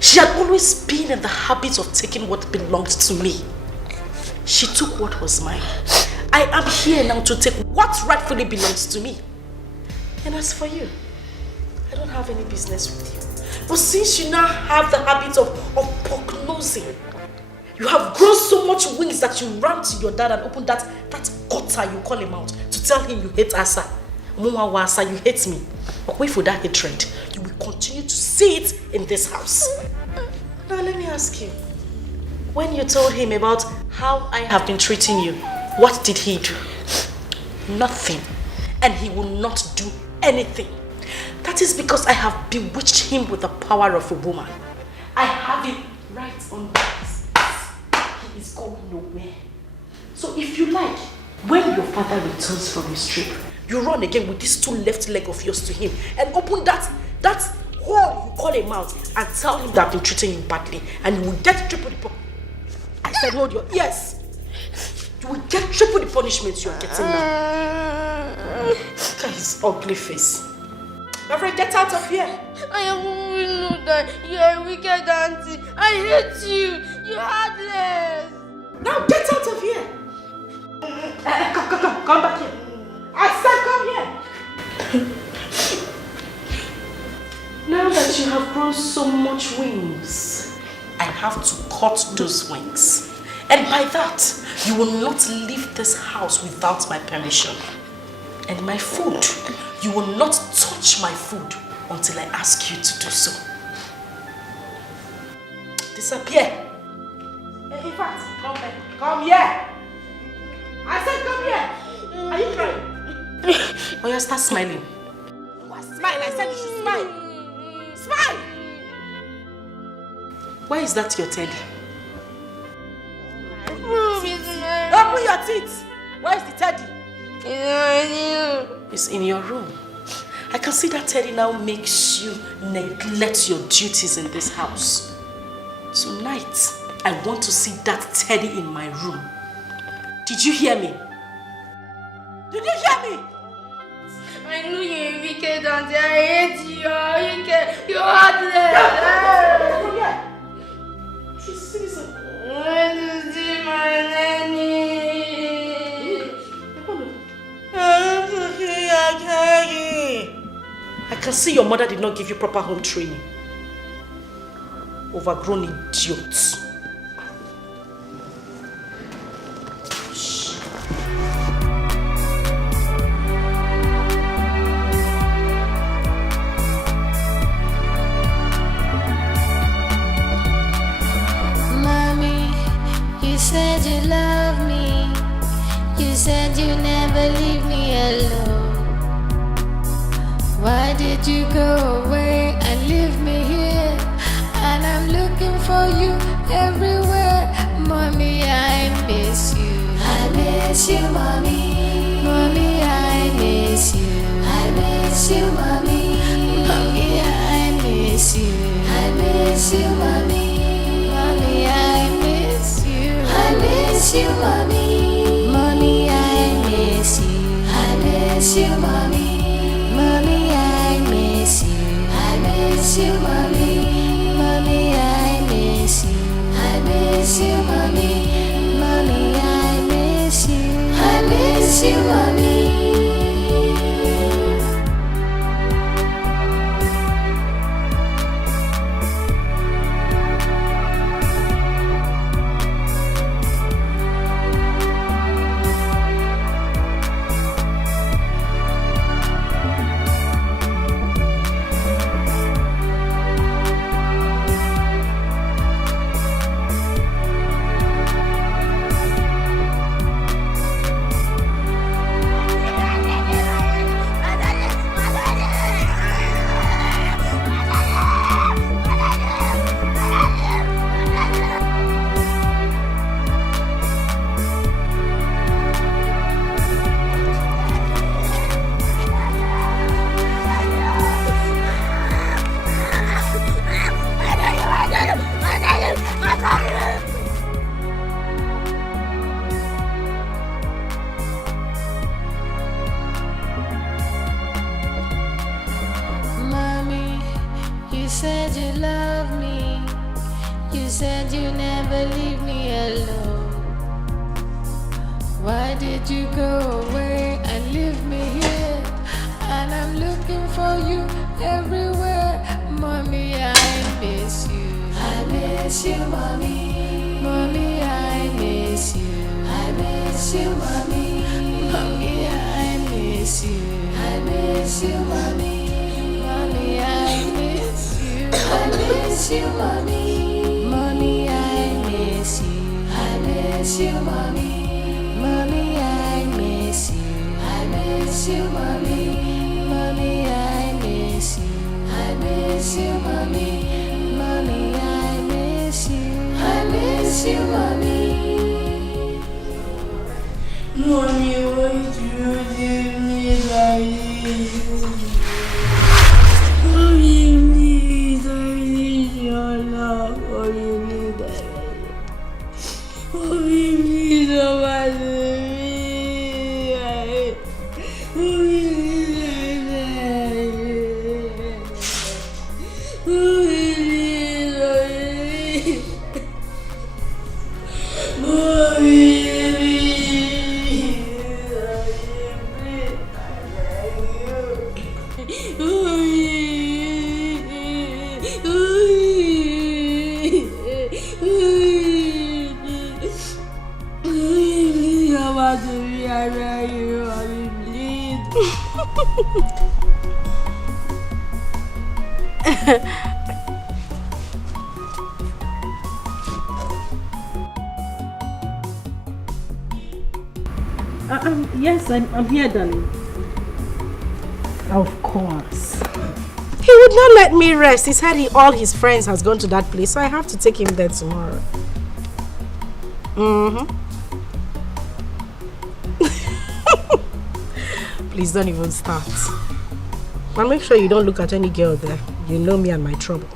She had always been in the habit of taking what belonged to me. She took what was mine. I am here now to take what rightfully belongs to me. And as for you, I don't have any business with you. But since you now have the habit of prognosing, you have grown so much wings that you ran to your dad and opened that gutter you call him out to tell him you hate Asa. Asa, you hate me. But wait for that hatred. You will continue to see it in this house. Now let me ask you. When you told him about how I have been treating you, what did he do? Nothing. And he will not do anything. That is because I have bewitched him with the power of a woman. I have him right on this. He is going nowhere. So if you like, when your father returns from his trip, you run again with this two left leg of yours to him and open that hole you call him out and tell him that I've been treating you badly, and you will get triple the I said hold your ears. You will get triple the punishment you are getting now. Look at his ugly face. My friend, get out of here. I always know that you are a wicked auntie. I hate you. You're heartless. Now get out of here. Come back here. I said come here. that you have grown so much wings. I have to cut those wings. And by that, you will not leave this house without my permission. And my food, you will not touch my food until I ask you to do so. Disappear. In fact, come here. Come here. I said come here. Are you crying? Oh, you start smiling. Smile, I said you should smile. Smile! Why is that your teddy? Open your teeth! Where is the teddy? It's in your room. I can see that teddy now makes you neglect your duties in this house. Tonight, I want to see that teddy in my room. Did you hear me? Did you hear me? I know you're wicked, Auntie. I hate you. You're wicked. You're heartless. I want to see my nanny. I want to see your daddy. I can see your mother did not give you proper home training. Overgrown idiots. Said you love me. You said you never leave me alone. Why did you go away and leave me here? And I'm looking for you everywhere. Mommy, I miss you. I miss you, mommy. Mommy, I miss you. I miss you, mommy. Mommy, I miss you. I miss you, mommy. Mommy, I miss you. I miss you, mommy. Mommy, I miss you. I miss you, mommy. Mommy, I miss you. I miss you, mommy. Mommy, I miss you. I miss you, mommy. Mommy, I miss you. I miss you, mommy. Mommy, please, Yes, I'm here, darling. Of course. He would not let me rest. He said all his friends has gone to that place, so I have to take him there tomorrow. Please don't even start. But make sure you don't look at any girl there. You know me and my trouble.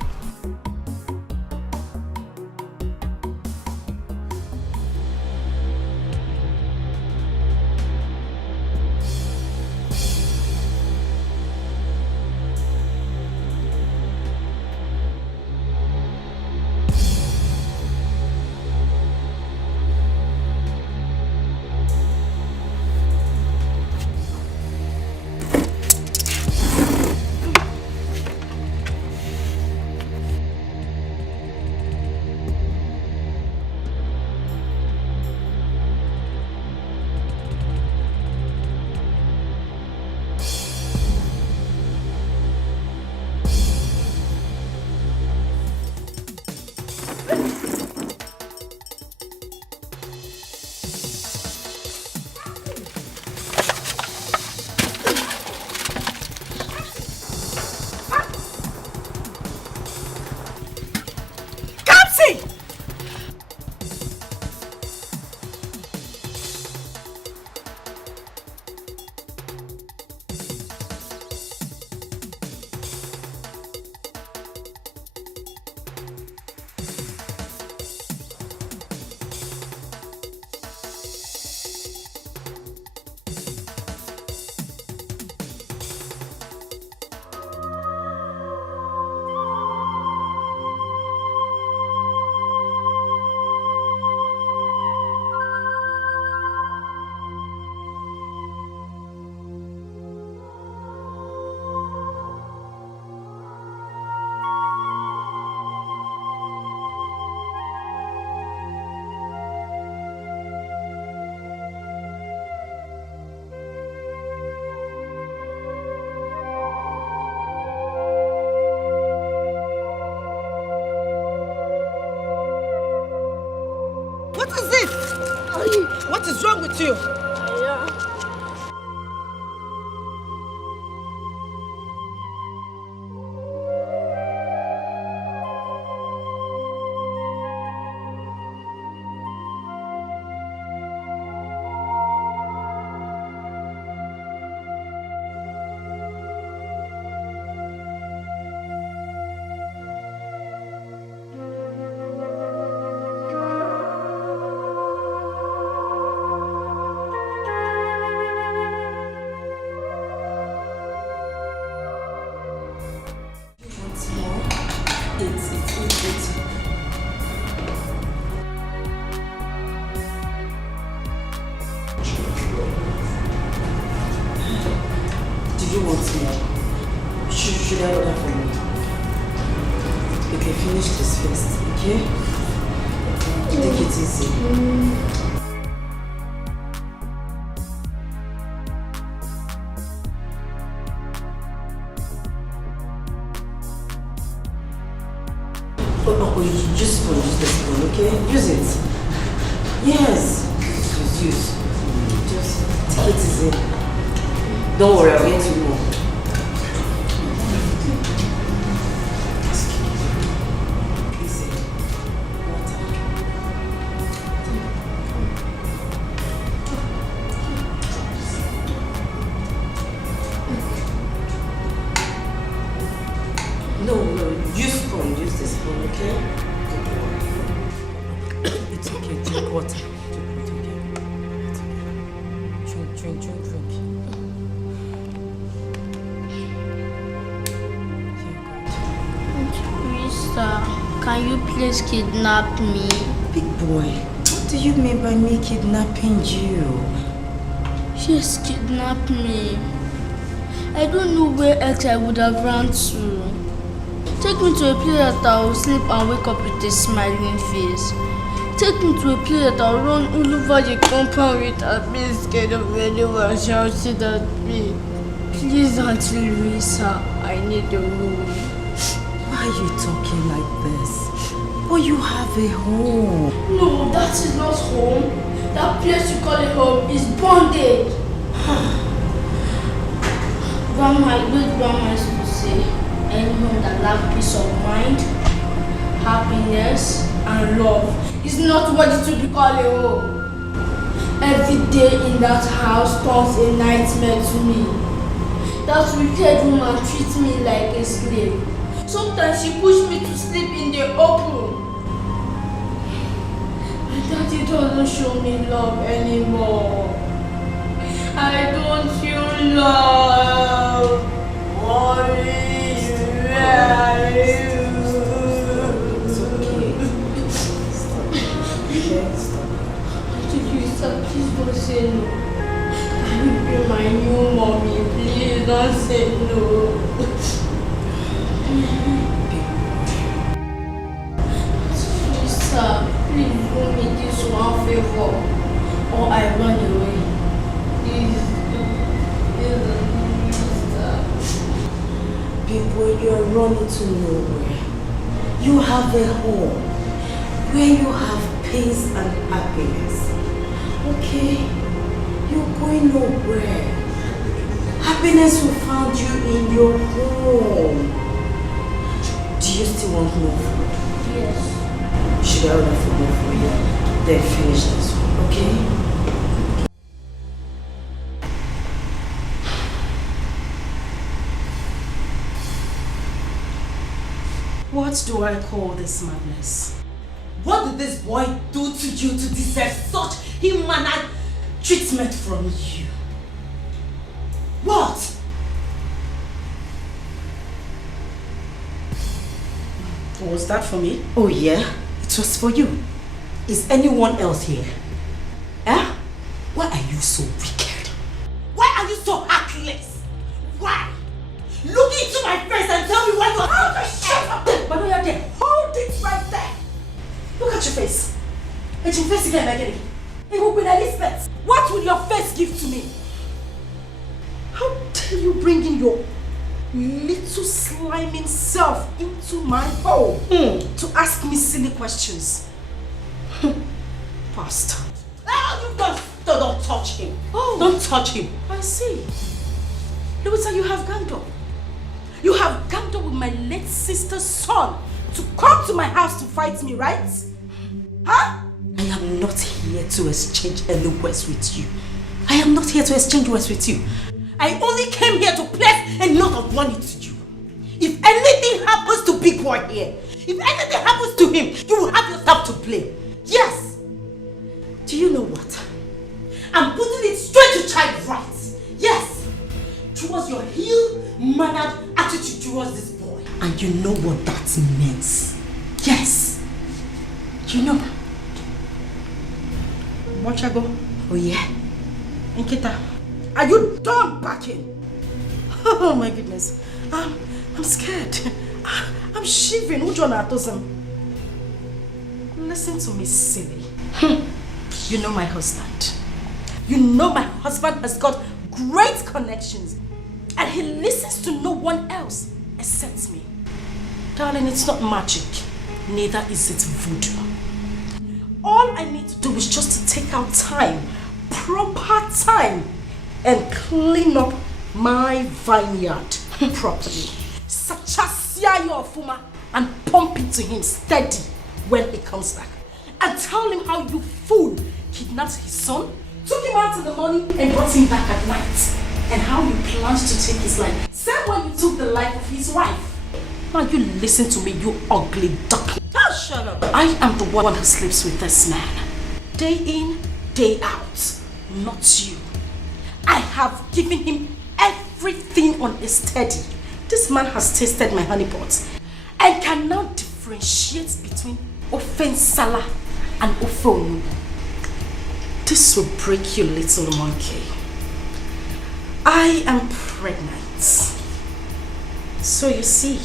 What is wrong with you? Don't worry, I'll get you more. No, use spoon, use the spoon, okay? It's okay, drink water. Drink. Can you please kidnap me? Big boy, what do you mean by me kidnapping you? Yes, kidnap me. I don't know where else I would have run to. Take me to a place that I will sleep and wake up with a smiling face. Take me to a place that I will run all over the compound with a bit scared of anyone shouting at me. Please, Auntie Louisa, I need a room. Why are you talking like this? But you have a home. No, that is not home. That place you call a home is bondage. Grandma, good grandma used to say, any home that lacks peace of mind, happiness, and love is not what it should be called a home. Every day in that house turns a nightmare to me. That wicked woman treats me like a slave. Sometimes she pushes me to sleep in the open. And Daddy doesn't show me love anymore. I don't feel love. Please don't say no. Can you be my new mommy? Please don't say no. Please, sir, please do me this one favor, or I run away. Please, People, you are running to nowhere. You have a home where you have peace and happiness. Okay? You're going nowhere. Happiness will find you in your home. Do you still want more food? Yes. Should I order for more for you? Then finish this one, okay? What do I call this madness? What did this boy do to you to deserve such inhuman treatment from you? What? Was that for me? Oh yeah, it was for you. Is anyone else here? Eh? Why are you so wicked? Why are you so heartless? Why? Look into my face and tell me why you are shut up! But no, you're there. Hold it right there. Look at your face. And your face again, Maggie. It will be Elizabeth. What will your face give to me? How dare you bring in your little sliming self into my home to ask me silly questions? Bastard. Oh, you don't touch him. Oh. Don't touch him. I see. Louisa, you have ganged up. You have ganged up with my late sister's son to come to my house to fight me, right? Huh? I am not here to exchange any words with you. I am not here to exchange words with you. I only came here to place a note of warning to you. If anything happens to Big Boy here, if anything happens to him, you will have yourself to blame. Yes. Do you know what? I'm putting it straight to child rights. Yes. Towards your ill-mannered attitude towards this boy. And you know what that means. Yes. You know. Mochago. Oh yeah. Nkita, are you done backing? Oh my goodness. I'm scared. I'm shivering. Uju Okoli. Listen to me, silly. You know my husband. You know my husband has got great connections. And he listens to no one else except me. Darling, it's not magic. Neither is it voodoo. All I need to do is just to take out time, proper time, and clean up my vineyard properly. Sachasia your fuma and pump it to him steady when he comes back. And tell him how you fool kidnapped his son, took him out in the morning and brought him back at night. And how you planned to take his life. Same when you took the life of his wife. Now you listen to me, you ugly duckling. Oh, shut up. I am the one who sleeps with this man. Day in, day out. Not you. I have given him everything on a steady. This man has tasted my honey pot and can now differentiate between Ofen Sala and Ofe. This will break you, little monkey. I am pregnant. So you see,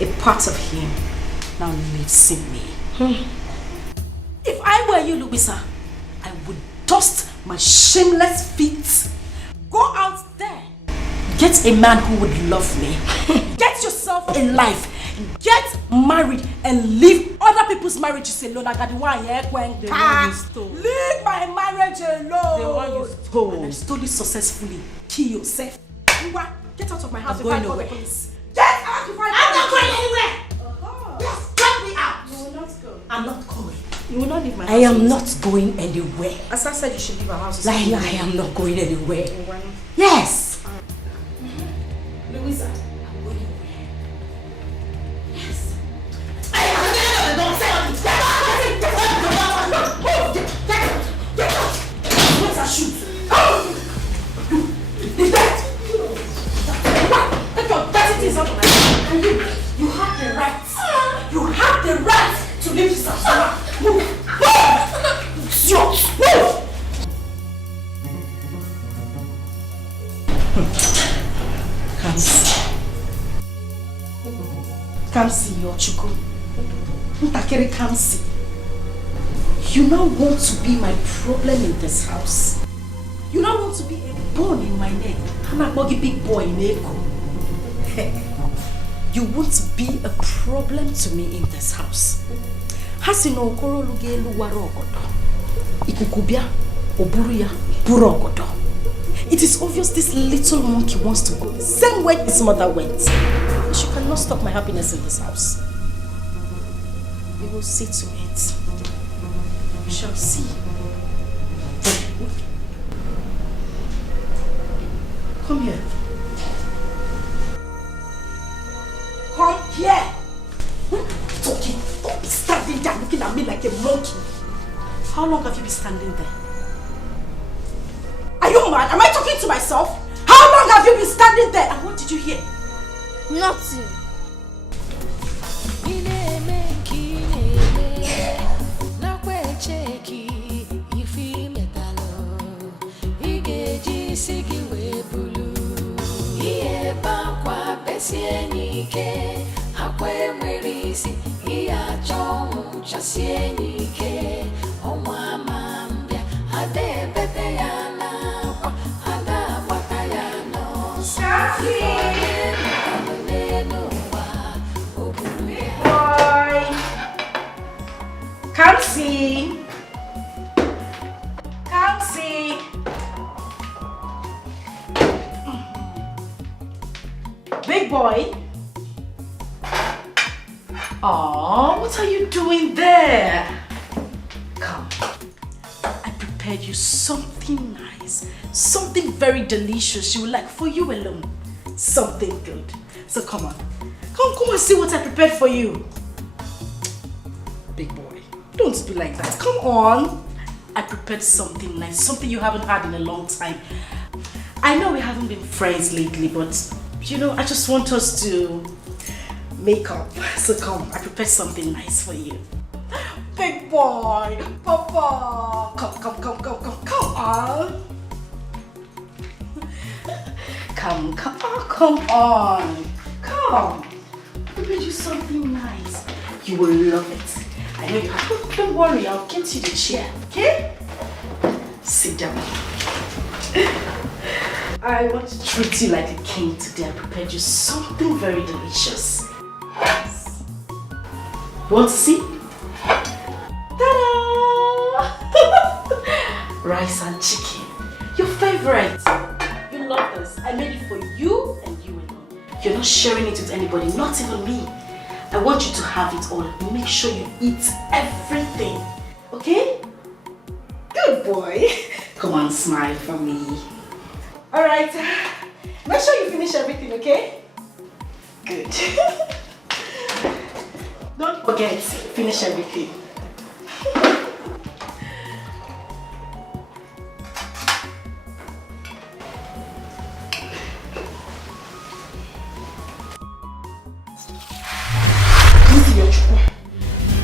a part of him now lives in me. If I were you, Louisa, I would dust my shameless feet, go out there Get a man who would love me. Get yourself a life. Get married and leave other people's marriages alone. I got the one here going. The one you stole. Leave my marriage alone. The one you stole. And I stole it successfully. Kill yourself. Get out of my house before I call go the police. Get out before I I'm not going anywhere. Yes, drop me out. You will not go. I'm not going. You will not leave my house. I am not going anywhere. As I said, you should leave our house. I am not going anywhere. Yes. Louisa. Shoot! The dead! Take your dirty things out of my house. And you have the right. You have the right to leave this house. Move! Move! Move! Come see your chuku. Ntakere, come see. You now want to be my problem in this house. You now want to be a bone in my neck. I'm a buggy big boy in Eko. You want to be a problem to me in this house. Hasino okoro lugelu waro ogodo. Ikukubia oburuya buro ogodo. It is obvious this little monkey wants to go the same way his mother went. She cannot stop my happiness in this house. We will see to it. We shall see. Come here. Come here. Talking. Don't be standing there looking at me like a monkey. How long have you been standing there? Are you mad? Am I talking to myself? How long have you been standing there? And what did you hear? Nothing. Come see. Come see. Big boy. Oh, what are you doing there? Come. I prepared you something nice. Something very delicious you like for you alone. Something good. So come on. Come and see what I prepared for you. Big boy. Don't be like that. Come on. I prepared something nice. Something you haven't had in a long time. I know we haven't been friends lately, but you know, I just want us to make up. So come, I prepared something nice for you. Big boy, Papa. Come on. Come on. Come. I prepared you something nice. You will love it. I know you have. Don't worry, I'll get you the chair, okay? Sit down. I want to treat you like a king today. I prepared you something very delicious. Yes. You want to see? Ta-da! Rice and chicken. Your favorite. You love this. I made it for you and you alone. You're not sharing it with anybody, not even me. I want you to have it all. Make sure you eat everything. Okay? Good boy. Come on, smile for me. Alright. Make sure you finish everything, okay? Good. Don't forget, finish everything.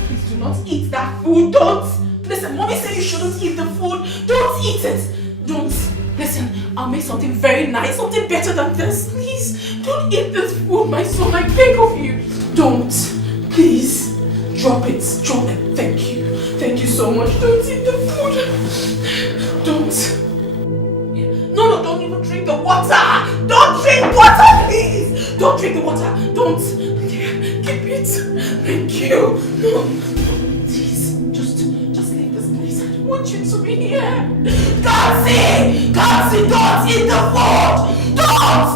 Please do not eat that food. Don't. Listen, mommy said you shouldn't eat the food. Don't eat it. Don't. Listen, I'll make something very nice, something better than this. Please, don't eat this food, my son. I beg of you. Don't. Please. Drop it. Drop it. Thank you. Thank you so much. Don't eat the food. Don't. No, don't even drink the water. Don't drink water, please! Don't drink the water! Don't! Keep it! Thank you! No, please, just leave this place. I don't want you to be here! Kansi! Kansi, don't eat the food! Don't!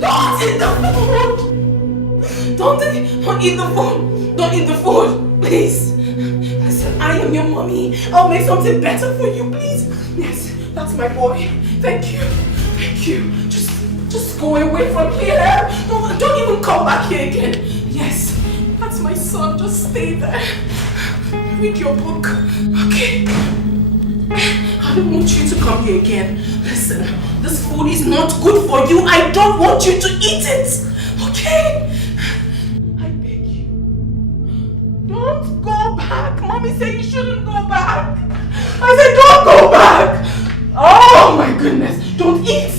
Don't eat the food! Don't eat the food! Don't eat the food! Please! Listen, I am your mommy. I'll make something better for you, please. Yes, that's my boy. Thank you. Thank you. Just go away from here. Don't even come back here again. Yes, that's my son. Just stay there. Read your book. Okay? I don't want you to come here again. Listen, this food is not good for you. I don't want you to eat it. Okay? Don't go back. Mommy said you shouldn't go back. I said don't go back. Oh my goodness. Don't eat.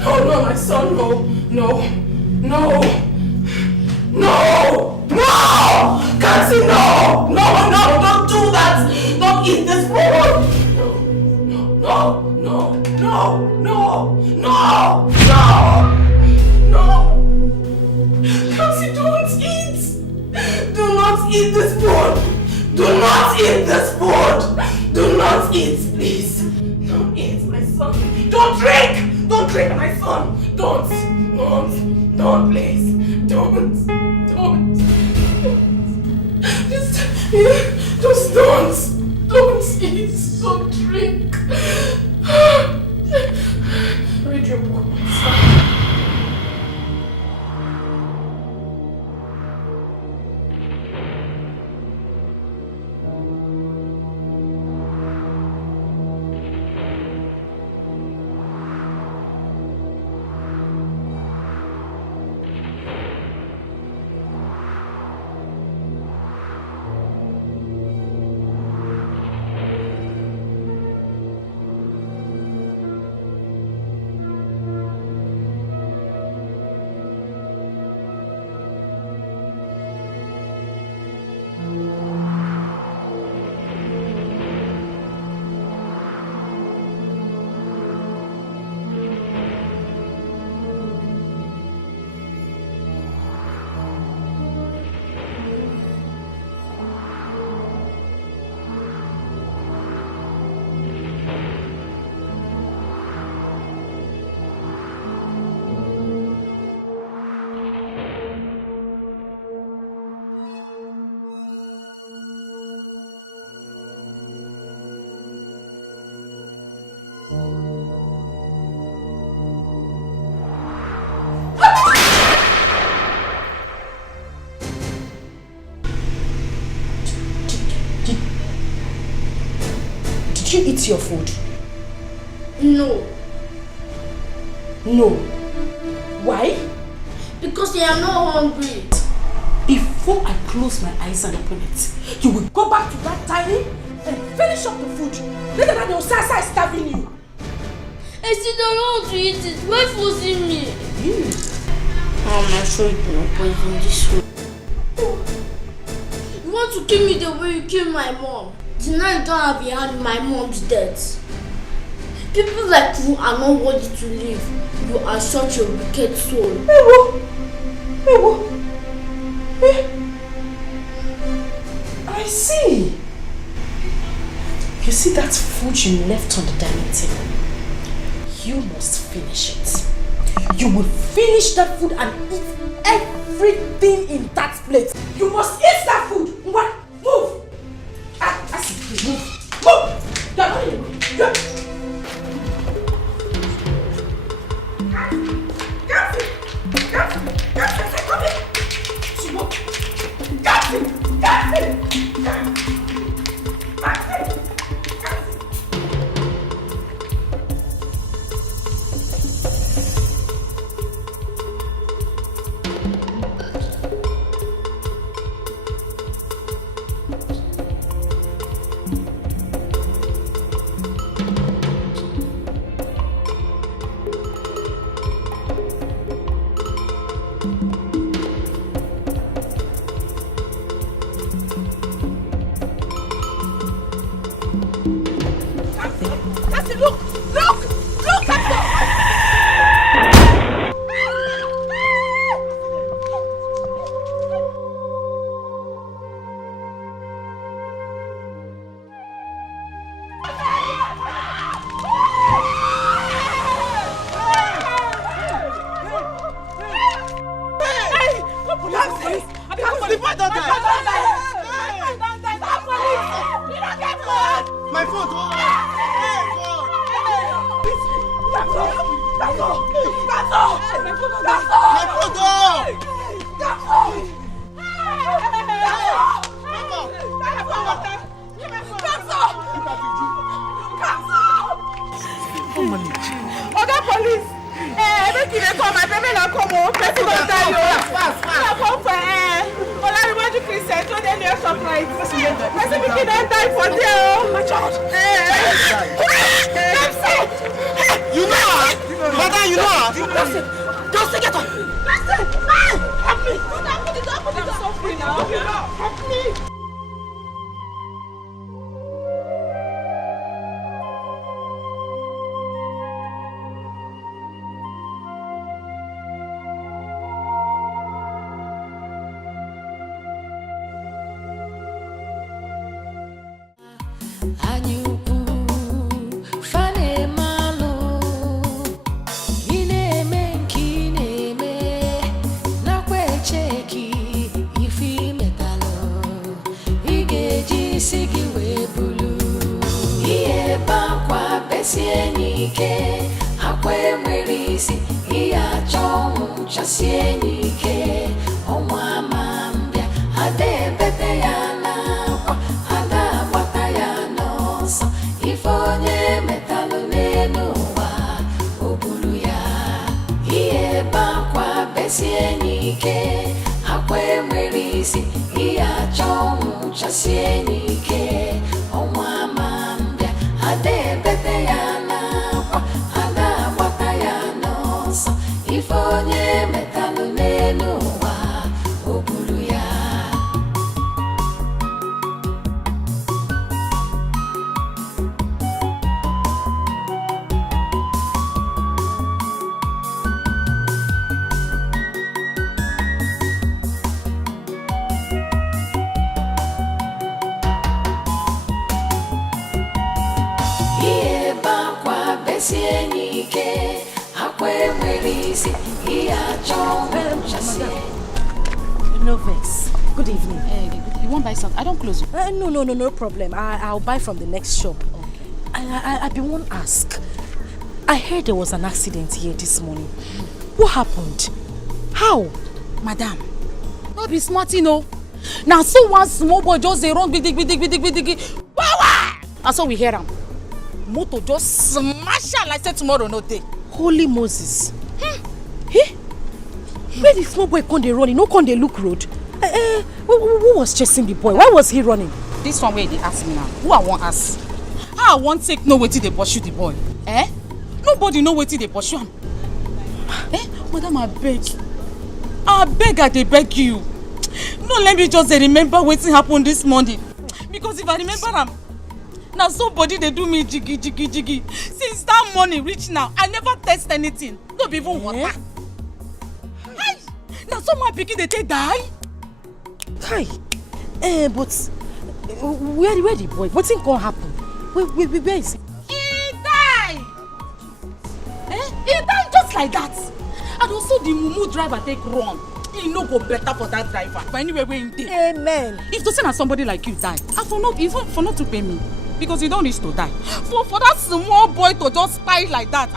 No, my son. No. Can't say no. Don't do that. Don't eat this food. No. Can't say don't eat. Do not eat this food! Do not eat this food! Do not eat, please! Don't eat, my son! Don't drink! Don't drink, my son! Don't, please! Don't! Just don't! Don't eat, don't drink! Read your book, my son. Did you eat your food? No. Why? Because I am not hungry. Before I close my eyes and open it, you will go back to that dining and finish up the food. Later than they will start starving you. I still don't want to eat it. Why forcing me? I'm sure you don't poison this food. You want to kill me the way you killed my mom? The night you don't have a hand in my mom's death. People like you are not worthy to live. You are such a wicked soul. I see. You see that food you left on the dining table? You must finish it. You will finish that food and eat everything in that plate. You must eat that food. What? Move. I see. Move. You're not in the room. police. The boy don't die. My phone. Oga police! Make you dey come, my baby na come o. Person don die o. Na come for Olariwaju Christian to dey near surprise. Person pikin don die for there o. My child. You know her? Mother, you know her? Just get up. Help me. Don't put it so free now. Help me. No vex. Good evening. You won't buy something? I don't close. No problem. I'll buy from the next shop. Okay. I be one ask. I heard there was an accident here this morning. What happened? How? Madam, no be smart, you know. Now so one small boy just dey run big. And so we hear him. Motor just smash her like say tomorrow no day. Holy Moses. Where the small boy come dey run? He no come dey look road. Who was chasing the boy? Why was he running? This one where they ask me now. Who I want ask? How I want take know wetin dey pursue the boy? Nobody know wetin dey pursue him. Madam, I beg, I dey beg you. No, let me just remember wetin happened this morning. Because if I remember am, now somebody they do me jiggy. Since that morning reach now, I never taste anything. No be even water. Now someone picking they take die. Hi. But where the boy? What's gonna happen? Where is he? He died. He died just like that. And also the mumu driver take run. He no go better for that driver. But anyway, we in there. Amen. If to say that somebody like you die, I for not to pay me. Because you don't need to die. For that small boy to just spy like that.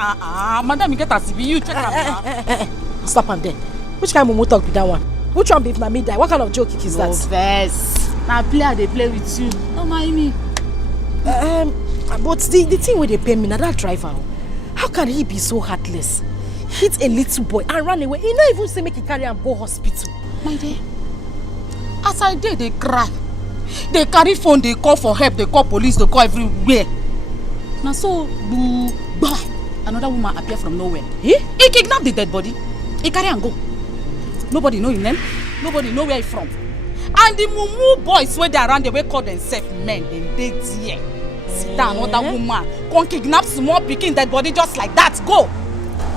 Madam, you get a CV, you check out. Stop him there. Which kind of mumu talk be that one? Which one be if me die? What kind of joke is that? No verse. Now they play with you. Don't mind me. But the thing where they pay me, now that driver, how can he be so heartless? Hit a little boy and run away. He not even say make he carry him go hospital. My dear, as I did, they cry. They carry phone, they call for help, they call police, they call everywhere. Now so, another woman appear from nowhere. He kidnapped the dead body. He carry and go. Nobody know his name. Nobody know where he from. And the mumu boys where they around, they will call themselves men. They there. Sit down, another woman. Come kidnap small pikin dead body just like that. Go.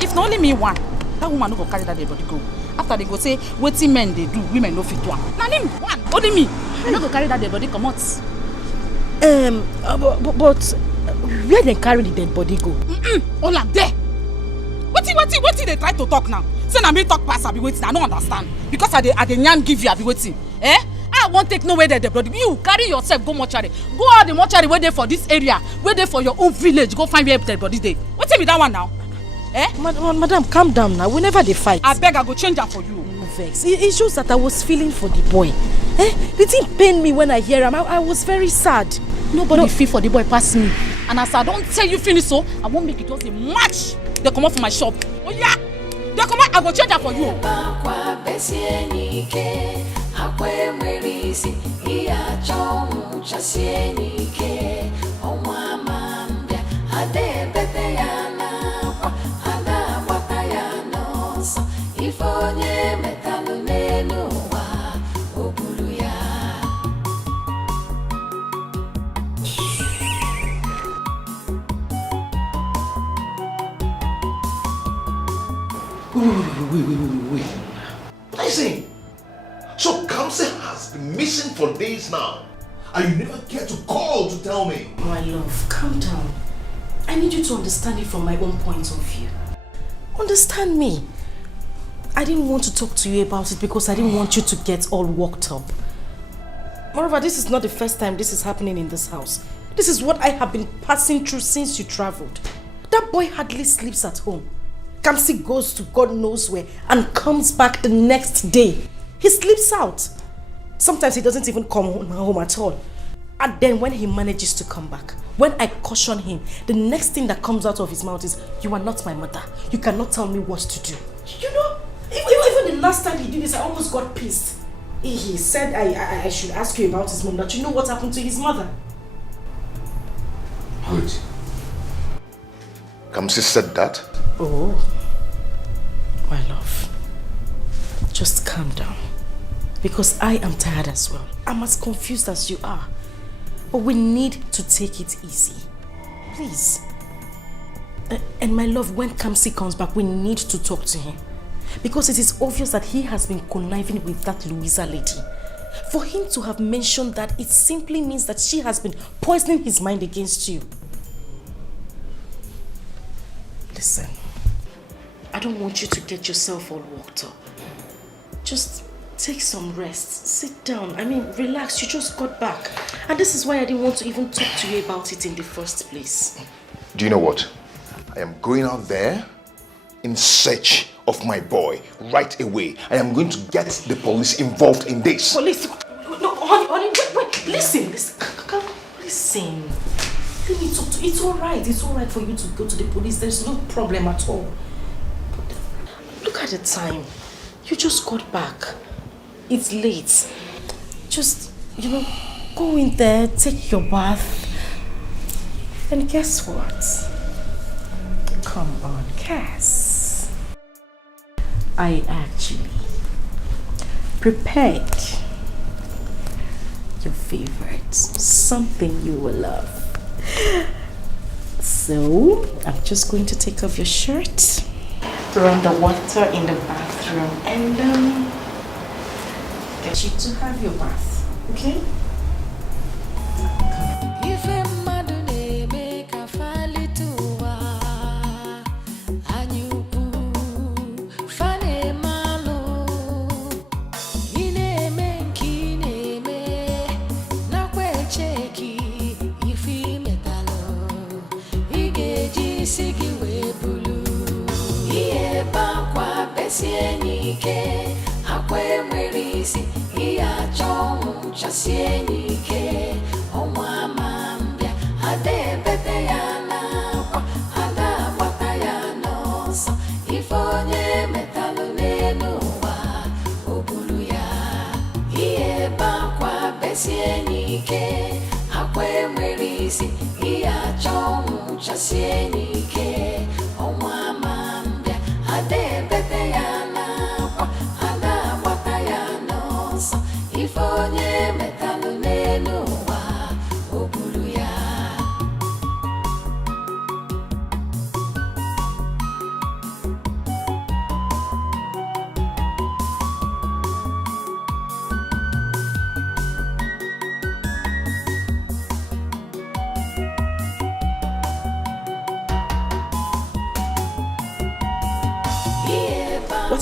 If not only me one, that woman no go carry that dead body go. After they go say, wetin men they do, women no fit one. Now name one, only me. I no go carry that dead body come out. But where they carry the dead body go? All am there. Wetin they try to talk now? Say na me talk pass, I be waiting. I don't understand. Because I dey yarn give you, I be waiting. Eh? I won't take no way there, brother. You carry yourself, go mortuary. Go out the mortuary where they for this area, where they for your own village. Go find where the body day. What's me that one now? Eh? Madam, calm down now. Whenever they fight. I beg, I go change that for you. No vex. It shows that I was feeling for the boy. Eh? The thing pained me when I hear him. I was very sad. Nobody feel for the boy past me. And as I don't tell you finish so, I won't make it just a match. They come out from my shop. Oh yeah. They come out, I go change that for you. Wait. Listen. So Kamsi has been missing for days now. And you never care to call to tell me. My love, calm down. I need you to understand it from my own point of view. Understand me. I didn't want to talk to you about it because I didn't want you to get all worked up. Moreover, this is not the first time this is happening in this house. This is what I have been passing through since you traveled. That boy hardly sleeps at home. Kamsi goes to God knows where and comes back the next day. He sleeps out. Sometimes he doesn't even come home at all. And then when he manages to come back, when I caution him, the next thing that comes out of his mouth is, "You are not my mother. You cannot tell me what to do." You know, even the last time he did this, I almost got pissed. He said I should ask you about his mom, that you know what happened to his mother. Wait. Kamsi said that? Oh, my love, just calm down, because I am tired as well. I'm as confused as you are, but we need to take it easy, please. And my love, when Kamsi comes back, we need to talk to him, because it is obvious that he has been conniving with that Louisa lady. For him to have mentioned that, it simply means that she has been poisoning his mind against you. Listen, I don't want you to get yourself all worked up. Just take some rest. Sit down. I mean, relax. You just got back. And this is why I didn't want to even talk to you about it in the first place. Do you know what? I am going out there in search of my boy right away. I am going to get the police involved in this. Police? No, honey, wait. Listen. Listen. Let me talk to you. It's alright. It's alright for you to go to the police. There's no problem at all. But look at the time. You just got back. It's late. Just, go in there, take your bath. And guess what? Come on, Cass. I actually prepared your favorite. Something you will love. So, I'm just going to take off your shirt, throw on the water in the bathroom, and get you to have your bath, okay?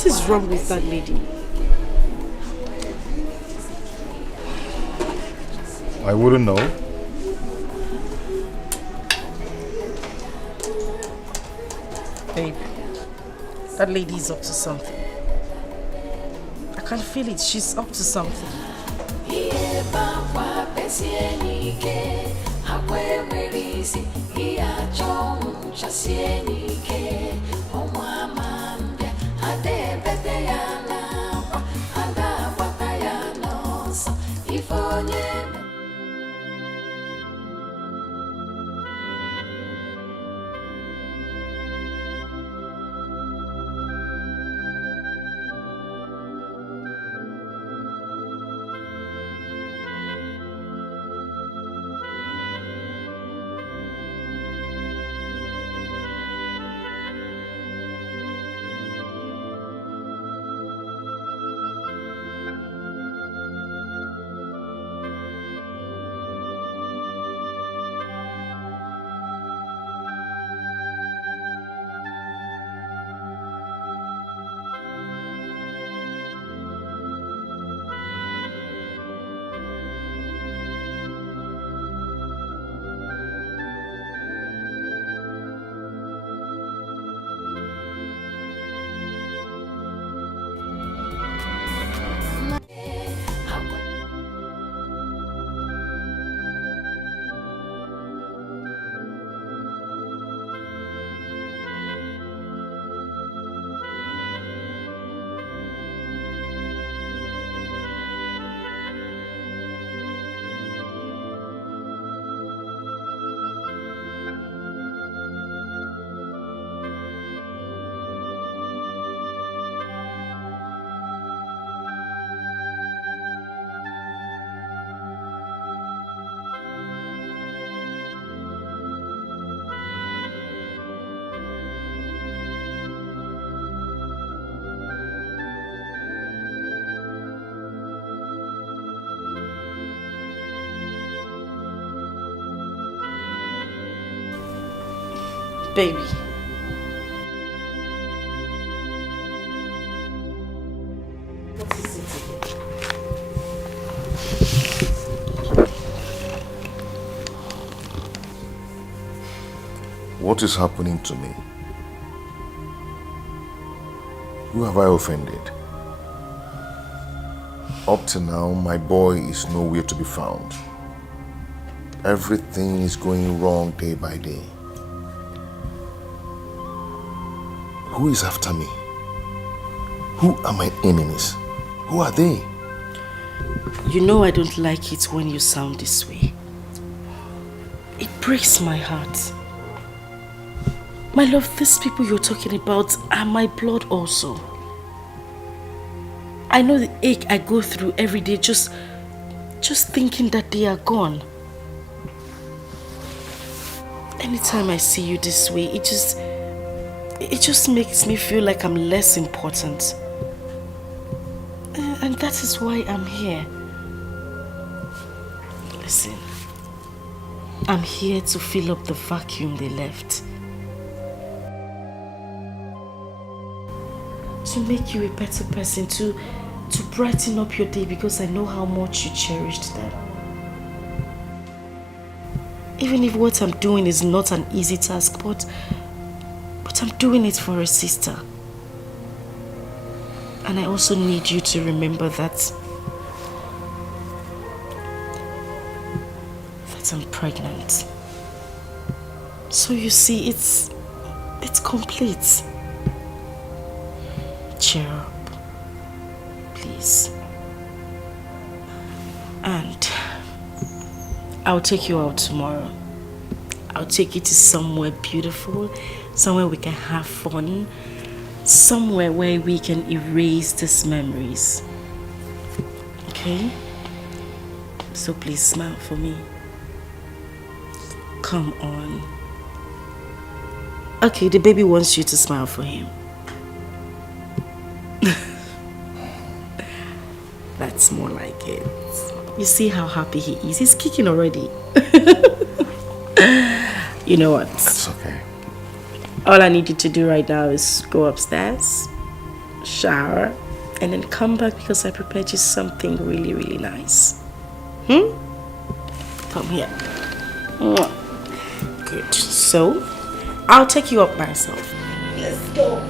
is wrong with that lady? I wouldn't know. Babe, that lady is up to something. I can feel it. She's up to something. Baby. What is it again? What is happening to me? Who have I offended? Up to now, my boy is nowhere to be found. Everything is going wrong day by day. Who is after me? Who are my enemies? Who are they? You know I don't like it when you sound this way. It breaks my heart. My love, these people you're talking about are my blood also. I know the ache I go through every day just thinking that they are gone. Anytime I see you this way, it just makes me feel like I'm less important. And that is why I'm here. Listen, I'm here to fill up the vacuum they left. To make you a better person, to brighten up your day, because I know how much you cherished them. Even if what I'm doing is not an easy task, but I'm doing it for a sister. And I also need you to remember that I'm pregnant. So you see, it's complete. Cheer up, please. And I'll take you out tomorrow. I'll take you to somewhere beautiful, somewhere we can have fun, somewhere where we can erase these memories. Okay? So please smile for me. Come on. Okay, the baby wants you to smile for him. That's more like it. You see how happy he is? He's kicking already. You know what? That's okay. All I need you to do right now is go upstairs, shower, and then come back because I prepared you something really, really nice. Come here. Good. So, I'll take you up myself. Let's go.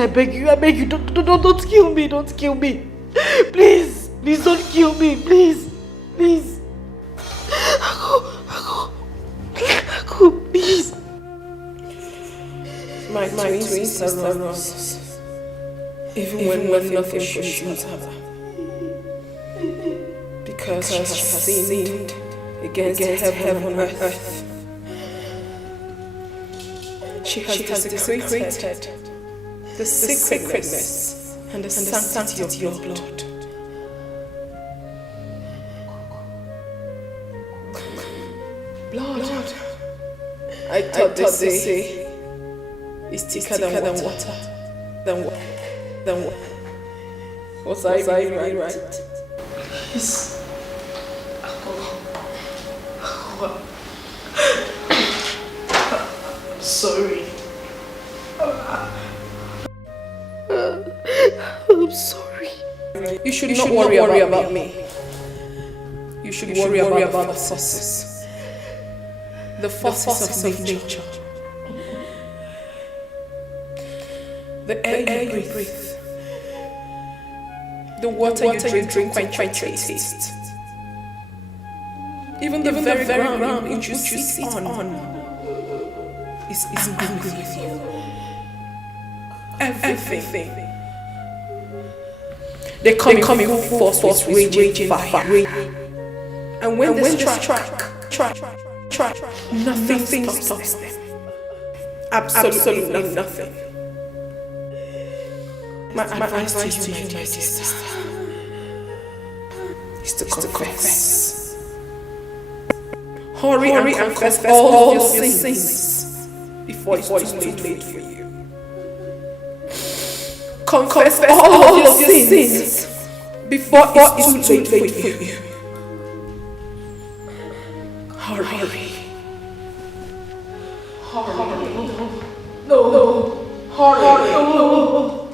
I beg you, don't kill me, don't kill me. Please, don't kill me, please. Aku, please. My twin sister Rose, even when nothing pushes her, because she has sinned against heaven and earth. She has desecrated the sacredness and the sanctity of your blood. Blood. I thought they say is thicker than water. Was I really right? Please. Sorry. I'm sorry. You should not worry about me. You should worry about the forces. The forces of nature. The air you breathe. The water you drink to quench your taste. Even the very ground which you sit on. is angry with you. Everything. They come in full force with raging fire. And when they strike, nothing stops them. Absolutely nothing. My advice to you, my sister, is to confess. Hurry and confess all your sins before it's too late for you. Confess all your sins before it's too late for you. Hurry. No. Hurry. No.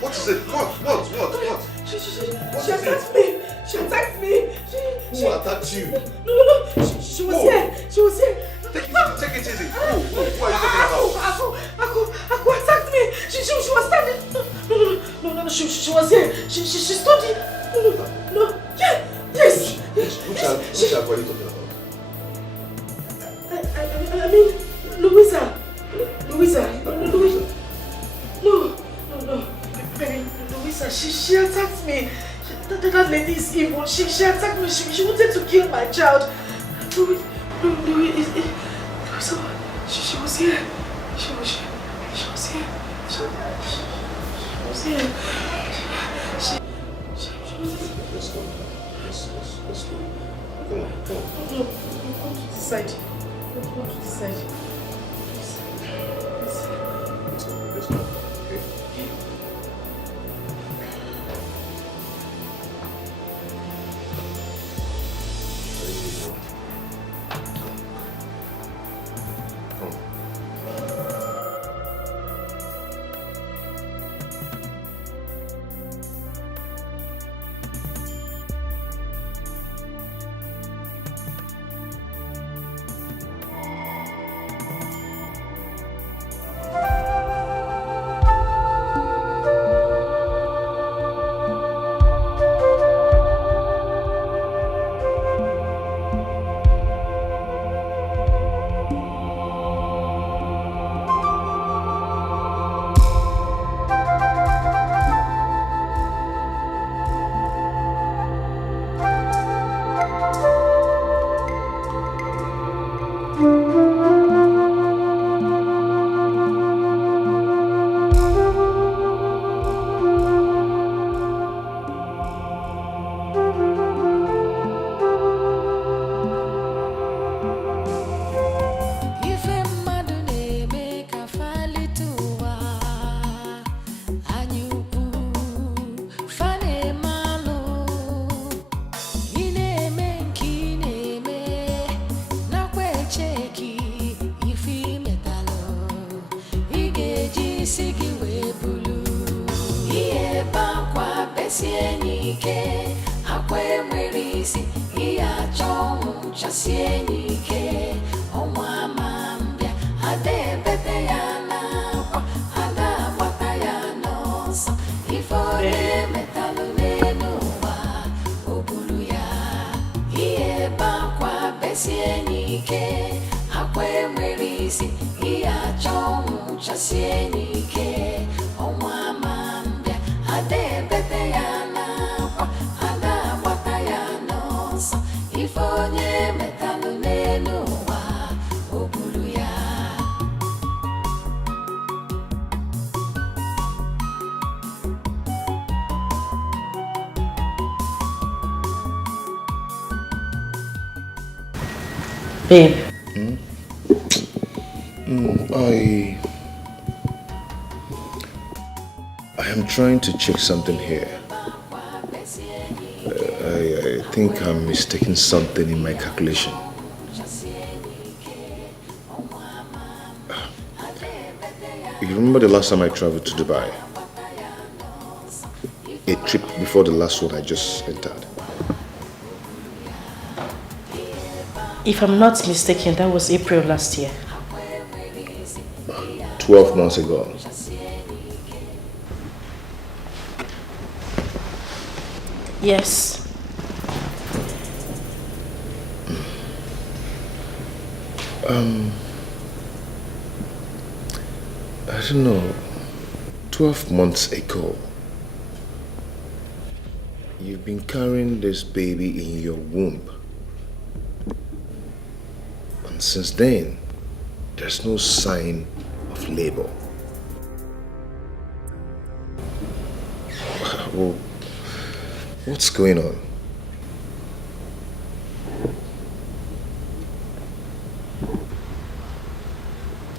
What is it? What? She attacked me. Who attacked you? No. She was here. Take it easy. Who are you talking about? Aku attacked me. She was standing. No. She was here. She stood here. No. Yes. Which are you talking about? I mean, Louisa. No. Baby, Louisa, she attacked me. That lady is evil. She attacked me. She wanted to kill my child. Louisa, she was here. She was here. Let's go. Come on. No, go to the side. Let's go. Okay. Babe. I am trying to check something here. I think I'm mistaking something in my calculation. You remember the last time I traveled to Dubai? A trip before the last one I just entered. If I'm not mistaken, that was April last year. 12 months ago. Yes. I don't know, 12 months ago, you've been carrying this baby in your womb. And since then, there's no sign of labor. Well, what's going on?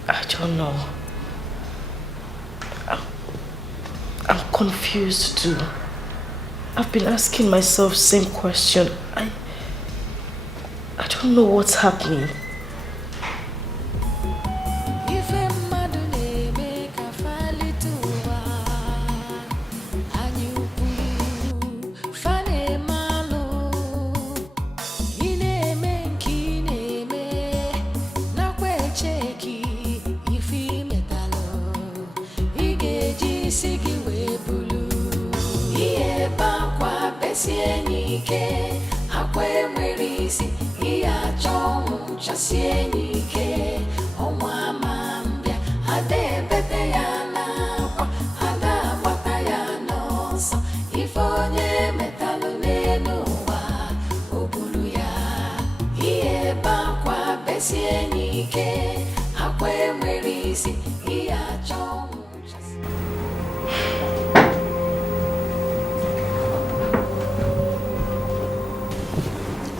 I don't know. I'm confused too. I've been asking myself same question. I don't know what's happening.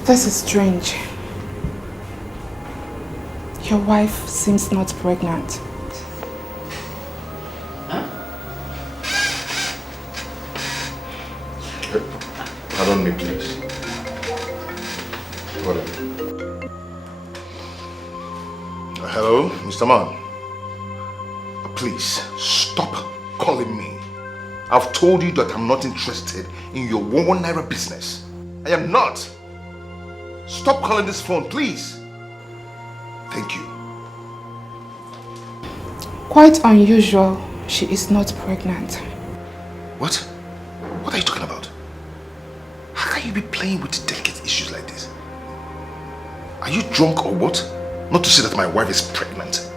This is strange. Your wife seems not pregnant. Pardon me, please. Hello, Mr. Man. Please, stop calling me. I've told you that I'm not interested in your 1 naira business. I am not. Stop calling this phone, please. Thank you. Quite unusual, she is not pregnant. What? What are you talking about? How can you be playing with delicate issues like this? Are you drunk or what? Not to say that my wife is pregnant.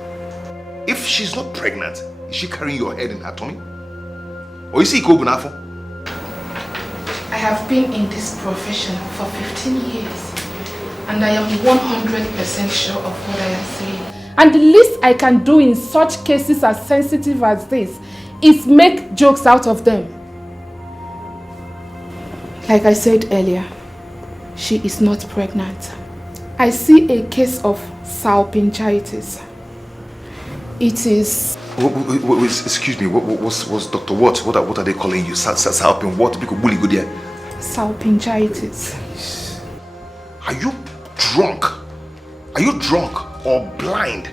If she's not pregnant, is she carrying your head in her tummy? Or is he Kobunafo? I have been in this profession for 15 years. And I am 100% sure of what I am saying. And the least I can do in such cases as sensitive as this is make jokes out of them. Like I said earlier, she is not pregnant. I see a case of salpingitis. It is... Excuse me, what's Dr. What? What are they calling you? Salpin what? Salpingitis. Are you drunk? Are you drunk or blind?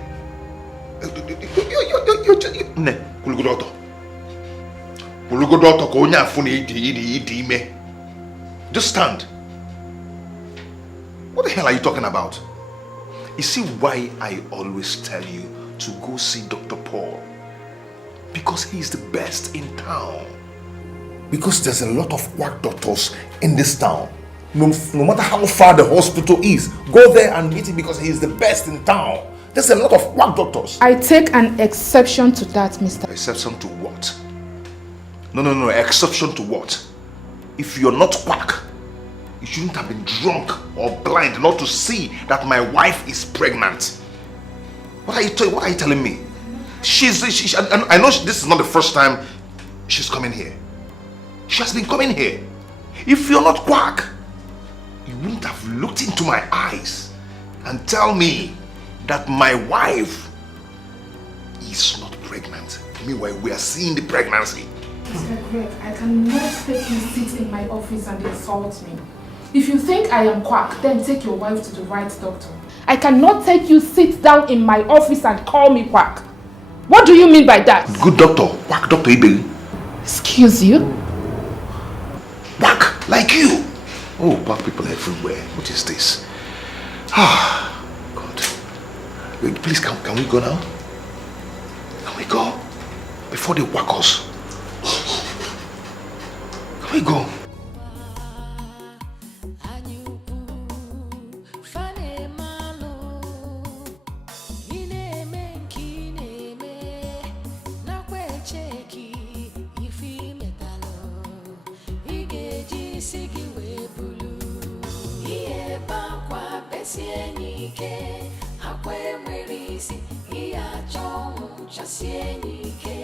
Just stand. What the hell are you talking about? You see why I always tell you to go see Dr. Paul? Because he's the best in town. Because there's a lot of quack doctors in this town. No matter how far the hospital is, go there and meet him because he is the best in town. There's a lot of quack doctors. I take an exception to that, Mr. Exception to what? No, exception to what? If you're not quack, you shouldn't have been drunk or blind not to see that my wife is pregnant. What are you telling me? I know this is not the first time she's coming here. She has been coming here. If you're not quack, you wouldn't have looked into my eyes and tell me that my wife is not pregnant. Meanwhile, we are seeing the pregnancy. Mr. Greg, I cannot take you sit in my office and insult me. If you think I am quack, then take your wife to the right doctor. I cannot take you sit down in my office and call me quack. What do you mean by that? Good doctor, quack doctor Ibeli. Excuse you? Quack, like you. Oh, quack people everywhere. What is this? Ah, God. Wait, please, can we go now? Can we go? Before they whack us. Can we go? besie n'ike akwa enwere isi ihe achọ ọnwụ chasie n'ike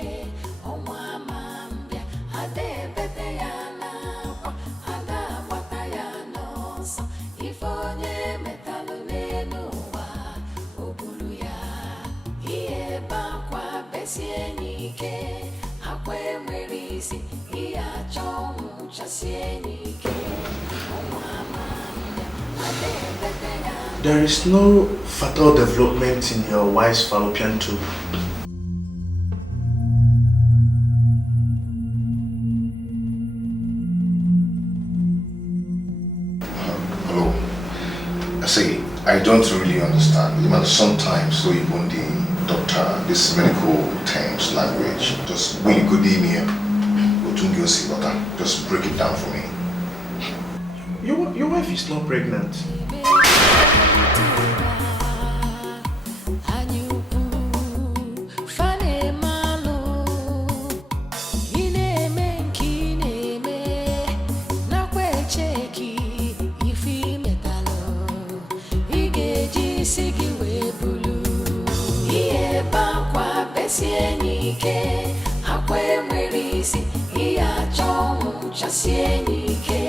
ọnwa ama mbịa ada ebete ya n'akwa ada agbata ya n'ọsọ ife onye metalụ n'elu ụwa o buru ya ihe bakwa besie n'ike akwa enwere isi ihe achọ ọnwụ chasie n'ike ọnwa ama mbịa ada ebete ya. There is no fatal development in your wife's fallopian tube. Hello. See, I don't really understand. Even sometimes, so even the doctor, this medical terms, language, just really good in here. Just break it down for me. Your wife is not pregnant. Chasie n'ike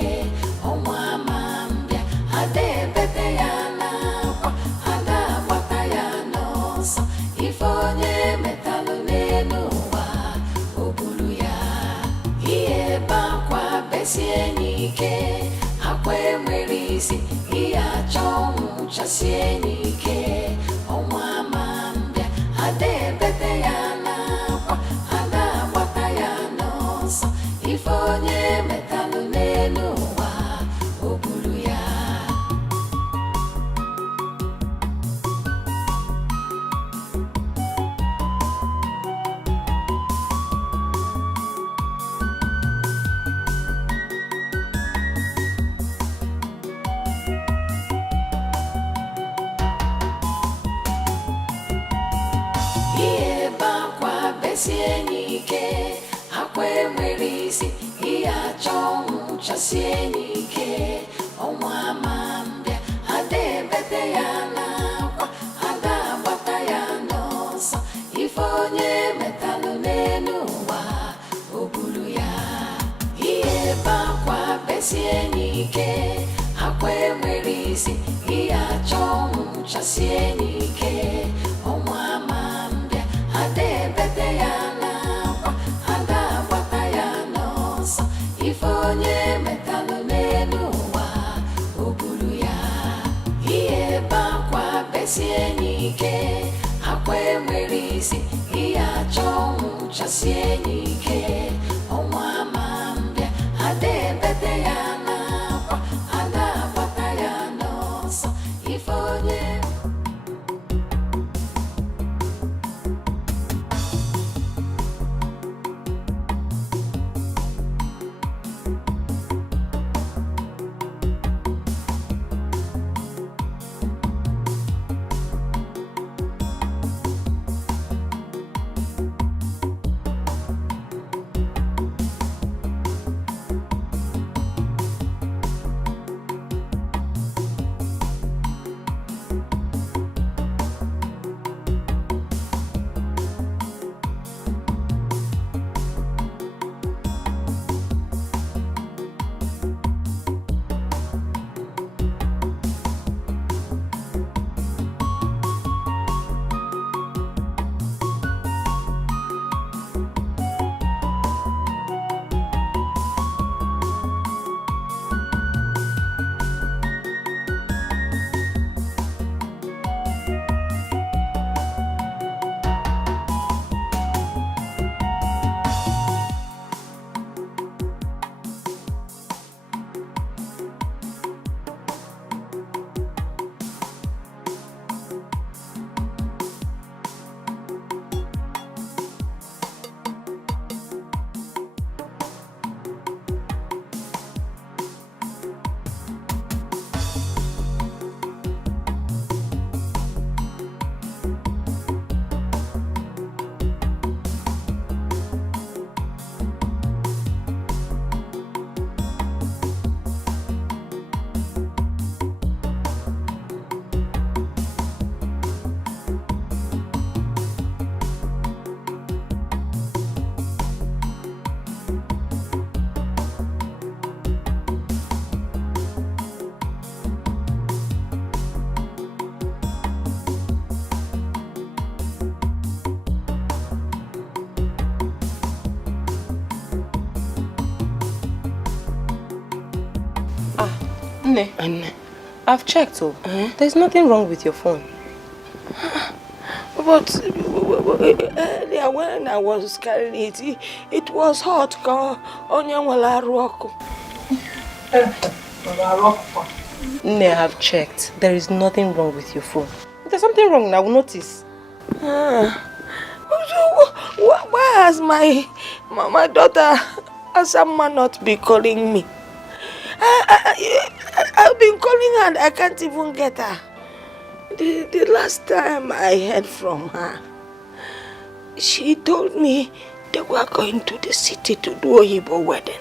ọnwa ama mbịa ada ebete ya n'akwa ada agbata ya n'ọsọ ife onye metalụ n'elu ụwa o buru ya ihe bakwa besie n'ike akwa enwere isi ihe achọ ọnwụ chasie n'ike ọnwa ama mbịa ada ebete ya n'akwa ada agbata ya n'ọsọ ife onye metalụ n'elu ụwa o buru ya. Ihe bakwa besie n'ike akwa enwere isi ihe achọ ọnwụ chasie n'ike ọnwa ama mbịa ada ebete ya n'akwa ada agbata ya n'ọsọ ife onye metalụ n'elu ụwa o buru ya ihe bakwa besie n'ike akwa enwere isi ihe achọ ọnwụ chasie n'ike ọnwa ama mbịa ada ebete ya n'akwa ada agbata ya n'ọsọ ife onye metalụ n'elu ụwa o buru ya ihe bakwa besie n'ike akwa enwere isi ihe achọ ọnwụ chasie n'ike ọnwa ama mbịa ada ebete ya n'akwa ada agbata ya n'ọsọ ife onye. Nne, I've checked. There's nothing wrong with your phone. But earlier when I was carrying it, it was hot. Nne, I've checked. There is nothing wrong with your phone. If there's something wrong, I will notice. Why has my daughter Asama not be calling me? I've been calling her and I can't even get her. The last time I heard from her, she told me they were going to the city to do a Igbo wedding.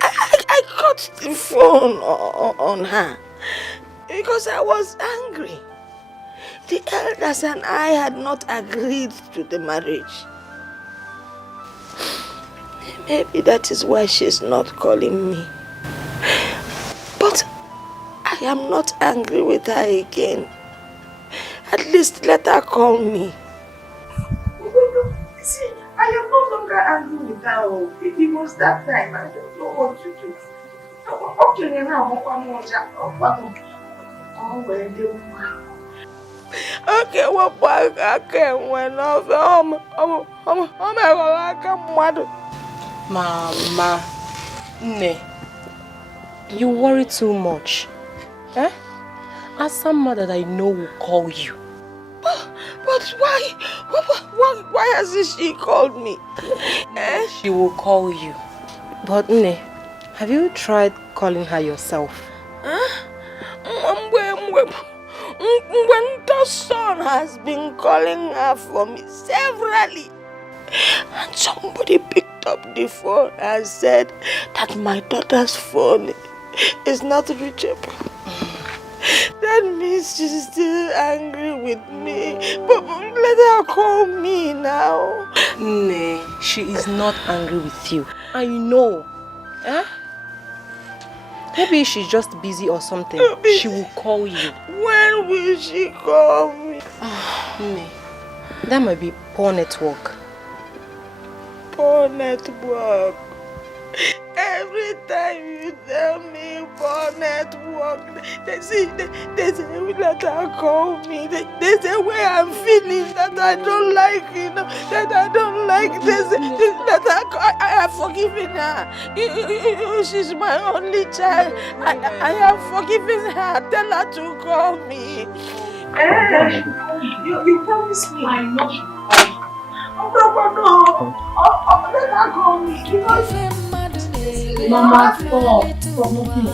I cut the phone on her because I was angry. The elders and I had not agreed to the marriage. Maybe that is why she's not calling me. But I am not angry with her again. At least let her call me. See, I am no longer angry with her. Because that time I don't know what to do. Okay, now okay, what back I can when Mama, Nne, you worry too much. Eh? Asama that I know will call you. But why hasn't she called me? She will call you. But Nne, have you tried calling her yourself? When the son has been calling her for me severally, and somebody picked up the phone and said that my daughter's phone is not reachable. That means she's still angry with me. But let her call me now. Nay, she is not angry with you. I know. Eh? Maybe she's just busy or something. She will call you. When will she call me? Nay, that might be poor network. Poor network. Every time you tell me poor network, they say let her call me. They say where I'm feeling that I don't like, that I don't like. They say that I have forgiven her. She's my only child. I have forgiven her. Tell her to call me. You promised me. I know. No. Let her call me. Mama, stop looking.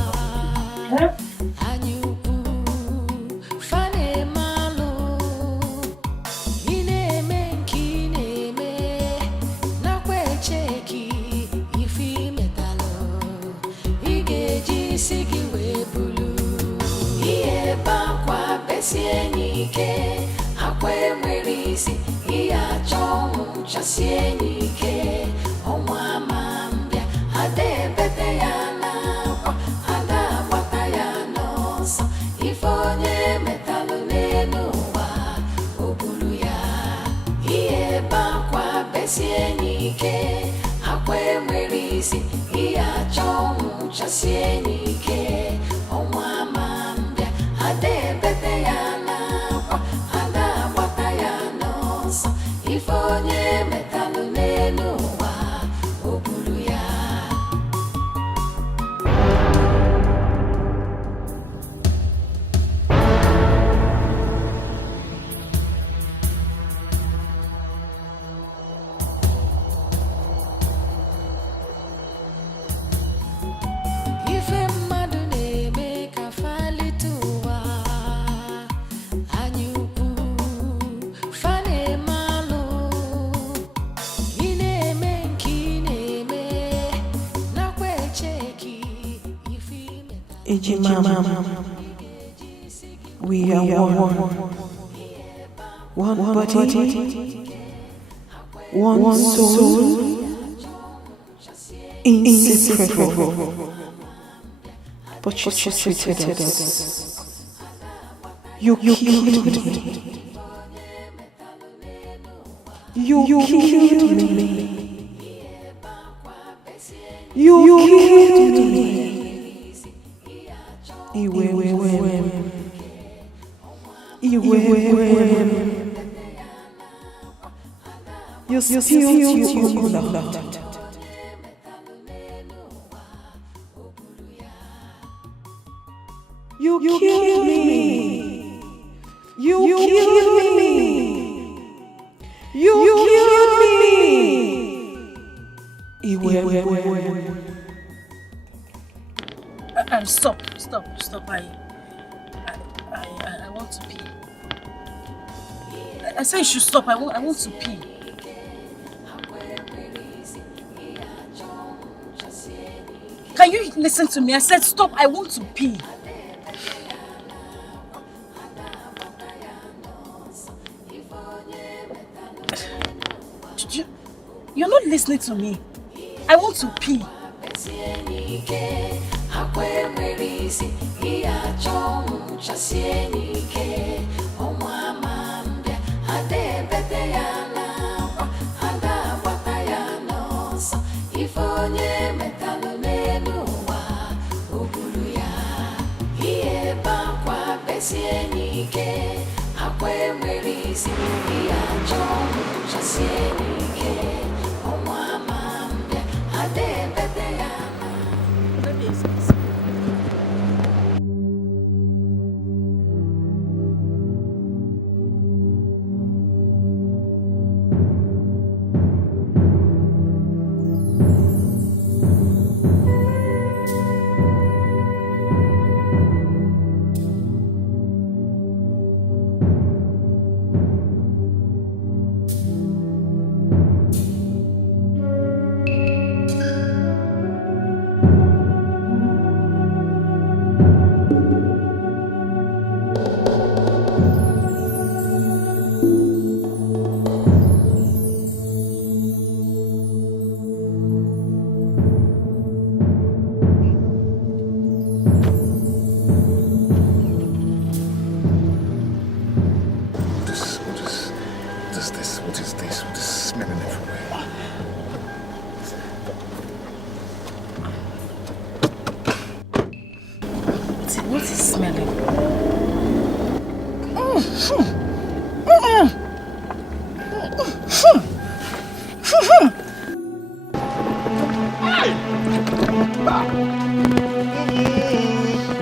We are one body, one soul, inseparable. But you treated us. You killed me. You killed me. You killed me. You spilled your blood. You killed me. You killed me. You killed me. Stop. I want to pee. I said you should stop. I want to pee. Can you listen to me? I said stop. I want to pee. You're not listening to me. I want to pee.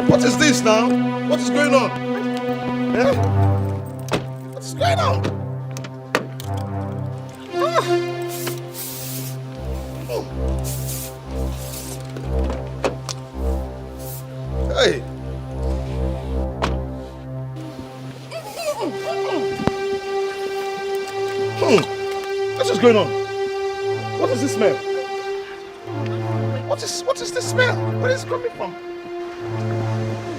What is this now? What is going on? Eh? What is going on? Hey! What is going on? What is this smell? What is this smell? Where is it coming from?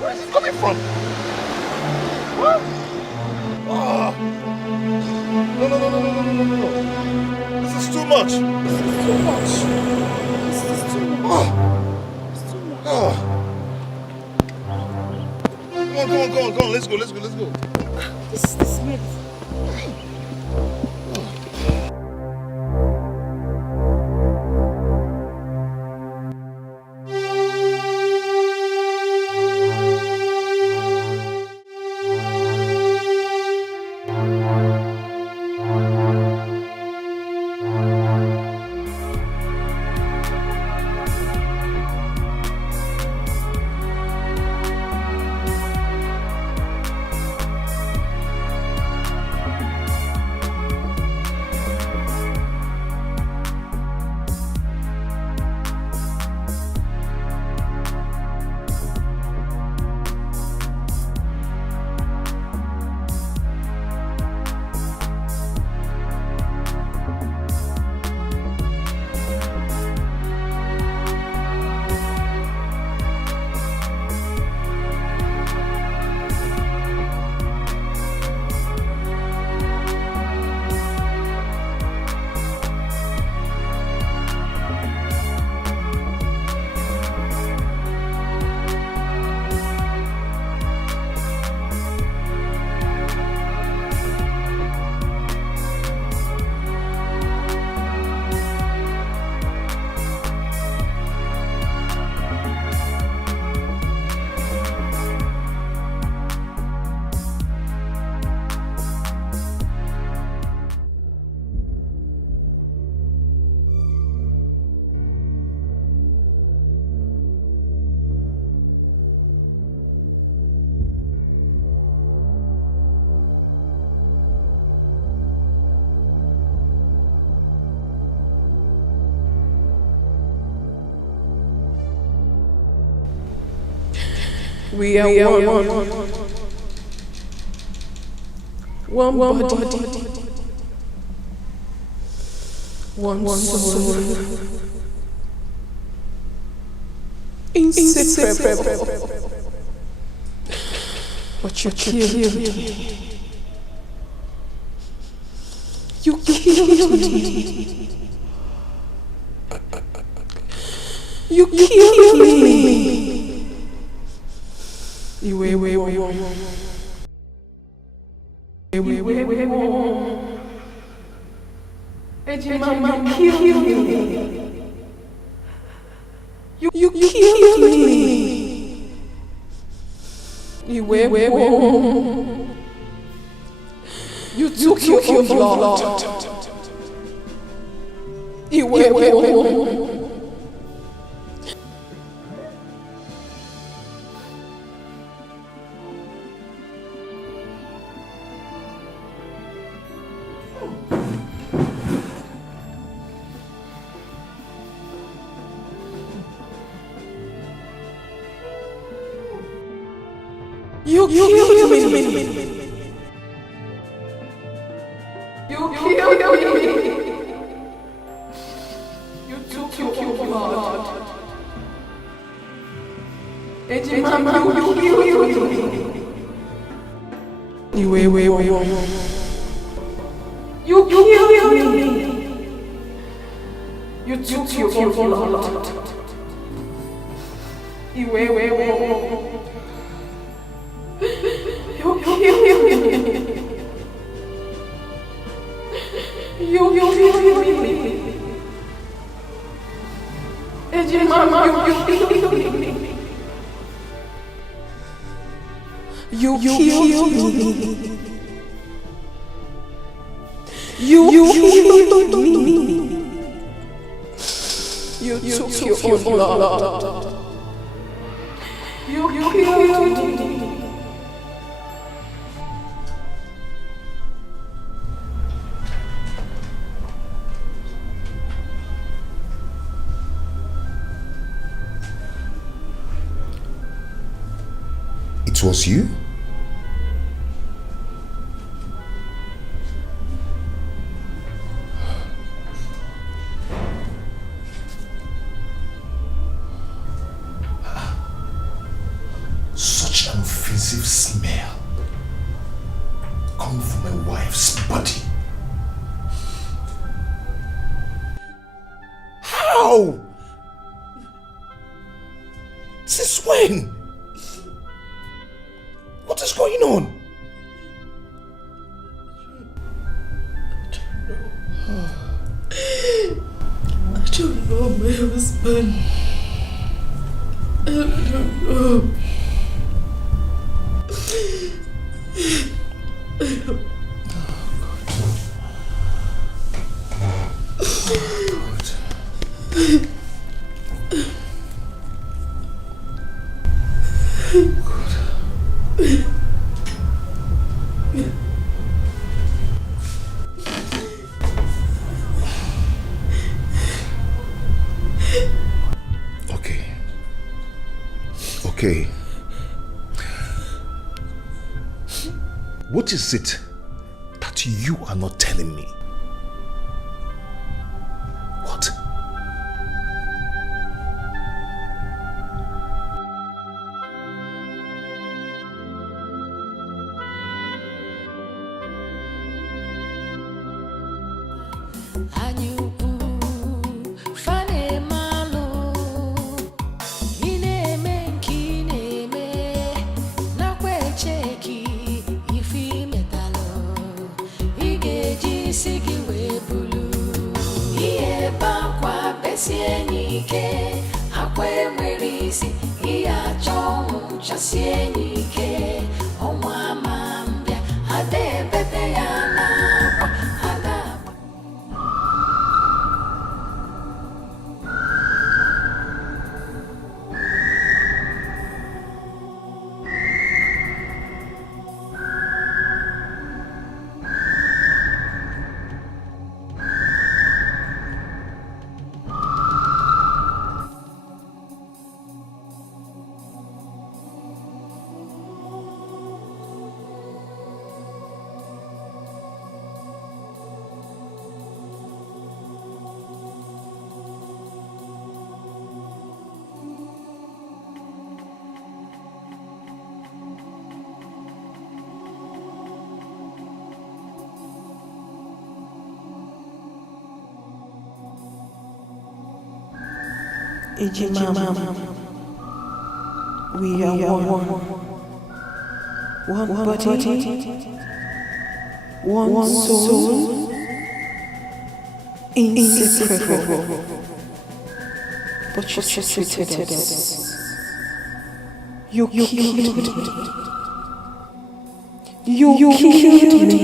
Where is it coming from? What? Oh. No. This is too much. This is too much. Oh. Come on. Let's go. This smell. We are one. One body. One soul. Inseparable. But you killed me. You killed me. You killed me. Mama killed me. You killed me. You took your blood. You killed me. You killed me. You took your blood. Mama, you killed me. You killed me. You took your blood. It was you? Such an offensive smell coming from my wife's body. How? Since when? What is going on? I don't know my husband. I don't know. Okay. What is it that you are not telling me? What? Ejimama. We are one body, one soul, inseparable. But you treated us. You killed me. You killed me.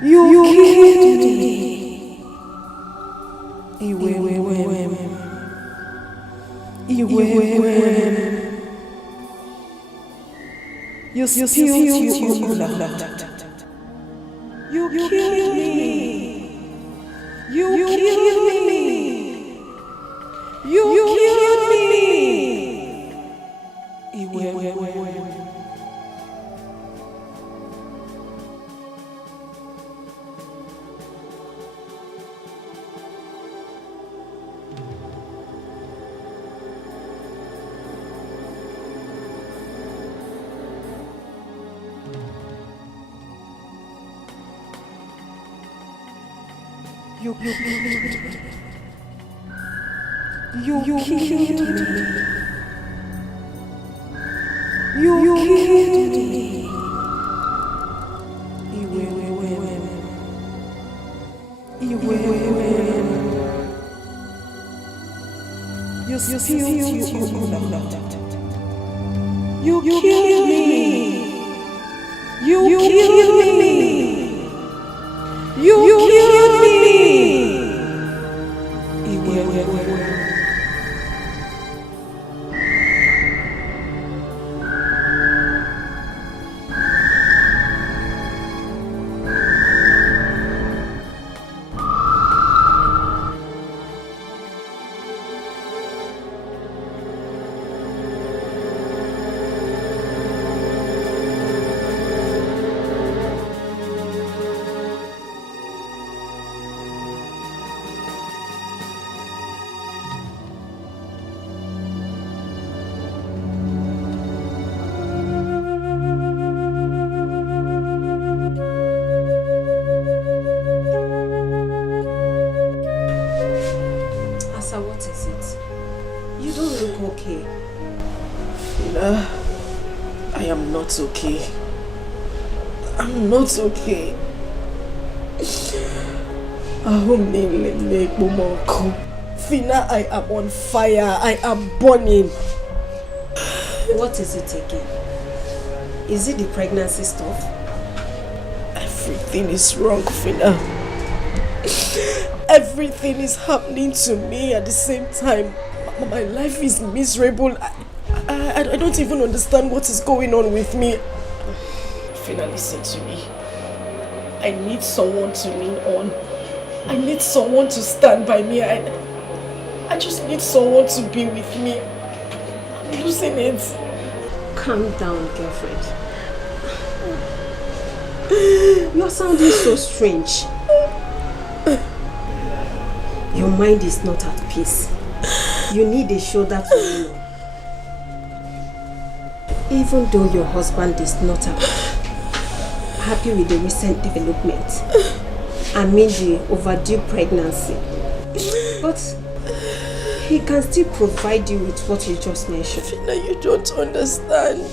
You killed me. You spilled your blood. You killed me. You killed me. You killed me. You killed me. You killed me. You killed me. You spilled your blood. You killed me. You killed me. You killed me. Okay. I'm not okay. Fina, I am on fire. I am burning. What is it again? Is it the pregnancy stuff? Everything is wrong, Fina. Everything is happening to me at the same time. My life is miserable. I don't even understand what is going on with me. Fina, listen to me. I need someone to lean on. I need someone to stand by me. I just need someone to be with me. I'm losing it. Calm down, girlfriend. You're sounding so strange. Your mind is not at peace. You need a shoulder to lean on. Even though your husband is not happy with the recent development, I mean the overdue pregnancy, but he can still provide you with what you just mentioned. Fina, you don't understand.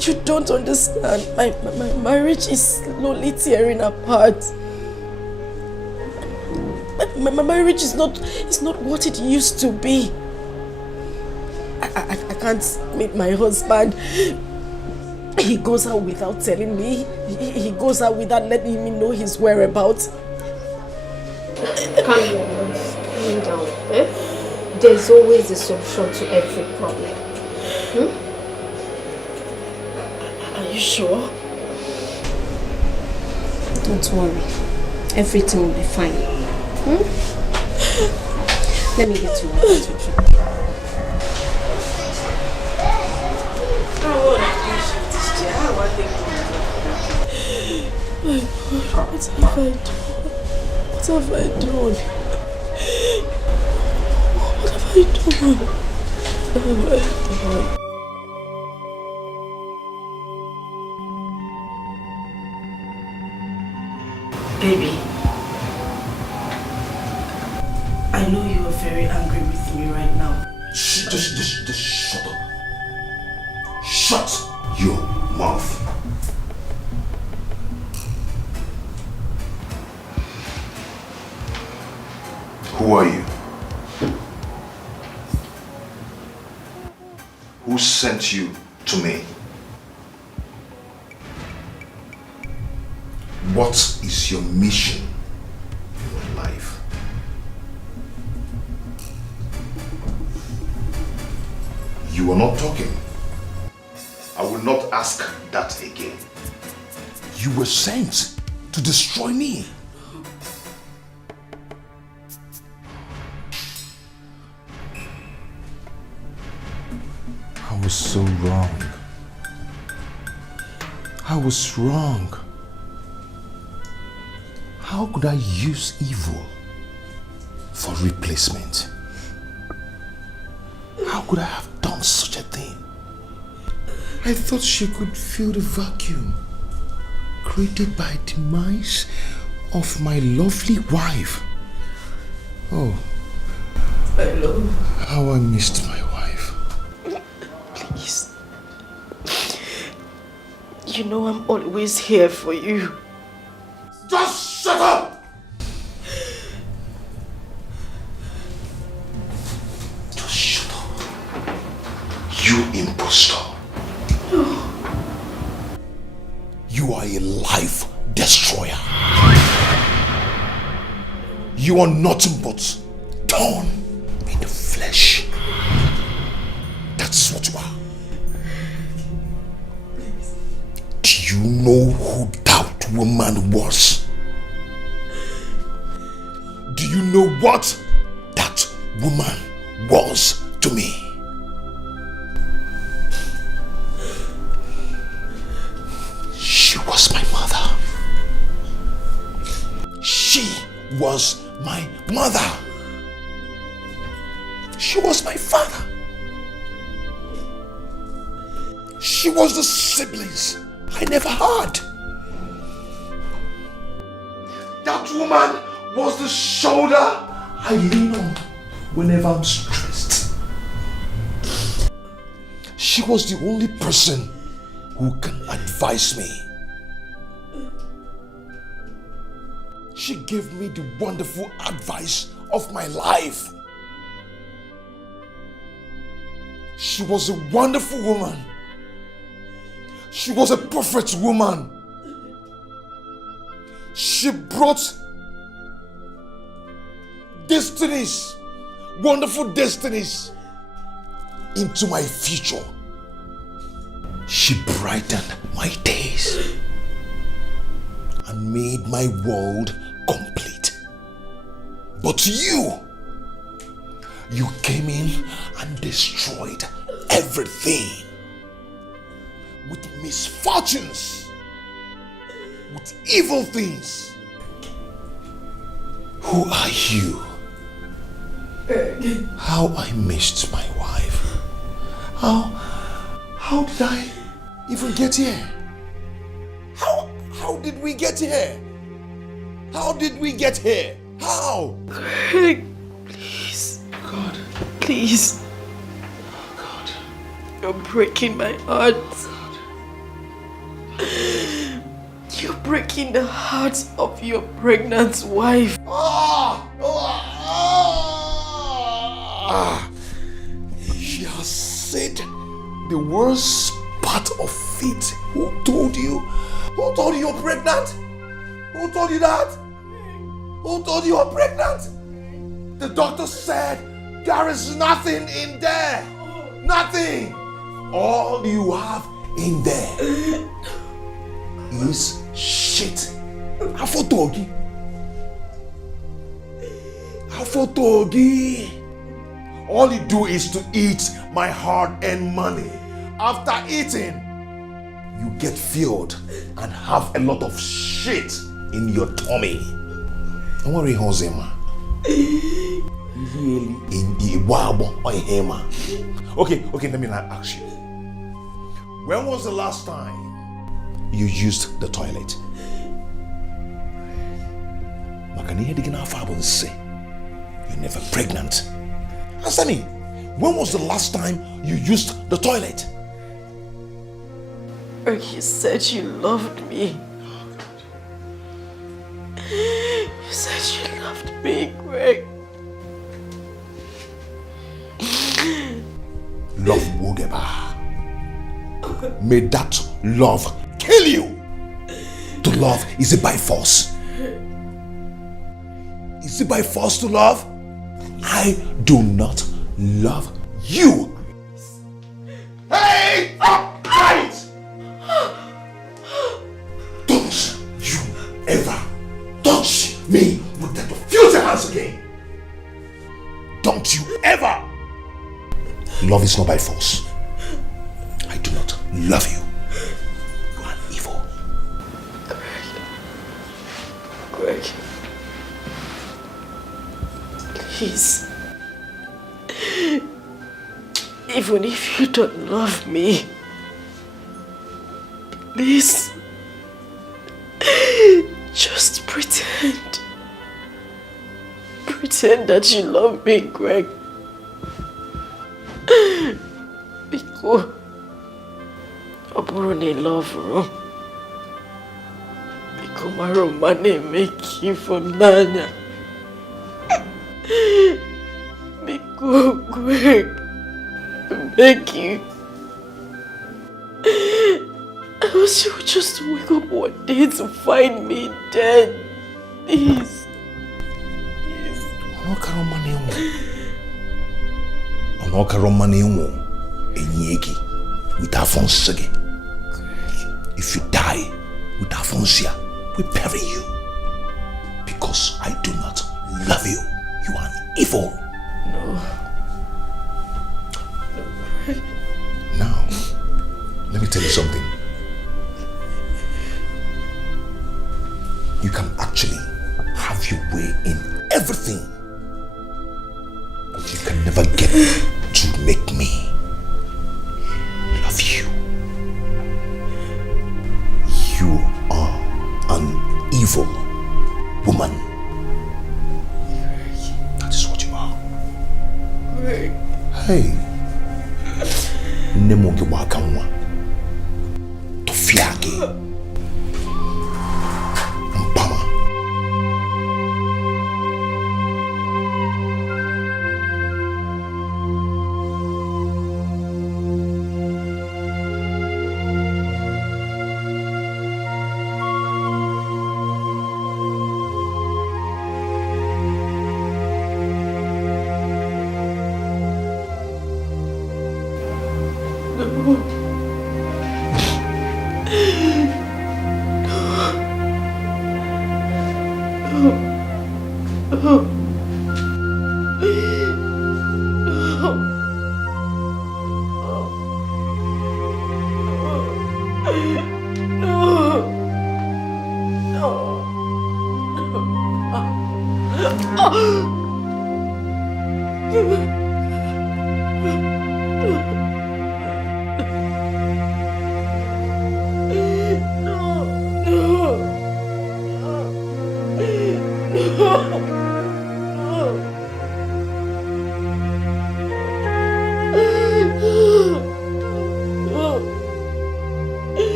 You don't understand. My marriage is slowly tearing apart. My marriage is not what it used to be. I can't meet my husband. He goes out without telling me. He goes out without letting me know his whereabouts. Calm down. Calm down. There's always a solution to every problem. Are you sure? Don't worry. Everything will be fine. Let me get you water to drink. My God, what have I done? What have I done? What have I done? Baby, I know you are very angry with me right now. Just shut up. Shut your mouth. Who are you? Who sent you to me? What is your mission in life? You are not talking. I will not ask that again. You were sent to destroy me. I was so wrong. I was wrong. How could I use evil for replacement? How could I have done such a thing? I thought she could fill the vacuum created by demise of my lovely wife. Oh, I love how I missed my wife. Please. You know I'm always here for you. Just shut up! Just shut up. You imposter. You are a life destroyer. You are nothing but thorn in the flesh. That's what you are. Do you know who that woman was? Do you know what that woman was to me? She was my mother. She was my mother. She was my father. She was the siblings I never had. That woman was the shoulder I lean on whenever I'm stressed. She was the only person who can advise me. She gave me the wonderful advice of my life. She was a wonderful woman. She was a perfect woman. She brought destinies, wonderful destinies, into my future. She brightened my days and made my world complete. But you came in and destroyed everything with misfortunes, with evil things. Who are you? How I missed my wife. How did I even get here? How did we get here? How did we get here? How? Greg, please. God. Please. God. You're breaking my heart. You're breaking the heart of your pregnant wife. She has said the worst part of it. Who told you? Who told you you're pregnant? Who told you that? Who told you you're pregnant? The doctor said there is nothing in there. Nothing. All you have in there is shit. Afotogi. Afotogi. All you do is to eat my hard-earned money. After eating, you get filled and have a lot of shit in your tummy. Don't worry, Hosema. Okay, let me now ask you. When was the last time you used the toilet? You're never pregnant. Answer me. When was the last time you used the toilet? You said you loved me. You said you loved me, Greg. Love Wogeba. May that love kill you. To love, is it by force? Is it by force to love? I do not love you. Hey! Upright! Don't you ever touch me with that filthy hands again. Don't you ever. Love is not by force. I do not love you. You are evil. Greg. Please. Even if you don't love me, please. Just pretend. Pretend that you love me, Greg. Because I love you. Because my romance make you from Nanya. Because Greg, beg you. Else you would just wake up one day to find me dead. Please. If you die with Afonsia, we bury you. Because I do not love you. You are evil. No. Now, let me tell you something. You can actually have your way in everything. But you can never get to make me love you. You are an evil woman. That is what you are. Hey. Nemoge wakamwa. Tofiake. Mpama.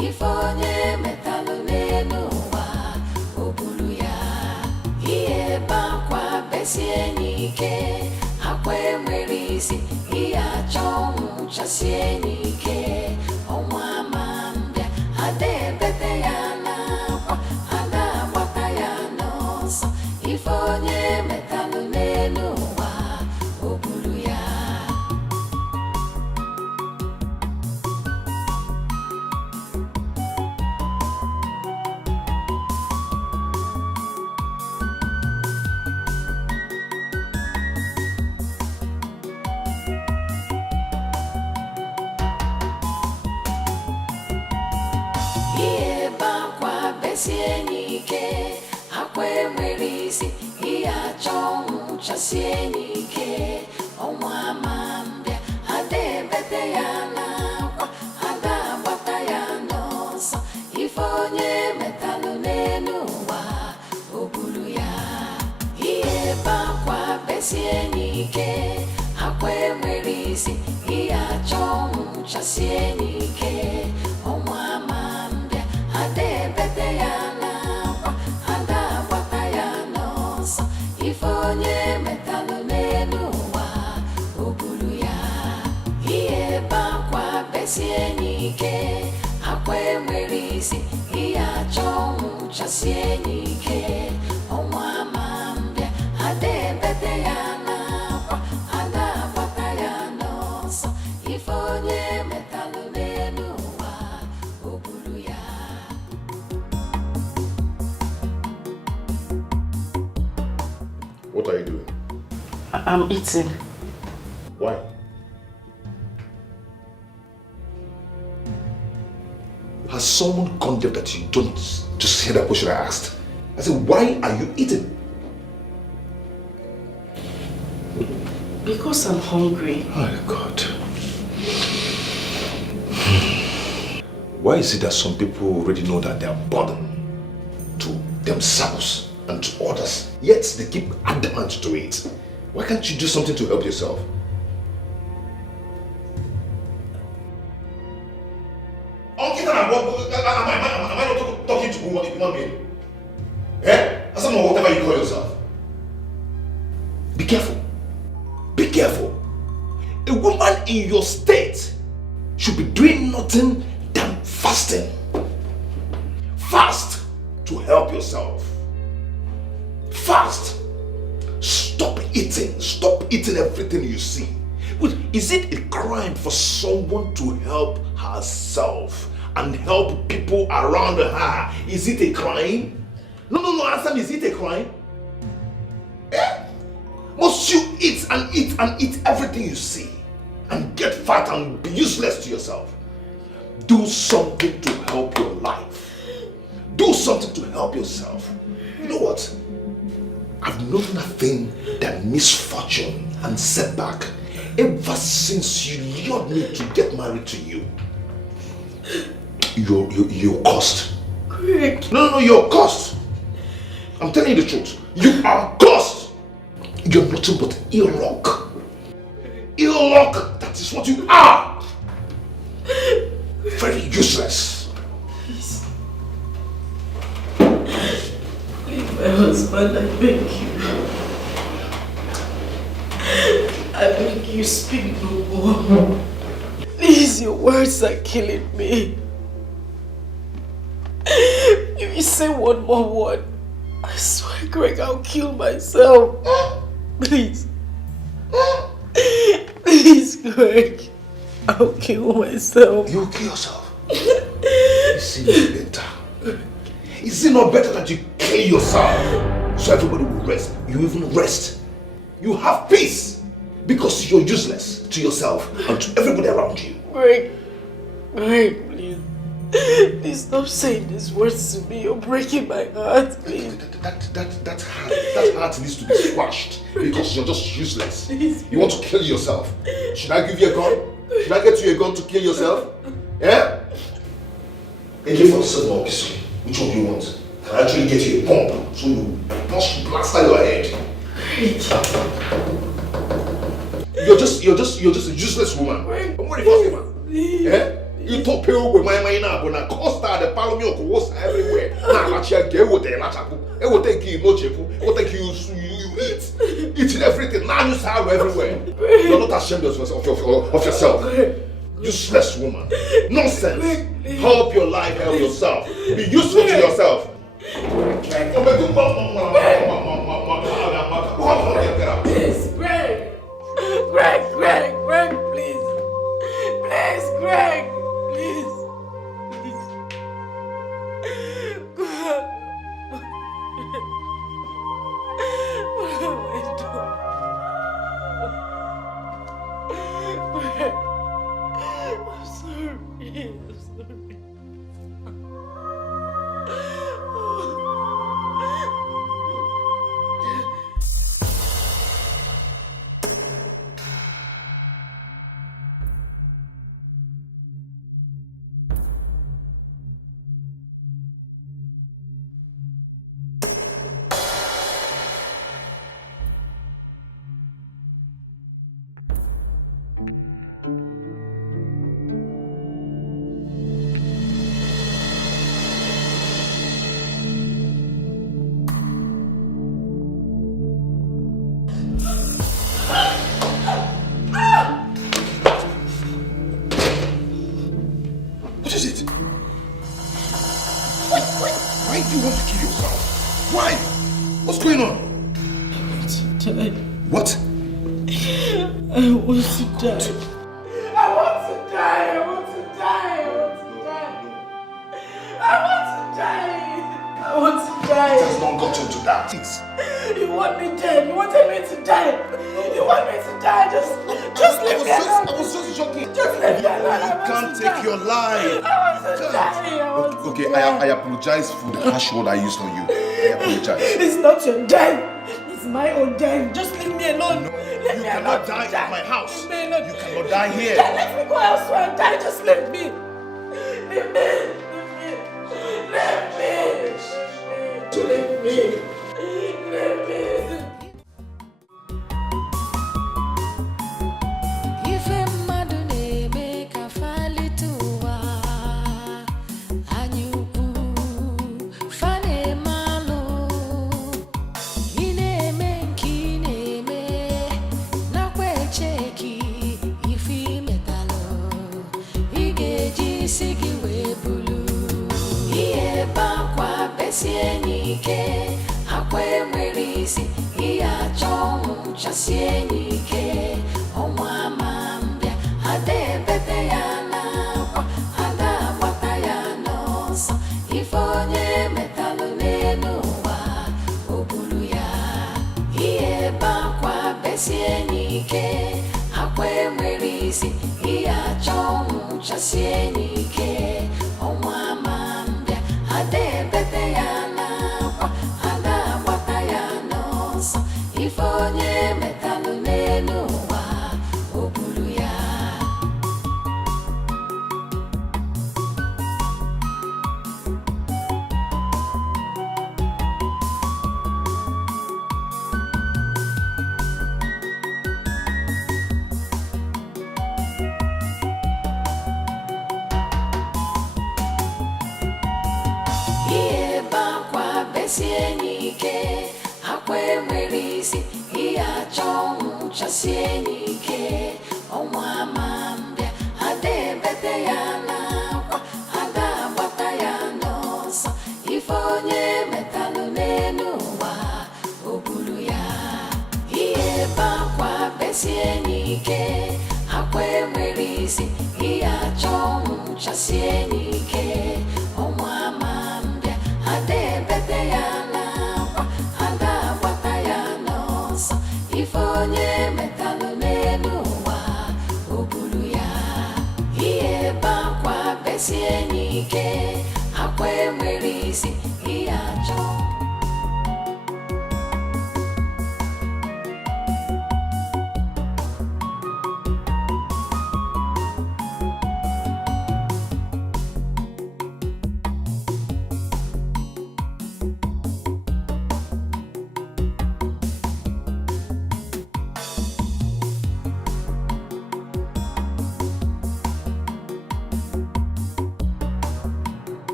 If onye metalụ n'elu ụwa, o buru ya chasienike onwa mambia ade bete ya na kwa ada bata ya no so ifonye metalu nenu wa obulu ya Sienike akwe mwerisi iya chongu cha sienike onwa mambia ade bete ya na kwa ada bata ya nosa ifonye metalu nenu wa obulu ya iye bakwa besienike akwe mwerisi iya chongu cha sienike onwa mambia ade bete ya ifonye metalu nenu wa obulu ya iye bakwa besienike akwe mwerisi iya chongu cha sienike onwa mambia ade bete ya na kwa ada bata ya nosa ifonye metalu nenu wa obulu ya. What are you doing? I'm eating. Why? Has someone gone there that you don't just hear that question I asked? I said, why are you eating? Because I'm hungry. Oh God. Why is it that some people already know that they are burdened to themselves and to others, yet they keep adamant to it? Why can't you do something to help yourself? Am I not talking to human being? Eh? Asama, whatever you call yourself. Be careful. Be careful. A woman in your state should be doing nothing than fasting. Fast to help yourself. Fast. Stop eating. Stop eating everything you see. Is it a crime for someone to help herself and help people around her? Is it a crime? No, answer me, is it a crime? Eh? Must you eat and eat and eat everything you see and get fat and be useless to yourself? Do something to help your life. Do something to help yourself. You know what? I've known nothing than misfortune and setback ever since you lured me to get married to you. You're cursed. Correct. No, you're cursed. I'm telling you the truth. You are cursed. You're nothing but ill luck. Ill luck, that is what you are. Very useless. Please. Leave my husband, I beg you. I beg you, speak no more. Please, your words are killing me. If you say one more word, I swear, Greg, I'll kill myself. Please. Please, Greg. I'll kill myself. You'll kill yourself? Is it not better? Is it not better that you kill yourself so everybody will rest? You even rest. You have peace because you're useless to yourself and to everybody around you. Greg, please. Please stop saying these words to me. You're breaking my heart, please. That heart needs to be squashed because you're just useless. You want to kill yourself. Should I give you a gun? Should I get you a gun to kill yourself? Yeah? AK-47 or pistol. Which one do you want? Can I actually get you a bomb so you blast out your head? You're just a useless woman. I'm worried for you, man. You talk pale with my mind now, but I costa the palm milk was everywhere. Now actually get what they lachapu. It will take you no chepu. It will take you eat. Eating everything. Now you sound everywhere. You're not ashamed of yourself. Useless woman. Nonsense. Help your life, help yourself. Be useful to yourself. Please, Greg, please. Please, Greg, please. What have I done? I'm sorry. What is it? Why do you want to kill yourself? Why? What's going on? I want to die. What? I want to die. I want to die. I want to die. I want to die. I want to die. It has not gotten to that. You want me dead. You wanted me to die. You want me to die. Just leave me alone. I was just joking. Just leave me alone. You can't take your life. I want to die. Okay, I apologize for the harsh word I used on you. I apologize. It's not your death. It's my own death. Just leave me alone. No, you cannot die at my house. Leave me alone. You cannot die here. Let me go elsewhere and die. Just leave me. Leave me. Leave me. Leave me. Leave me.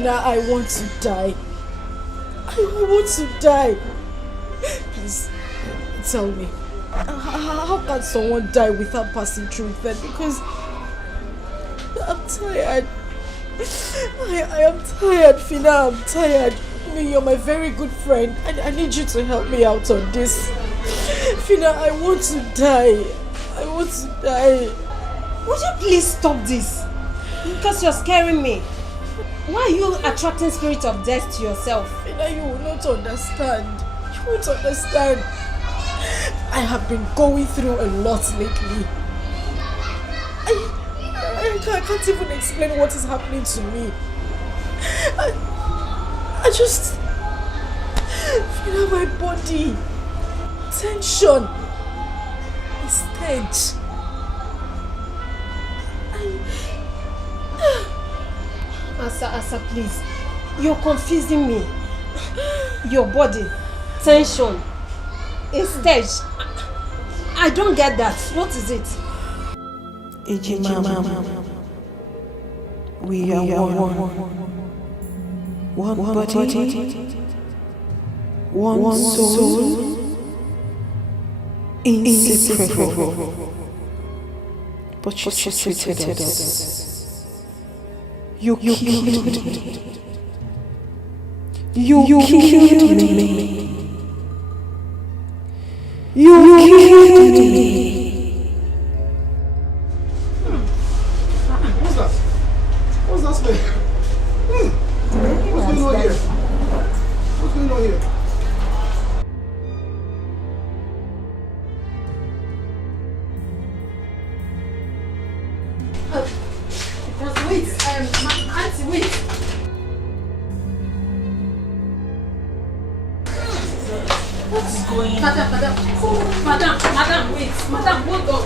Fina, I want to die. I want to die. Please, tell me. How can someone die without passing through that? Because I'm tired. I am tired, Fina. I'm tired. I mean, you're my very good friend. I need you to help me out on this. Fina, I want to die. I want to die. Would you please stop this? Because you're scaring me. Why are you attracting spirit of death to yourself? Fina, you will not understand. You won't understand. I have been going through a lot lately. I can't even explain what is happening to me. I just feel my body tension, stench. Asa, please. You're confusing me. Your body, tension, a stage. I don't get that. What is it? Ejima, we are one body, one soul, inseparable. But you treated us. You killed me. You killed me. You killed me. What's that? What's that smell? What's going on here? What's going on here? Wait, Auntie, wait. What is going on? Madam, wait. Madam, hold on.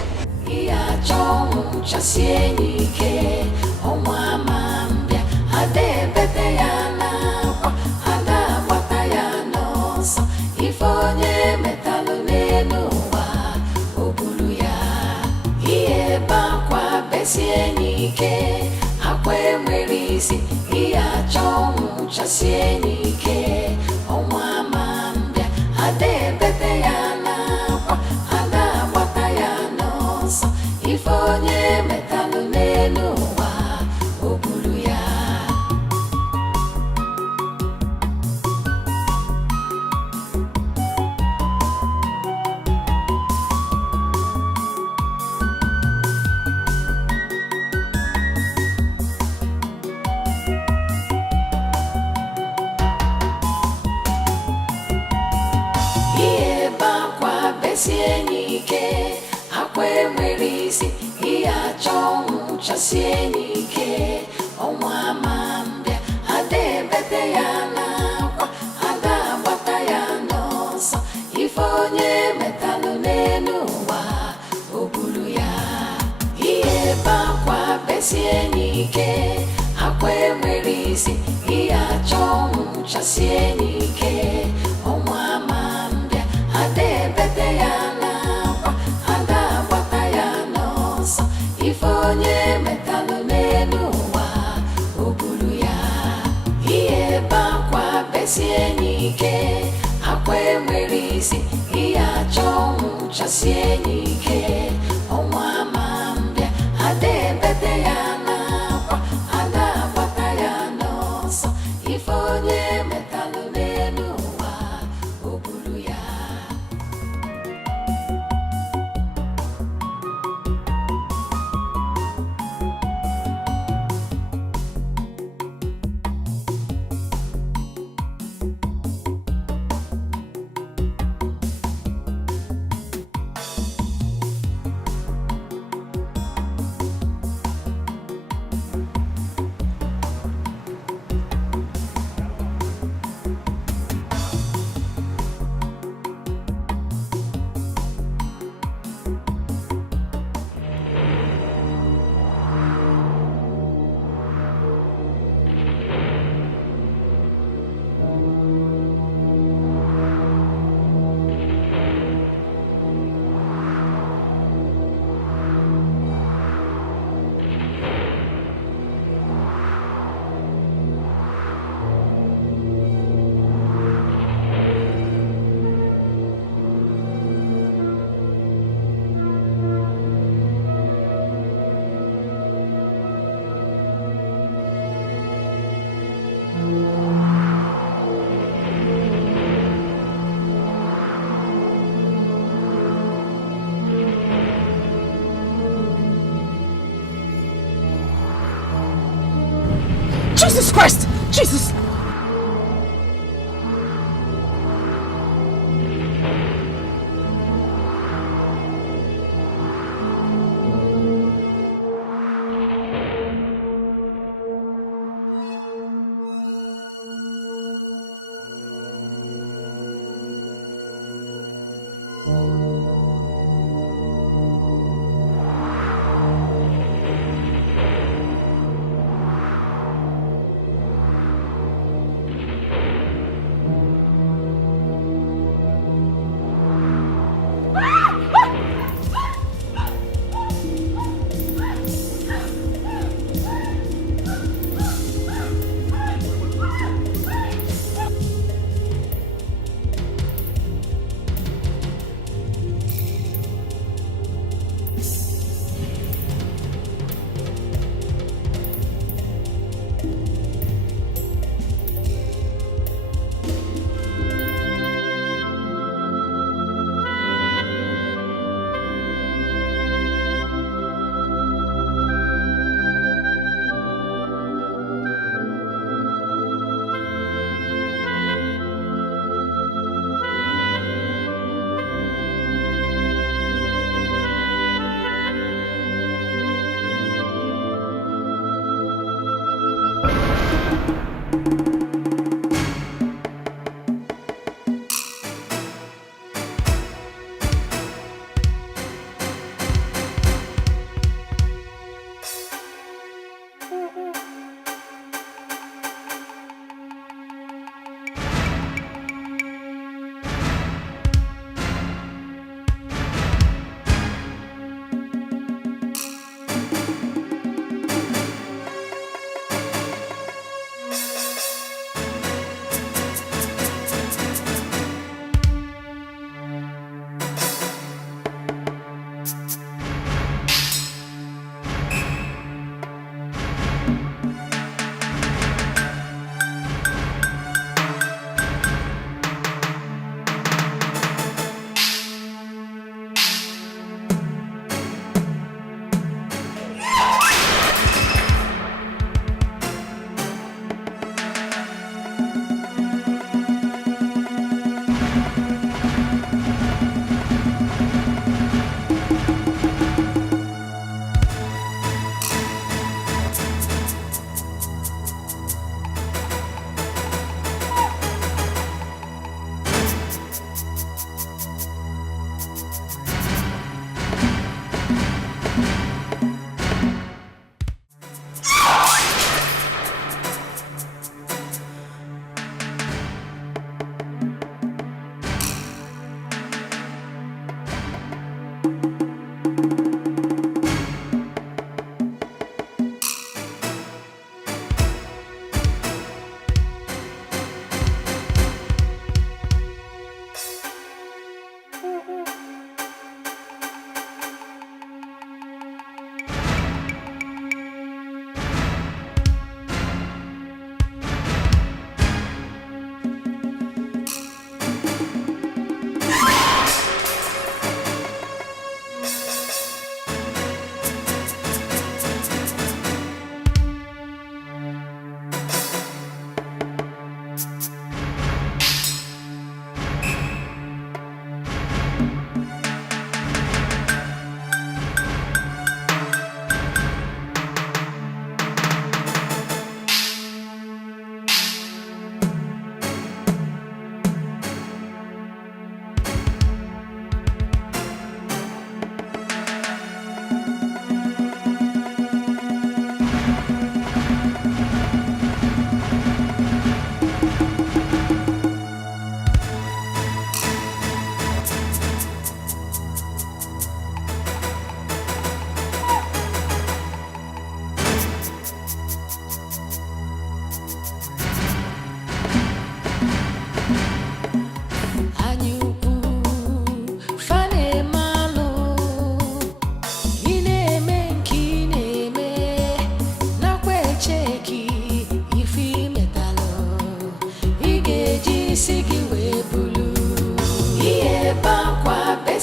Jesus Christ! Jesus!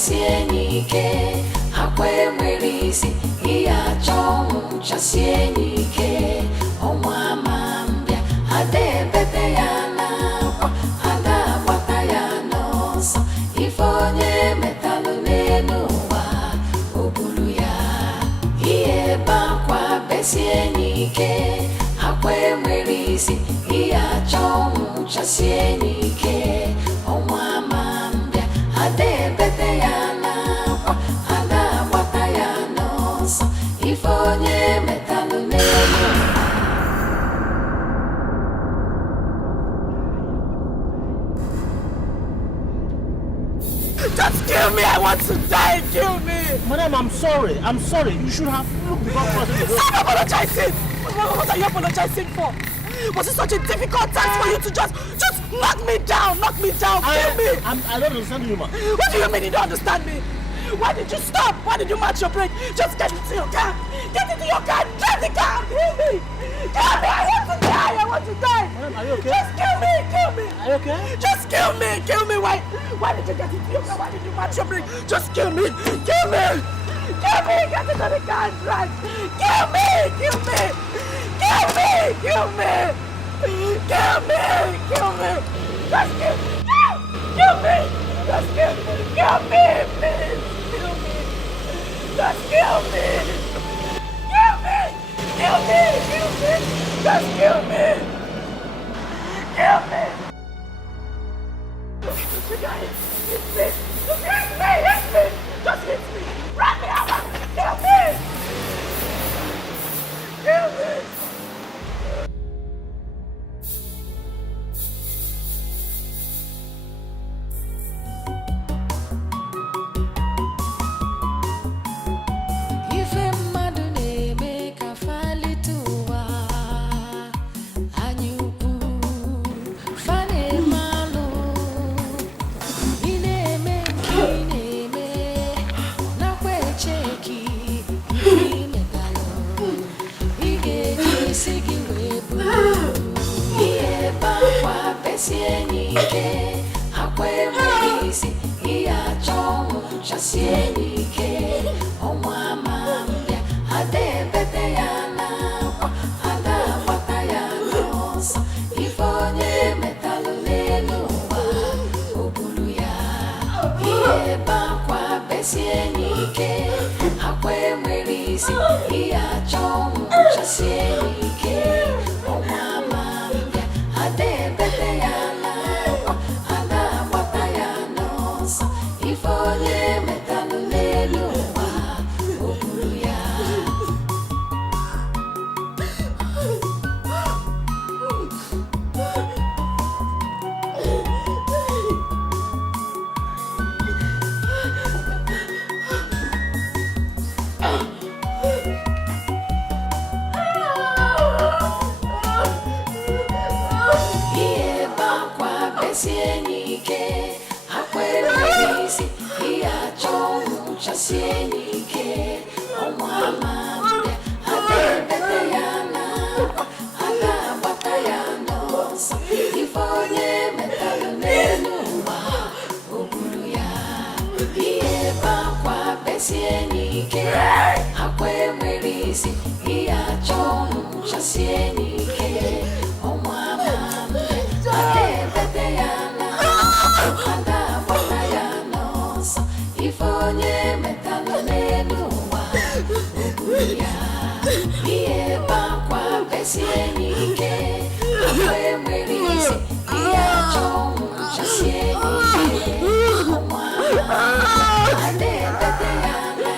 chasie nike hakwe mwerisi iya chomu chasie nike omwa mama isi iya chongu chasienike onwa mambia ade bete ya na kwa ada bata ya no so ifonye metalu nemo. Just kill me! I want to die! Kill me! Madam, I'm sorry. I'm sorry. You should have looked before crossing the road. Stop apologizing! What are you apologizing for? Was it such a difficult task for you to just knock me down? Knock me down! Kill me! I don't understand you, man. What do you mean you don't understand me? Why did you stop? Why did you match your brake? Just get into your car! Get into your car! Drive the car! Kill me! Kill me! I want to die! I want to die! Madam, are you okay? Just kill me! Kill me! Are you okay? Just kill me! Kill me! Why did you get into your car? Why did you match your brake? Just kill me! Kill me! Kill me! Get into the car and drive! Kill me! Kill me! Kill me! Kill me! Kill me! Kill me! Just kill me! Kill me! Just kill me! Kill me! Please! Kill me! Just kill me! Kill me! Kill me! Kill me! Just kill me! Kill me! You guys, hit me! Hit me! Hit me! Just hit me! Run me over! Kill me! Kill me! Chasienike, akwe mwisi, iya chongu chasienike, onwa mambia, ade bete ya na, ada bata ya nosa, ifonye metalu lenuwa, obulu ya, iye bakwa besienike, akwe mwisi, iya chongu chasienike, onwa mambia, ade bete ya Chasienike, onwa mambia, ade bete ya na, ada bata ya nosa, ifonye metalu nenuwa, obulu ya, iye bakwa besienike, akwe mwirisi, iya chonu chasienike, onwa mambia, ade bete ya na, ada bata ya nosa, ifonye iye bakwa besienike, akwe mwirisi, iya chongu chasienike, onwa ade bete ya na,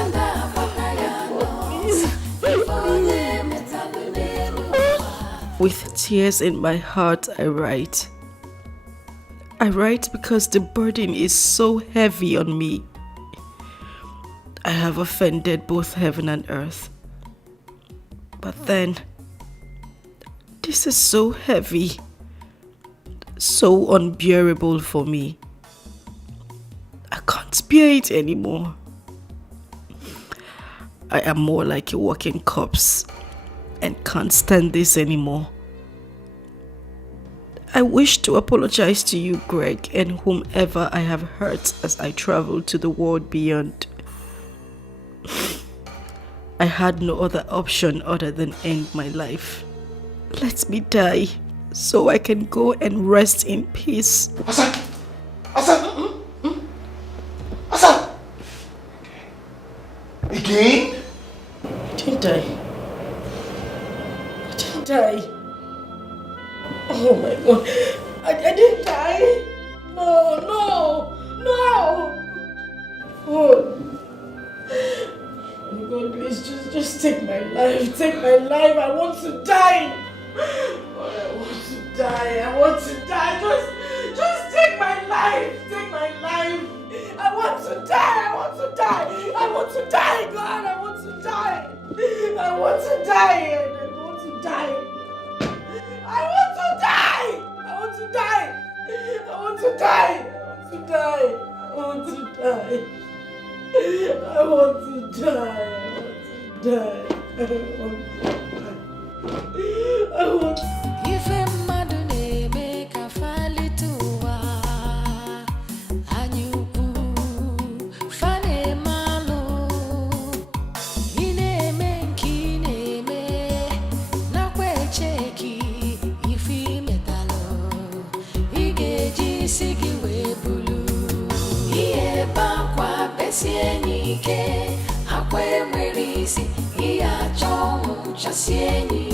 ada bata ya nosa, ifonye metalu nenuwa. With tears in my heart, I write. I write because the burden is so heavy on me. I have offended both heaven and earth. But then, this is so heavy, so unbearable for me. I can't bear it anymore. I am more like a walking corpse and can't stand this anymore. I wish to apologize to you, Greg, and whomever I have hurt as I travel to the world beyond. I had no other option other than end my life. Let me die so I can go and rest in peace. Asa! Asa! Asa! Again? I didn't die. I didn't die. take my life, take my life. I want to die. God, I want to die. I want to die. Just take my life. Take my life. I want to die. I want to die. I want to die, God. I want to die. I want to die. I want to die. I want to die. I want to die. I want to die. I want to die. I want to die. I want to die. If a madune make a fali tuwa, anyu fane malo, ine menkine me na kwe cheki ifi metalo, igeji sigi webulu, iye bakwa besienike, akwe mwerisi, iya chomu chasienike.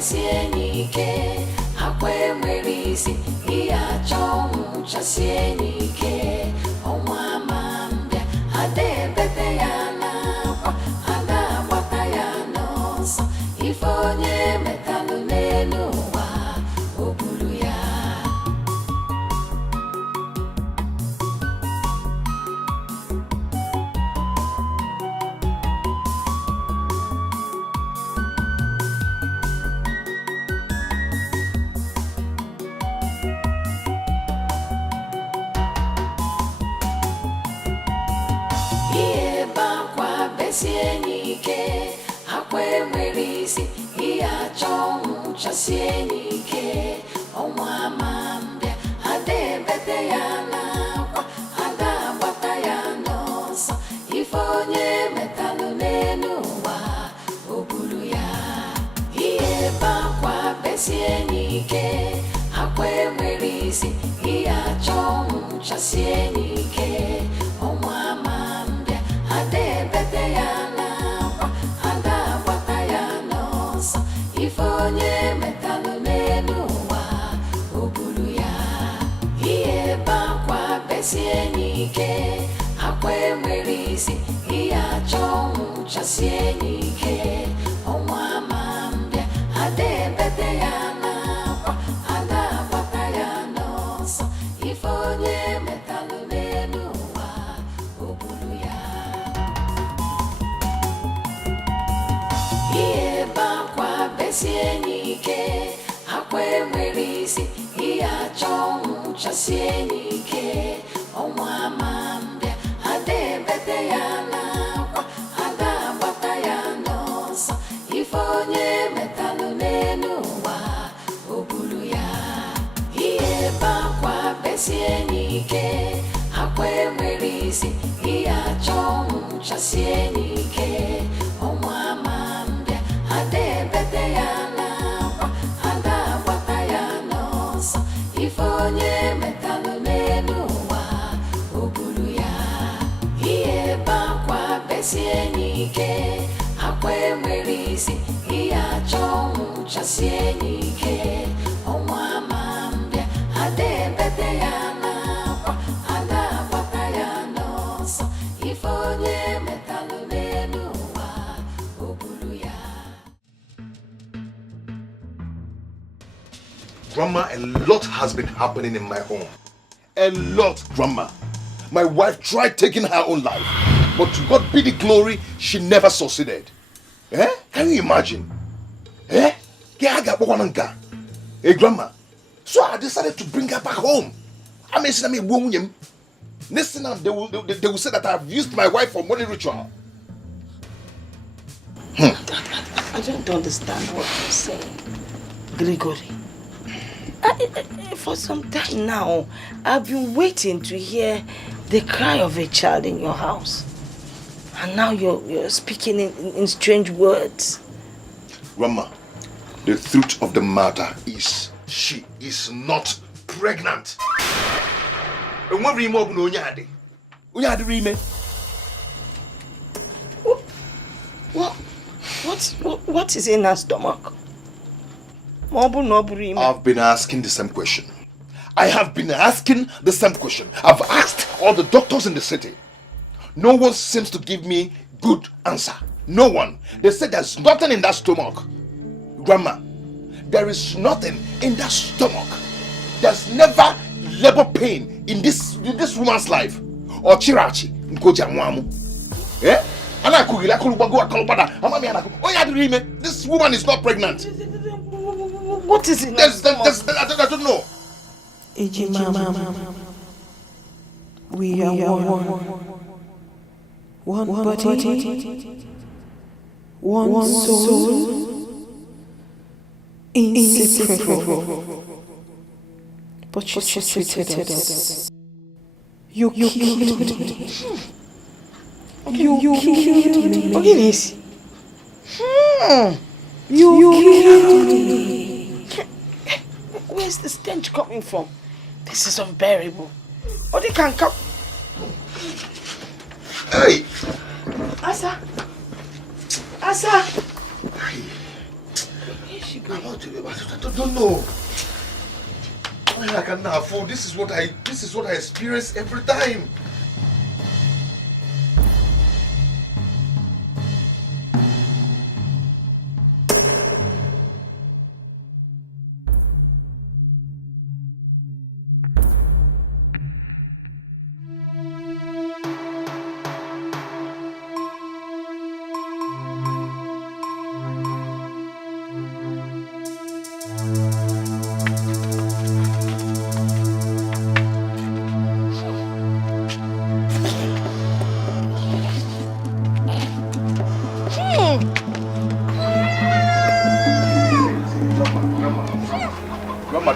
Sienike, akwe mwerisi, iya chomu cha sienike, omwa mambia, ade bete ya nakwa, ada wata ya nosa, ifonye metalu nenuwa, obulu ya. Sienike, akwe mwerisi, iya chomu cha sienike, omwa mambia, ade bete ya nakwa, ada wata ya nosa, ifonye metalu nenuwa, obulu ya. Iye bakwa besienike, akwe mwerisi, iya chomu cha sienike, omwa mambia, ade bete ya ifonye metalu nenuwa, obulu ya. Iye bakwa besienike, akwe mwerisi, iya chomu cha sienike, omwa mambia, ade bete ya nakwa, ada wata ya nosa, ifonye metalu nenuwa, obulu ya. Iye bakwa besienike, akwe mwerisi, iya chomu cha sienike, omwa mambia, ade bete ya nakwa, ada wata ya nosa, ifonye metalu nenuwa, obulu ya. Iye bakwa besienike, akwe mwerisi, iya chomu cha sienike, omwa mambia, ade bete ya nakwa, ada wata ya nosa, ifonye metalu nenuwa, obulu ya. Iye bakwa besienike, akwe mwerisi, iya chomu cha sienike, omwa mambia, ade bete ya nakwa, ada wata ya nosa, ifonye metalu nenuwa, obulu ya. Grandma, a lot has been happening in my home. A lot, Grandma. My wife tried taking her own life, but to God be the glory, she never succeeded. Eh? Can you imagine? Eh? Hey, Grandma. So I decided to bring her back home. I mean, next thing they will say that I've used my wife for money ritual. I don't understand what you're saying, Gregory. For some time now, I've been waiting to hear the cry of a child in your house. And now you're speaking in strange words. Grandma, the truth of the matter is she is not pregnant. And what What is in her stomach? I've been asking the same question. I have been asking the same question. I've asked all the doctors in the city. No one seems to give me good answer. No one. They said there's nothing in that stomach. Grandma, there is nothing in that stomach. There's never labor pain in this woman's life. Or chirachi. Eh? This woman is not pregnant. What is it? I don't know. Ejima, we are one body, one soul, inseparable. But you treated us. You killed me. You killed me. Okay, this. You killed me. Where's the stench coming from? This is unbearable. Oh, they can't come. Hey! Asa! Where is she going? I don't know. I cannot afford. This is what I experience every time.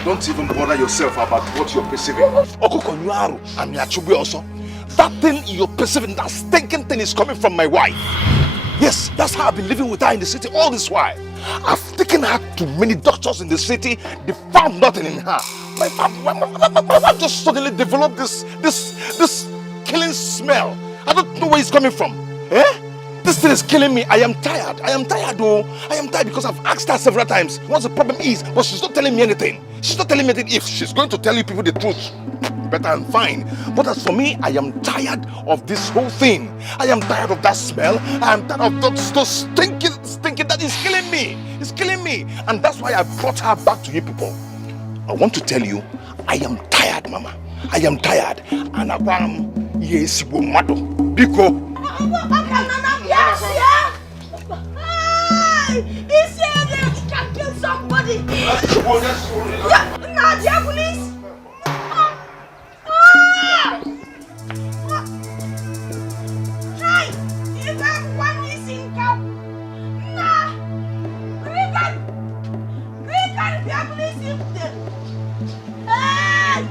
Don't even bother yourself about what you're perceiving. That thing you're perceiving, that stinking thing is coming from my wife. Yes, that's how I've been living with her in the city all this while. I've taken her to many doctors in the city. They found nothing in her. My wife just suddenly developed this killing smell. I don't know where it's coming from. Eh? This thing is killing me. I am tired. I am tired because I've asked her several times what the problem is, but she's not telling me anything. She's not telling me anything. If she's going to tell you people the truth, better and fine. But as for me, I am tired of this whole thing. I am tired of that smell. I am tired of those stinking that is killing me. It's killing me. And that's why I brought her back to you people. I want to tell you, I am tired, Mama. I am tired. And I am yes, Biko. He's here there. He can kill somebody. Nadia, please. Try. You have one missing cow. Nah. Regan, you have missing them. Hey.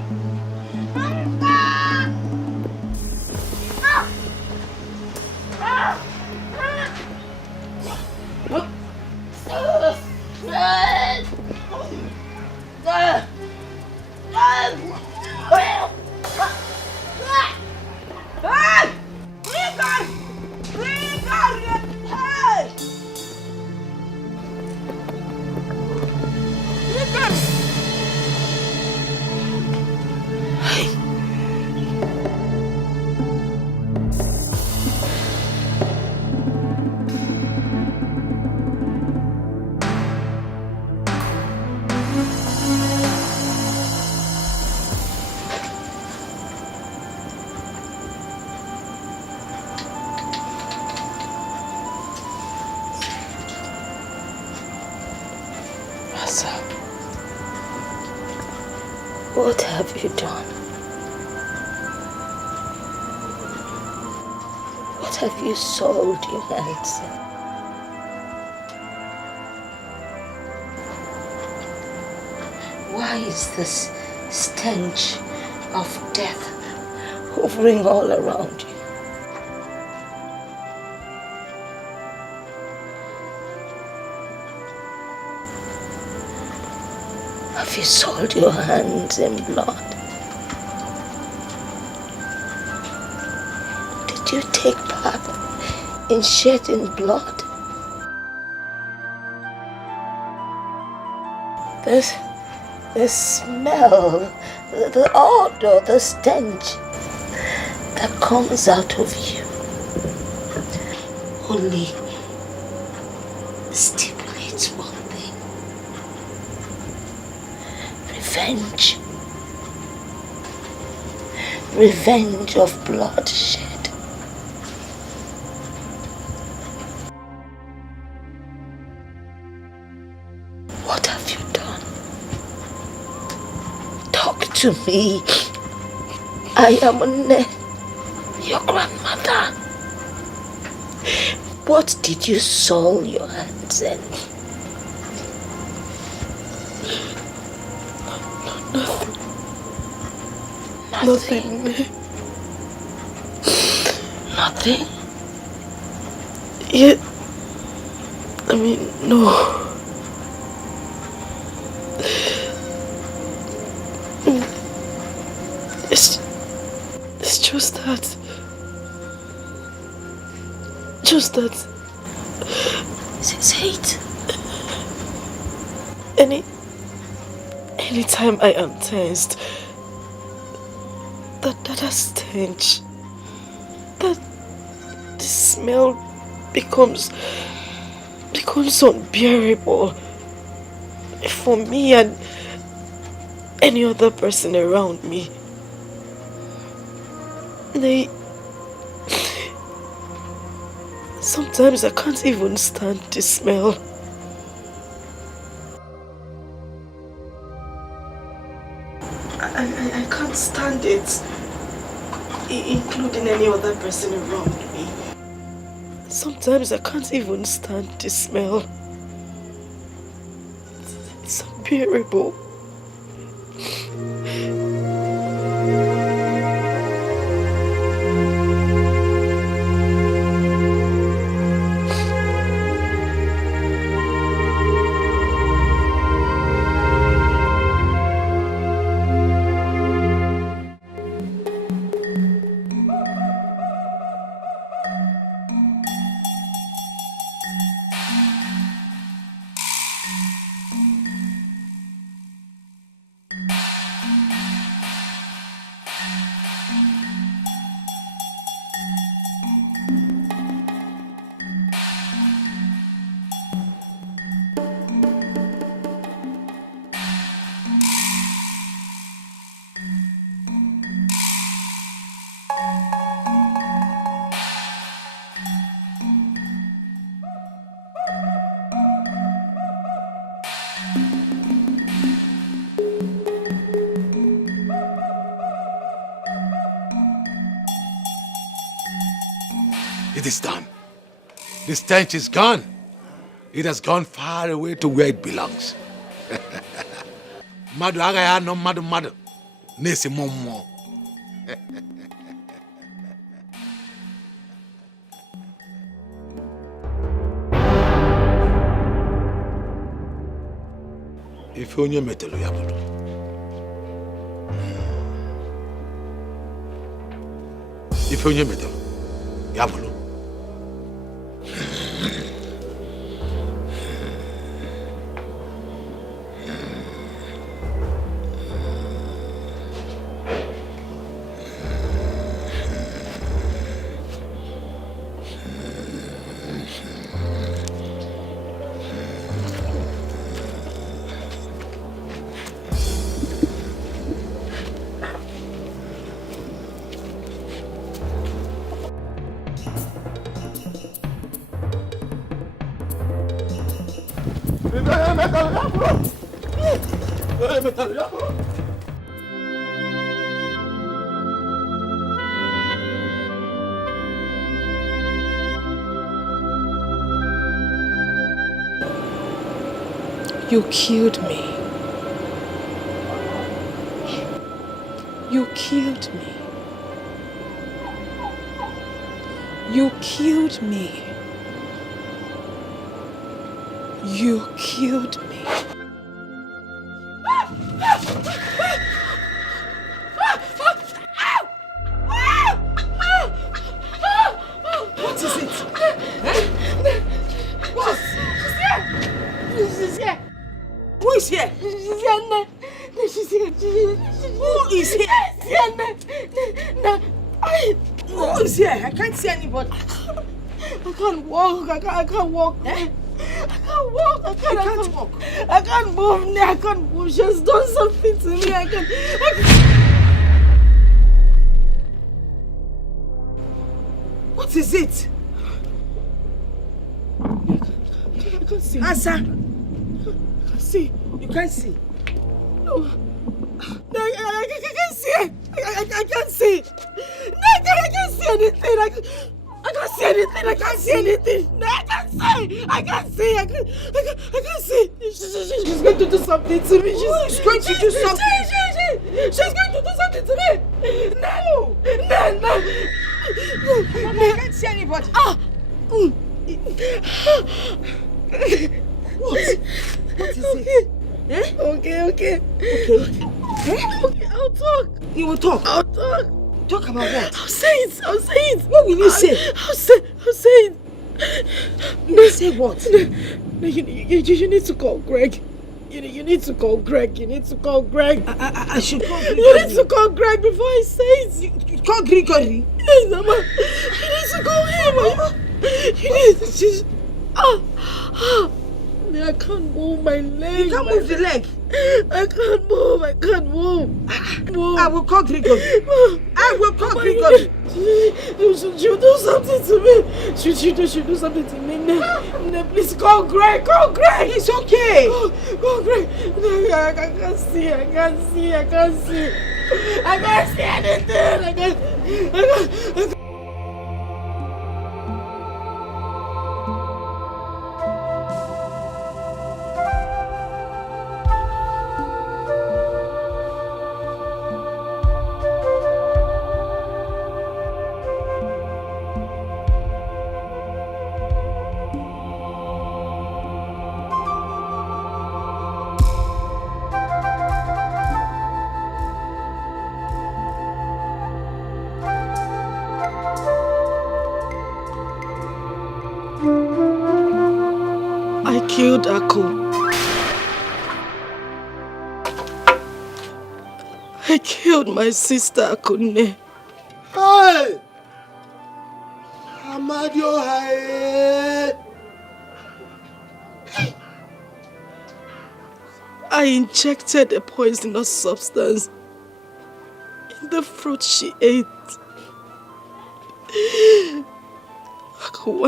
What have you done? What have you sold your hands in? Why is this stench of death hovering all around you? Have you soiled your hands in blood? Did you take part in shedding blood? The smell, the odor, the stench that comes out of you only stipulates one thing: revenge. Revenge of bloodshed. What have you done? Talk to me. I am Onne, your grandmother. What did you soil your hands in? Nothing. Nothing? Yeah. I mean, no. It's just that. Say it. Anytime I am tensed, that stench, that the smell becomes unbearable for me and any other person around me. Sometimes I can't even stand the smell. I can't stand it, including any other person around me. Sometimes I can't even stand the smell. It's unbearable. It is done. The stench is gone. It has gone far away to where it belongs. Madu agaya no madu. Nesi momo. If onye metelu ya bulu. If onye metelu ya bulu. You killed me. You killed me. You killed me. You killed me. What is it? What? She's here. Who is here? Who's here? I can't see anybody. I can't walk. I can't walk. Eh? I can't walk. I can't walk. I can't move. I can't move. She has done something to me. I can't. What is it? I can't see. Answer. I can't see. You can't see? No. No, I can't see. I can't see. No, I can't see anything. I can't see anything. I can't see anything. No, I can't see. I can't see. I can't see. She's going to do something to me. She's going to do something. She's going to do something to me. No. I can't see anybody. What is it? Eh? Okay. Okay, I'll talk. You will talk? I'll talk. Talk about what? I'll say it. What will you say? I'll say it. You will say what? No, you need to call Greg. You need to call Greg. I should call Greg. You need to call Greg before I say it. You call Gregory? Yes, Mama. You need to call him. You need to... I can't move my leg. You can't move the leg. I can't move. I will call Gregory. Gregory. She'll do something to me. She'll do something to me. No, please call Greg. It's okay. Call Greg. No, I can't see. I can't see anything. I can't. Killed Ako. I killed my sister Akunne. Hey! Amadio Hae! I injected a poisonous substance in the fruit she ate. Ako,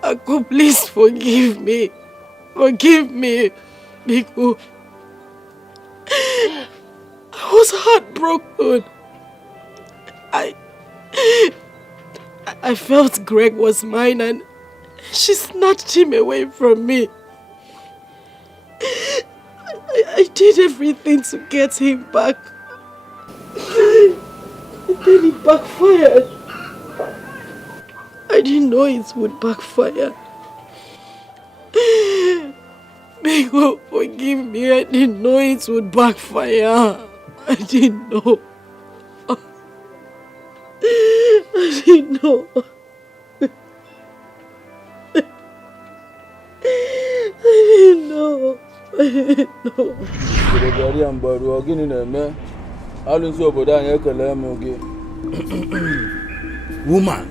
Ako, please forgive me. Forgive me, Biko. I was heartbroken. I felt Greg was mine and she snatched him away from me. I did everything to get him back. And then it backfired. I didn't know it would backfire. Biko, forgive me. I didn't know it would backfire. I didn't know. I didn't know. Woman,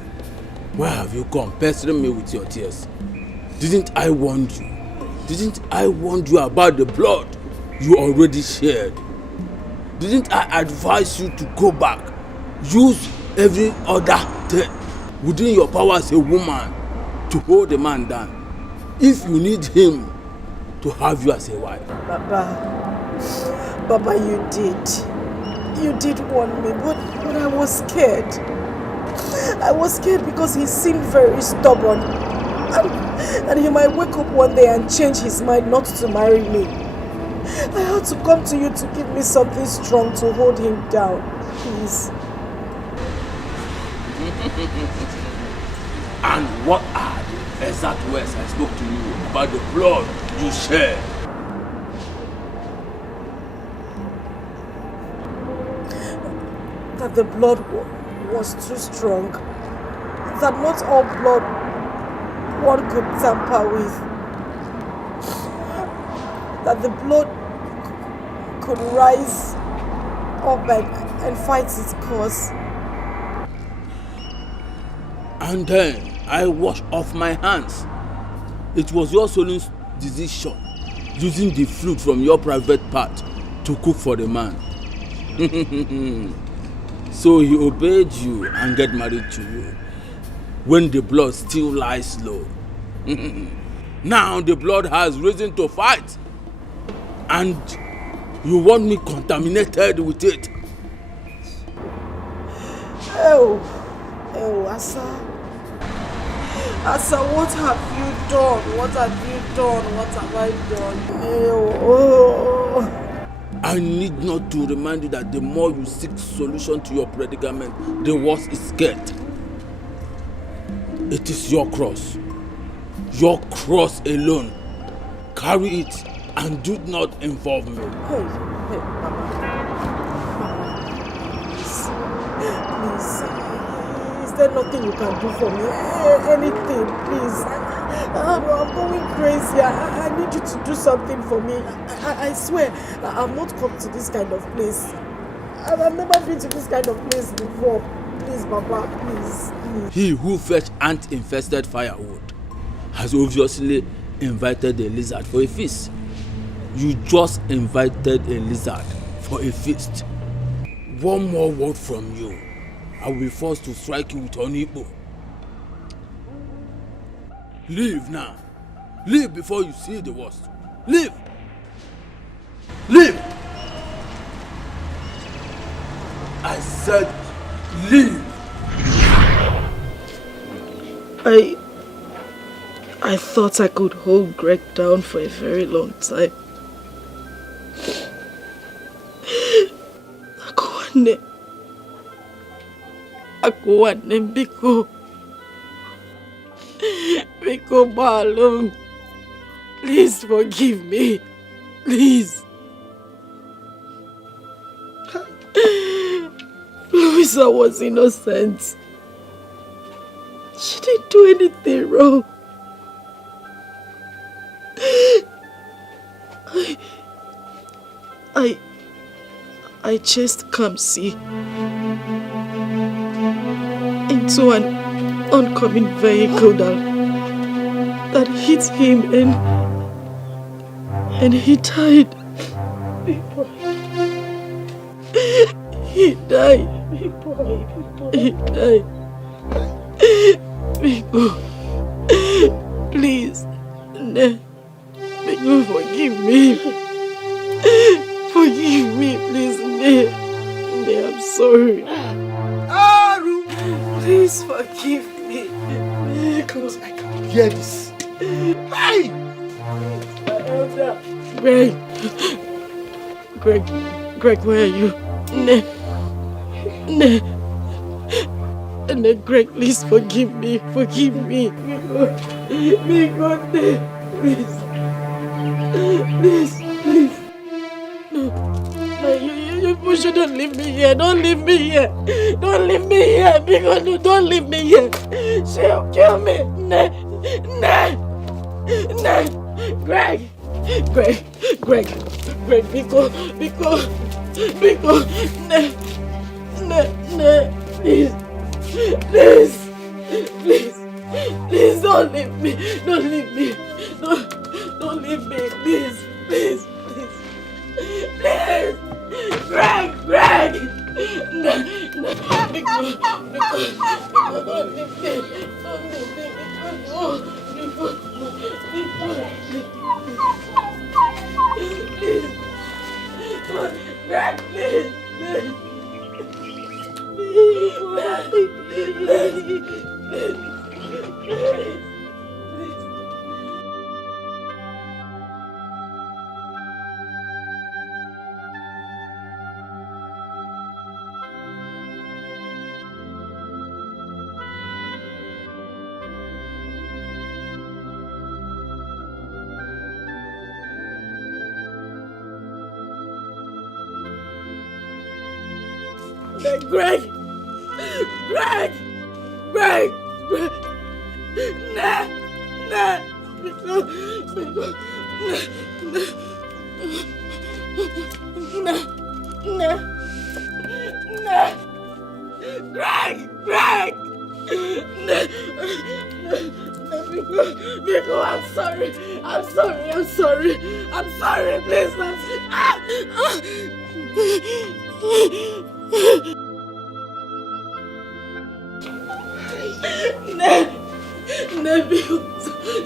where have you come pestering me with your tears? Didn't I warn you? Didn't I warn you about the blood you already shed? Didn't I advise you to go back? Use every other thing within your power as a woman to hold the man down. If you need him to have you as a wife. Baba, you did. You did warn me, but I was scared. I was scared because he seemed very stubborn. And he might wake up one day and change his mind not to marry me. I had to come to you to give me something strong to hold him down. Please. And what are the exact words I spoke to you about the blood you shed? That the blood was too strong. That not all blood one could tamper with. That the blood could rise up and fight its cause. And then I washed off my hands. It was your solo's decision, using the fruit from your private part to cook for the man. So he obeyed you and get married to you, when the blood still lies low. Now the blood has risen to fight, and you want me contaminated with it. Oh, Asa, what have you done? What have you done? What have I done? Oh. I need not to remind you that the more you seek solution to your predicament, the worse it gets. It is your cross. Your cross alone. Carry it and do not involve me. Hey, Mama. Please. Is there nothing you can do for me? Anything, please. I'm going crazy. I need you to do something for me. I swear, I've not come to this kind of place. I've never been to this kind of place before. Please, Baba, please. He who fetched ant-infested firewood has obviously invited a lizard for a feast. You just invited a lizard for a feast. One more word from you, I will be forced to strike you with Onigbo. Leave now. Leave before you see the worst. Leave. Leave. I said leave. I thought I could hold Greg down for a very long time. Akuane Biko Balong. Please forgive me. Please. Louisa was innocent. She didn't do anything wrong. I chased Kamsi into an oncoming vehicle that hit him and he died. He died. He died. Biko, please, Biko, forgive me. Forgive me, please, I'm sorry. Please forgive me. Because I can't hear this. Hey! Greg, where are you? Greg, please forgive me. Forgive me. Please. No, you shouldn't leave me here. Don't leave me here. Don't leave me here. Because don't leave me here. She'll kill me. Greg, because, please, don't leave me. Don't leave me, please. Greg! No, because don't leave me. Please. Greg, please. Greg! Greg! Biko, I'm sorry, please. Biko,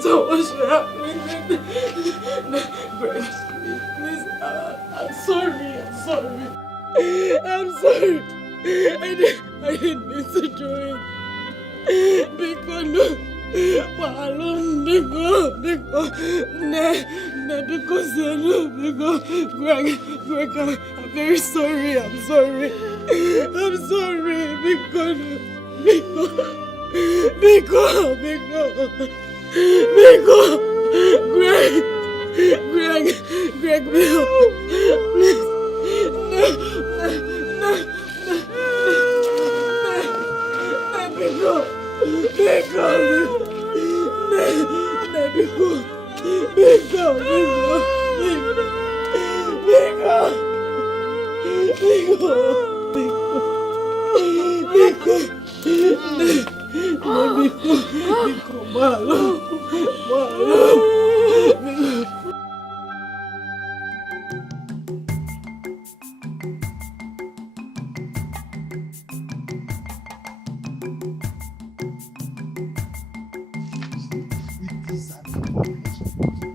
so what should happen? Greg, please, I'm sorry. I didn't mean to do it. Biko, no. Greg, I'm very sorry. I'm sorry, Biko. Greg, Bill, please, no, Biko.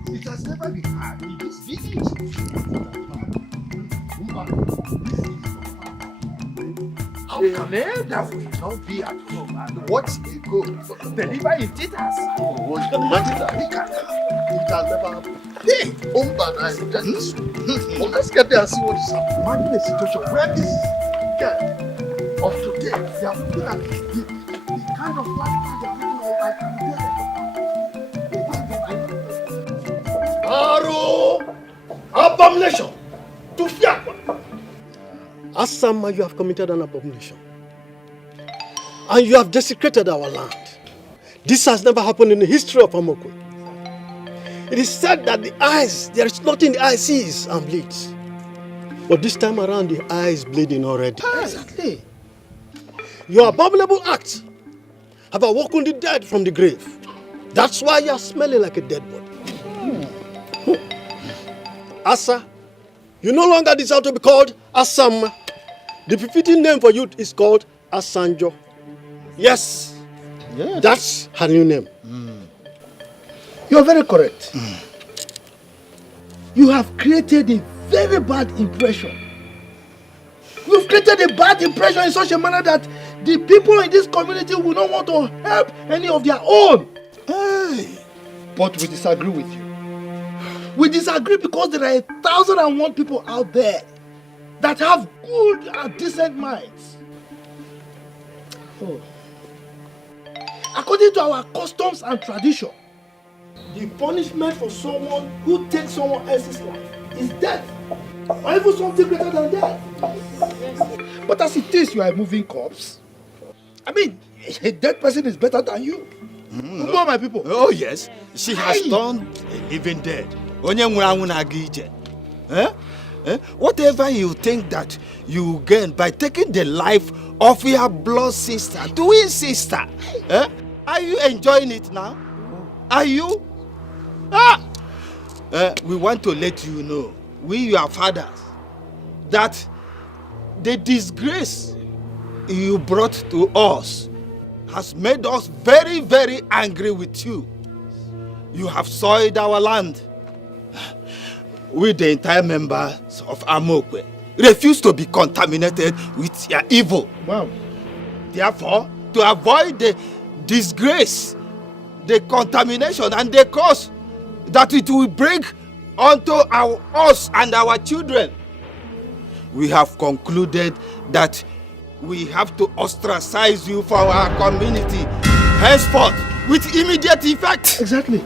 It has never been hard in this village. How can that will not be at home and watch a go deliver in theaters? It has never happened. Hey, let's get there and see what is happening. Imagine a situation where this girl of today, they are looking at the kind of life they are living like Aro! Abomination! To fear! Asama, you have committed an abomination. And you have desecrated our land. This has never happened in the history of Amokwe. It is said that there is nothing the eye sees and bleeds. But this time around, the eye is bleeding already. Exactly. Your abominable acts have awoken the dead from the grave. That's why you are smelling like a dead body. Asa, you no longer deserve to be called Asama. The befitting name for you is called Asanjo. Yes, that's her new name. You are very correct. You have created a very bad impression. You've created a bad impression in such a manner that the people in this community will not want to help any of their own. Hey. But we disagree with you. We disagree because there are 1,001 people out there that have good and decent minds. Oh. According to our customs and tradition, the punishment for someone who takes someone else's life is death, or even something greater than death. But as it is, you are a moving corpse. I mean, a dead person is better than you. Who are my people? Oh yes, she has turned a living dead. Whatever you think that you gain by taking the life of your blood sister, twin sister, are you enjoying it now? Are you? We want to let you know, we your fathers, that the disgrace you brought to us has made us very, very angry with you. You have soiled our land. We, the entire members of Amokwe, refuse to be contaminated with your evil. Wow. Therefore, to avoid the disgrace, the contamination, and the curse that it will bring onto us and our children, we have concluded that we have to ostracize you from our community henceforth with immediate effect. Exactly.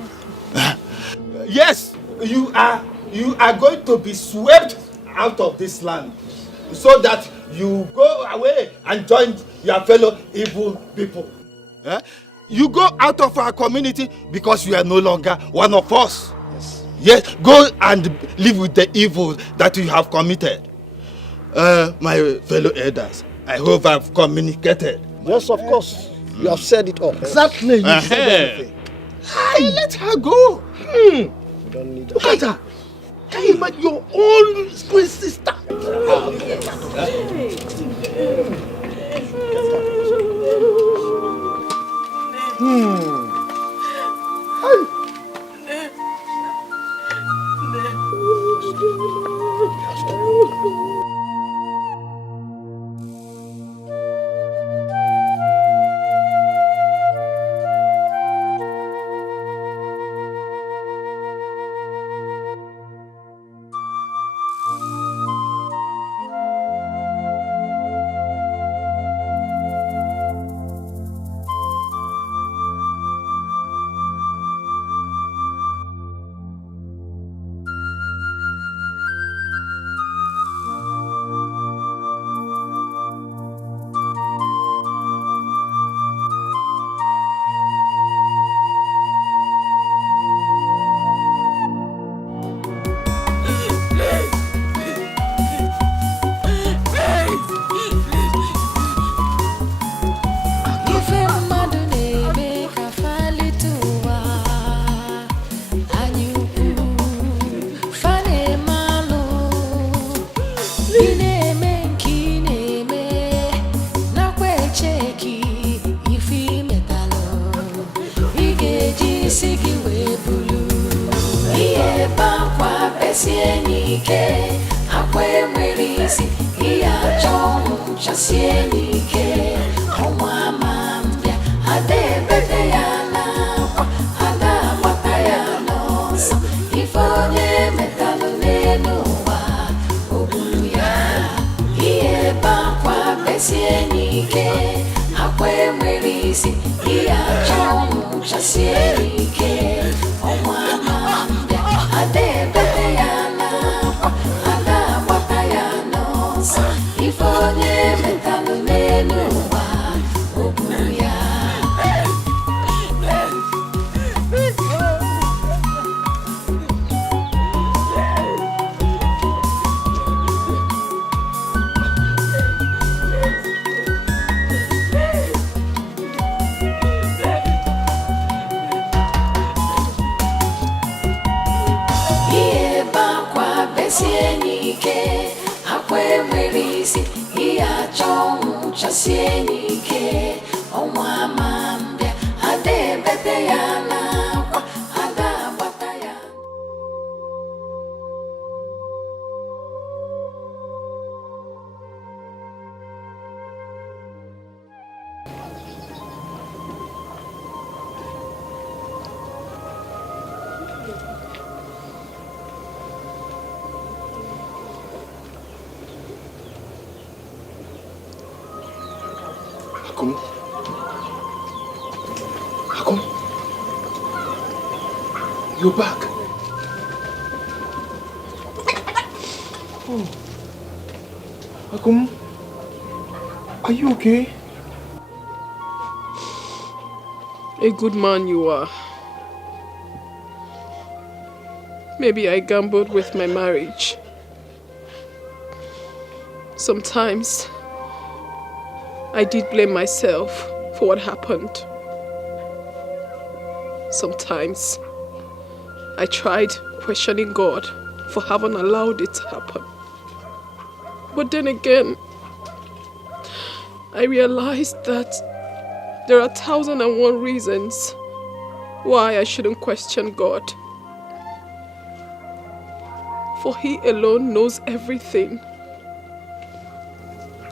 Yes, you are going to be swept out of this land so that you go away and join your fellow evil people. You go out of our community because you are no longer one of us. Yes, go and live with the evil that you have committed. my fellow elders, I hope I've communicated. Yes, of course. You have said it all. Exactly. You said everything. Hey, let her go. You don't need Look at her. Can you imagine your own twin sister? You're back. Oh. Akum, are you okay? A good man you are. Maybe I gambled with my marriage. Sometimes I did blame myself for what happened. Sometimes I tried questioning God for having allowed it to happen. But then again, I realized that there are 1,001 reasons why I shouldn't question God. For He alone knows everything.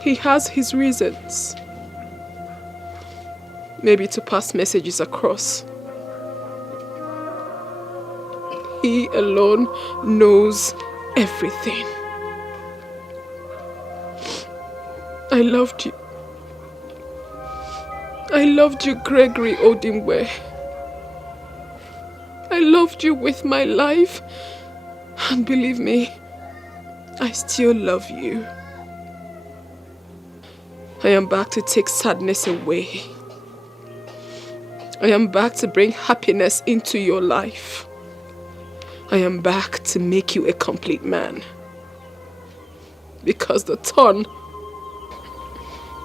He has His reasons. Maybe to pass messages across. He alone knows everything. I loved you. I loved you, Gregory Odimgbe. I loved you with my life. And believe me, I still love you. I am back to take sadness away. I am back to bring happiness into your life. I am back to make you a complete man. because the thorn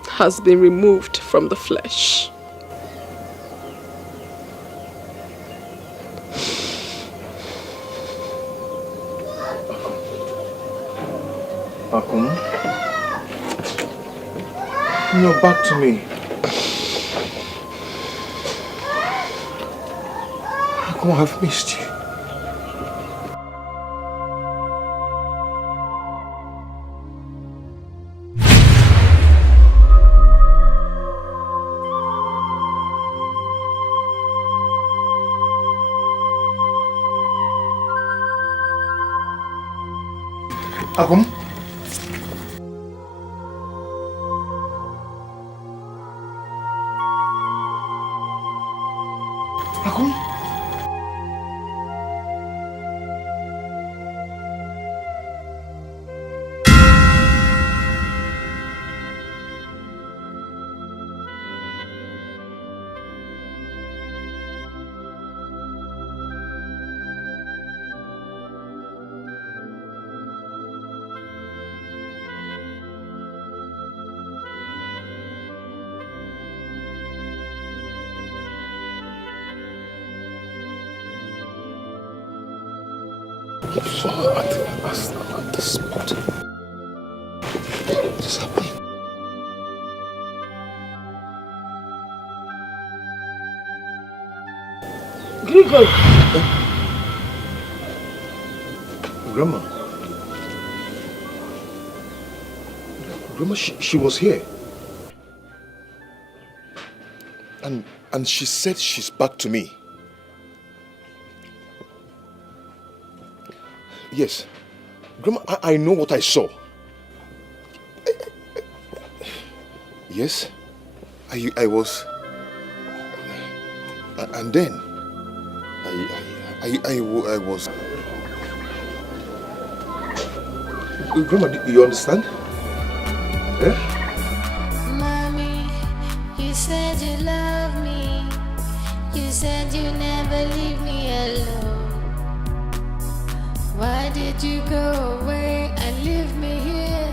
has been removed from the flesh. Akum, you're back to me. Akum, I've missed you. Akum? Akum? At the spot. What is happening? Grigor! Grandma. Grandma, she was here. And she said she's back to me. Yes. Grandma, I know what I saw. Yes. I was... And then... I was... Grandma, do you understand? Eh? Mommy, you said you love me. You said you never leave me alone. Why did you go away and leave me here?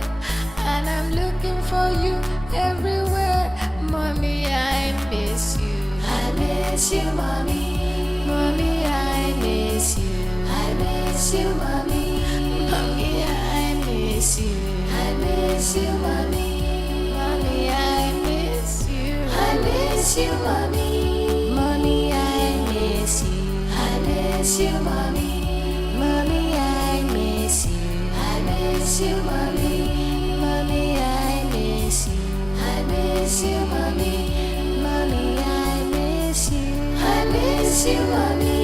And I'm looking for you everywhere. Mommy, I miss you. I miss you, mommy. Mommy, I miss you. I miss you, mommy. Mommy, I miss you. I miss you, mommy. Mommy, I miss you. I miss you, mommy. Mommy, I miss you. I miss you, mommy. Mommy, I miss you. I miss you, mommy. Mommy, I miss you. I miss you, mommy. Mommy, I miss you. I miss you, mommy.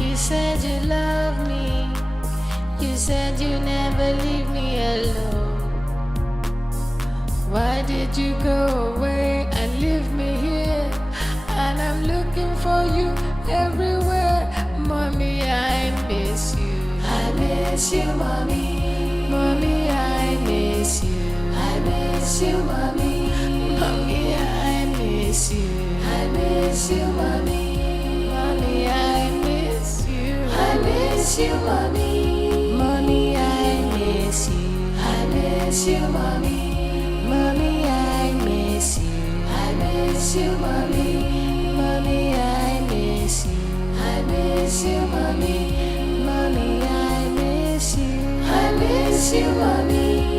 You said you love me. You said you never leave me alone. Why did you go away and leave me here? And I'm looking for you everywhere. Mommy, I miss you. I miss you, mommy. Mommy, I miss you. I miss you, mommy. Mommy, I miss you. I miss you, mommy. Mommy, I miss you. I miss you, mommy. Mommy, I miss you. I miss you, mommy. Mommy, I miss you. I miss you, mommy. Mommy, I miss you. I miss you, mommy. Mommy, I miss you. I miss you, mommy.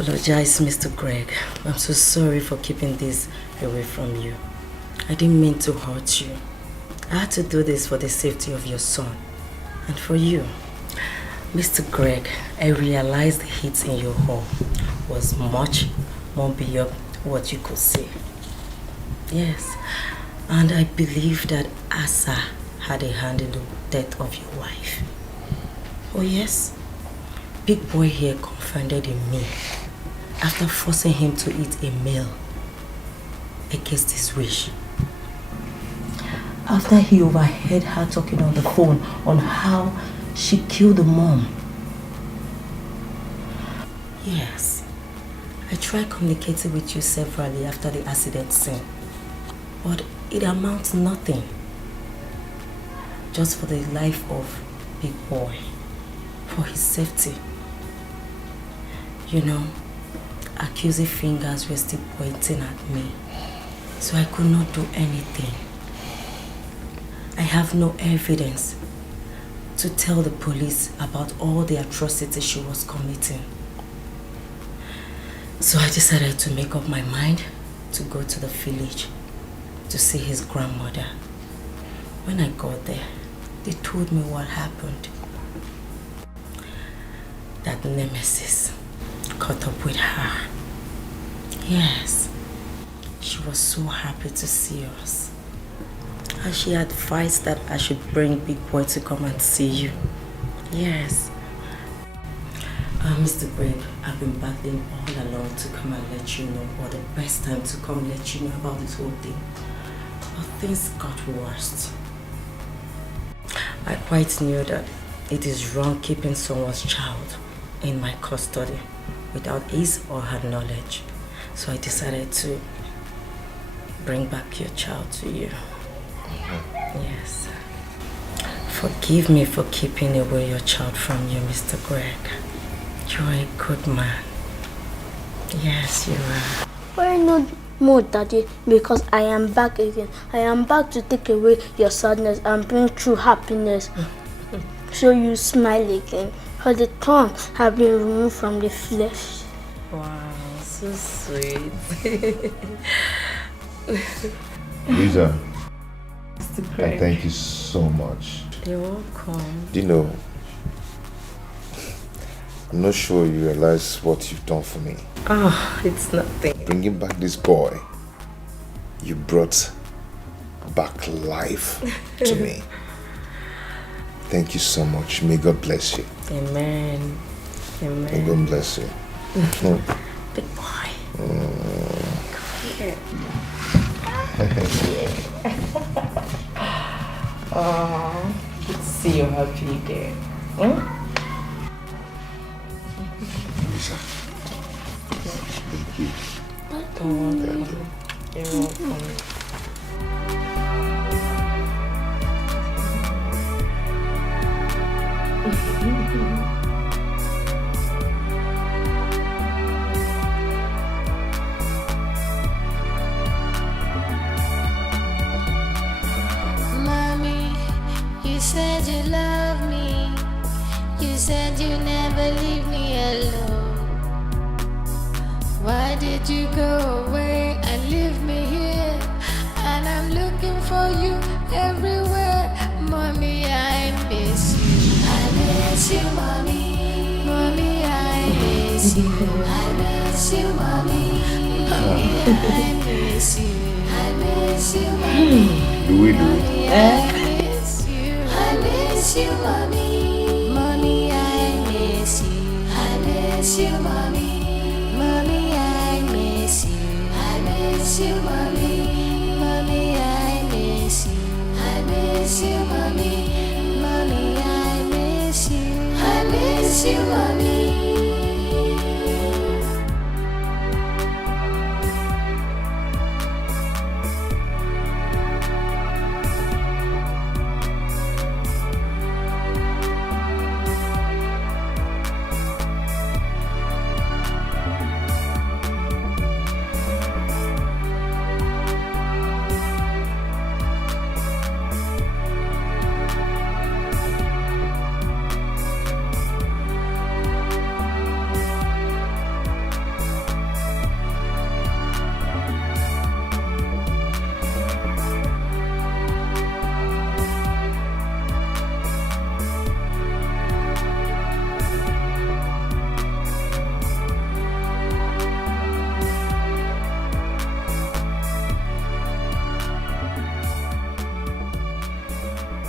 Apologize, Mr. Greg. I'm so sorry for keeping this away from you. I didn't mean to hurt you. I had to do this for the safety of your son and for you. Mr. Greg, I realized the hits in your home was much more beyond what you could say. Yes, and I believe that Asa had a hand in the death of your wife. Oh yes, Big Boy here confided in me after forcing him to eat a meal against his wish. After he overheard her talking on the phone on how she killed the mom. Yes, I tried communicating with you severally after the accident scene, but it amounts to nothing. Just for the life of Big Boy, for his safety. You know, accusing fingers were still pointing at me, so I could not do anything. I have no evidence to tell the police about all the atrocities she was committing. So I decided to make up my mind to go to the village to see his grandmother. When I got there, they told me what happened. That Nemesis caught up with her. Yes, she was so happy to see us. And she advised that I should bring Big Boy to come and see you. Yes. Mr. Greg, I've been battling all along to come and let you know, or the best time to come let you know about this whole thing. But things got worse. I quite knew that it is wrong keeping someone's child in my custody without his or her knowledge. So I decided to bring back your child to you. Yes. Forgive me for keeping away your child from you, Mr. Greg. You are a good man. Yes, you are. Why not more, Daddy? Because I am back again. I am back to take away your sadness and bring true happiness. So you smile again. For the thorns have been removed from the flesh. Wow, so sweet. Lisa, Mr. Greg. thank you so much. You're welcome. Do you know, I'm not sure you realize what you've done for me. Oh, it's nothing. Bringing back this boy, you brought back life to me. Thank you so much. May God bless you. Amen. Amen. May God bless you. Big boy. Oh, good to see you happy again. Lisa. Thank you. You're welcome. Mommy, you said you love me. You said you never leave me alone. Why did you go away and leave me here? And I'm looking for you everywhere. Mommy, I miss you. I miss you, Mommy. Mommy, I miss you. I miss you, Mommy. Mommy, I miss you. I miss you, Mommy. Louis. I miss you. I miss you, Mommy. Mommy, I miss you. I miss you, Mommy. Mommy, I miss you. I miss you, Mommy. Mommy, I miss you. I miss you, Mommy. Mommy, I miss you. I miss you, Mommy.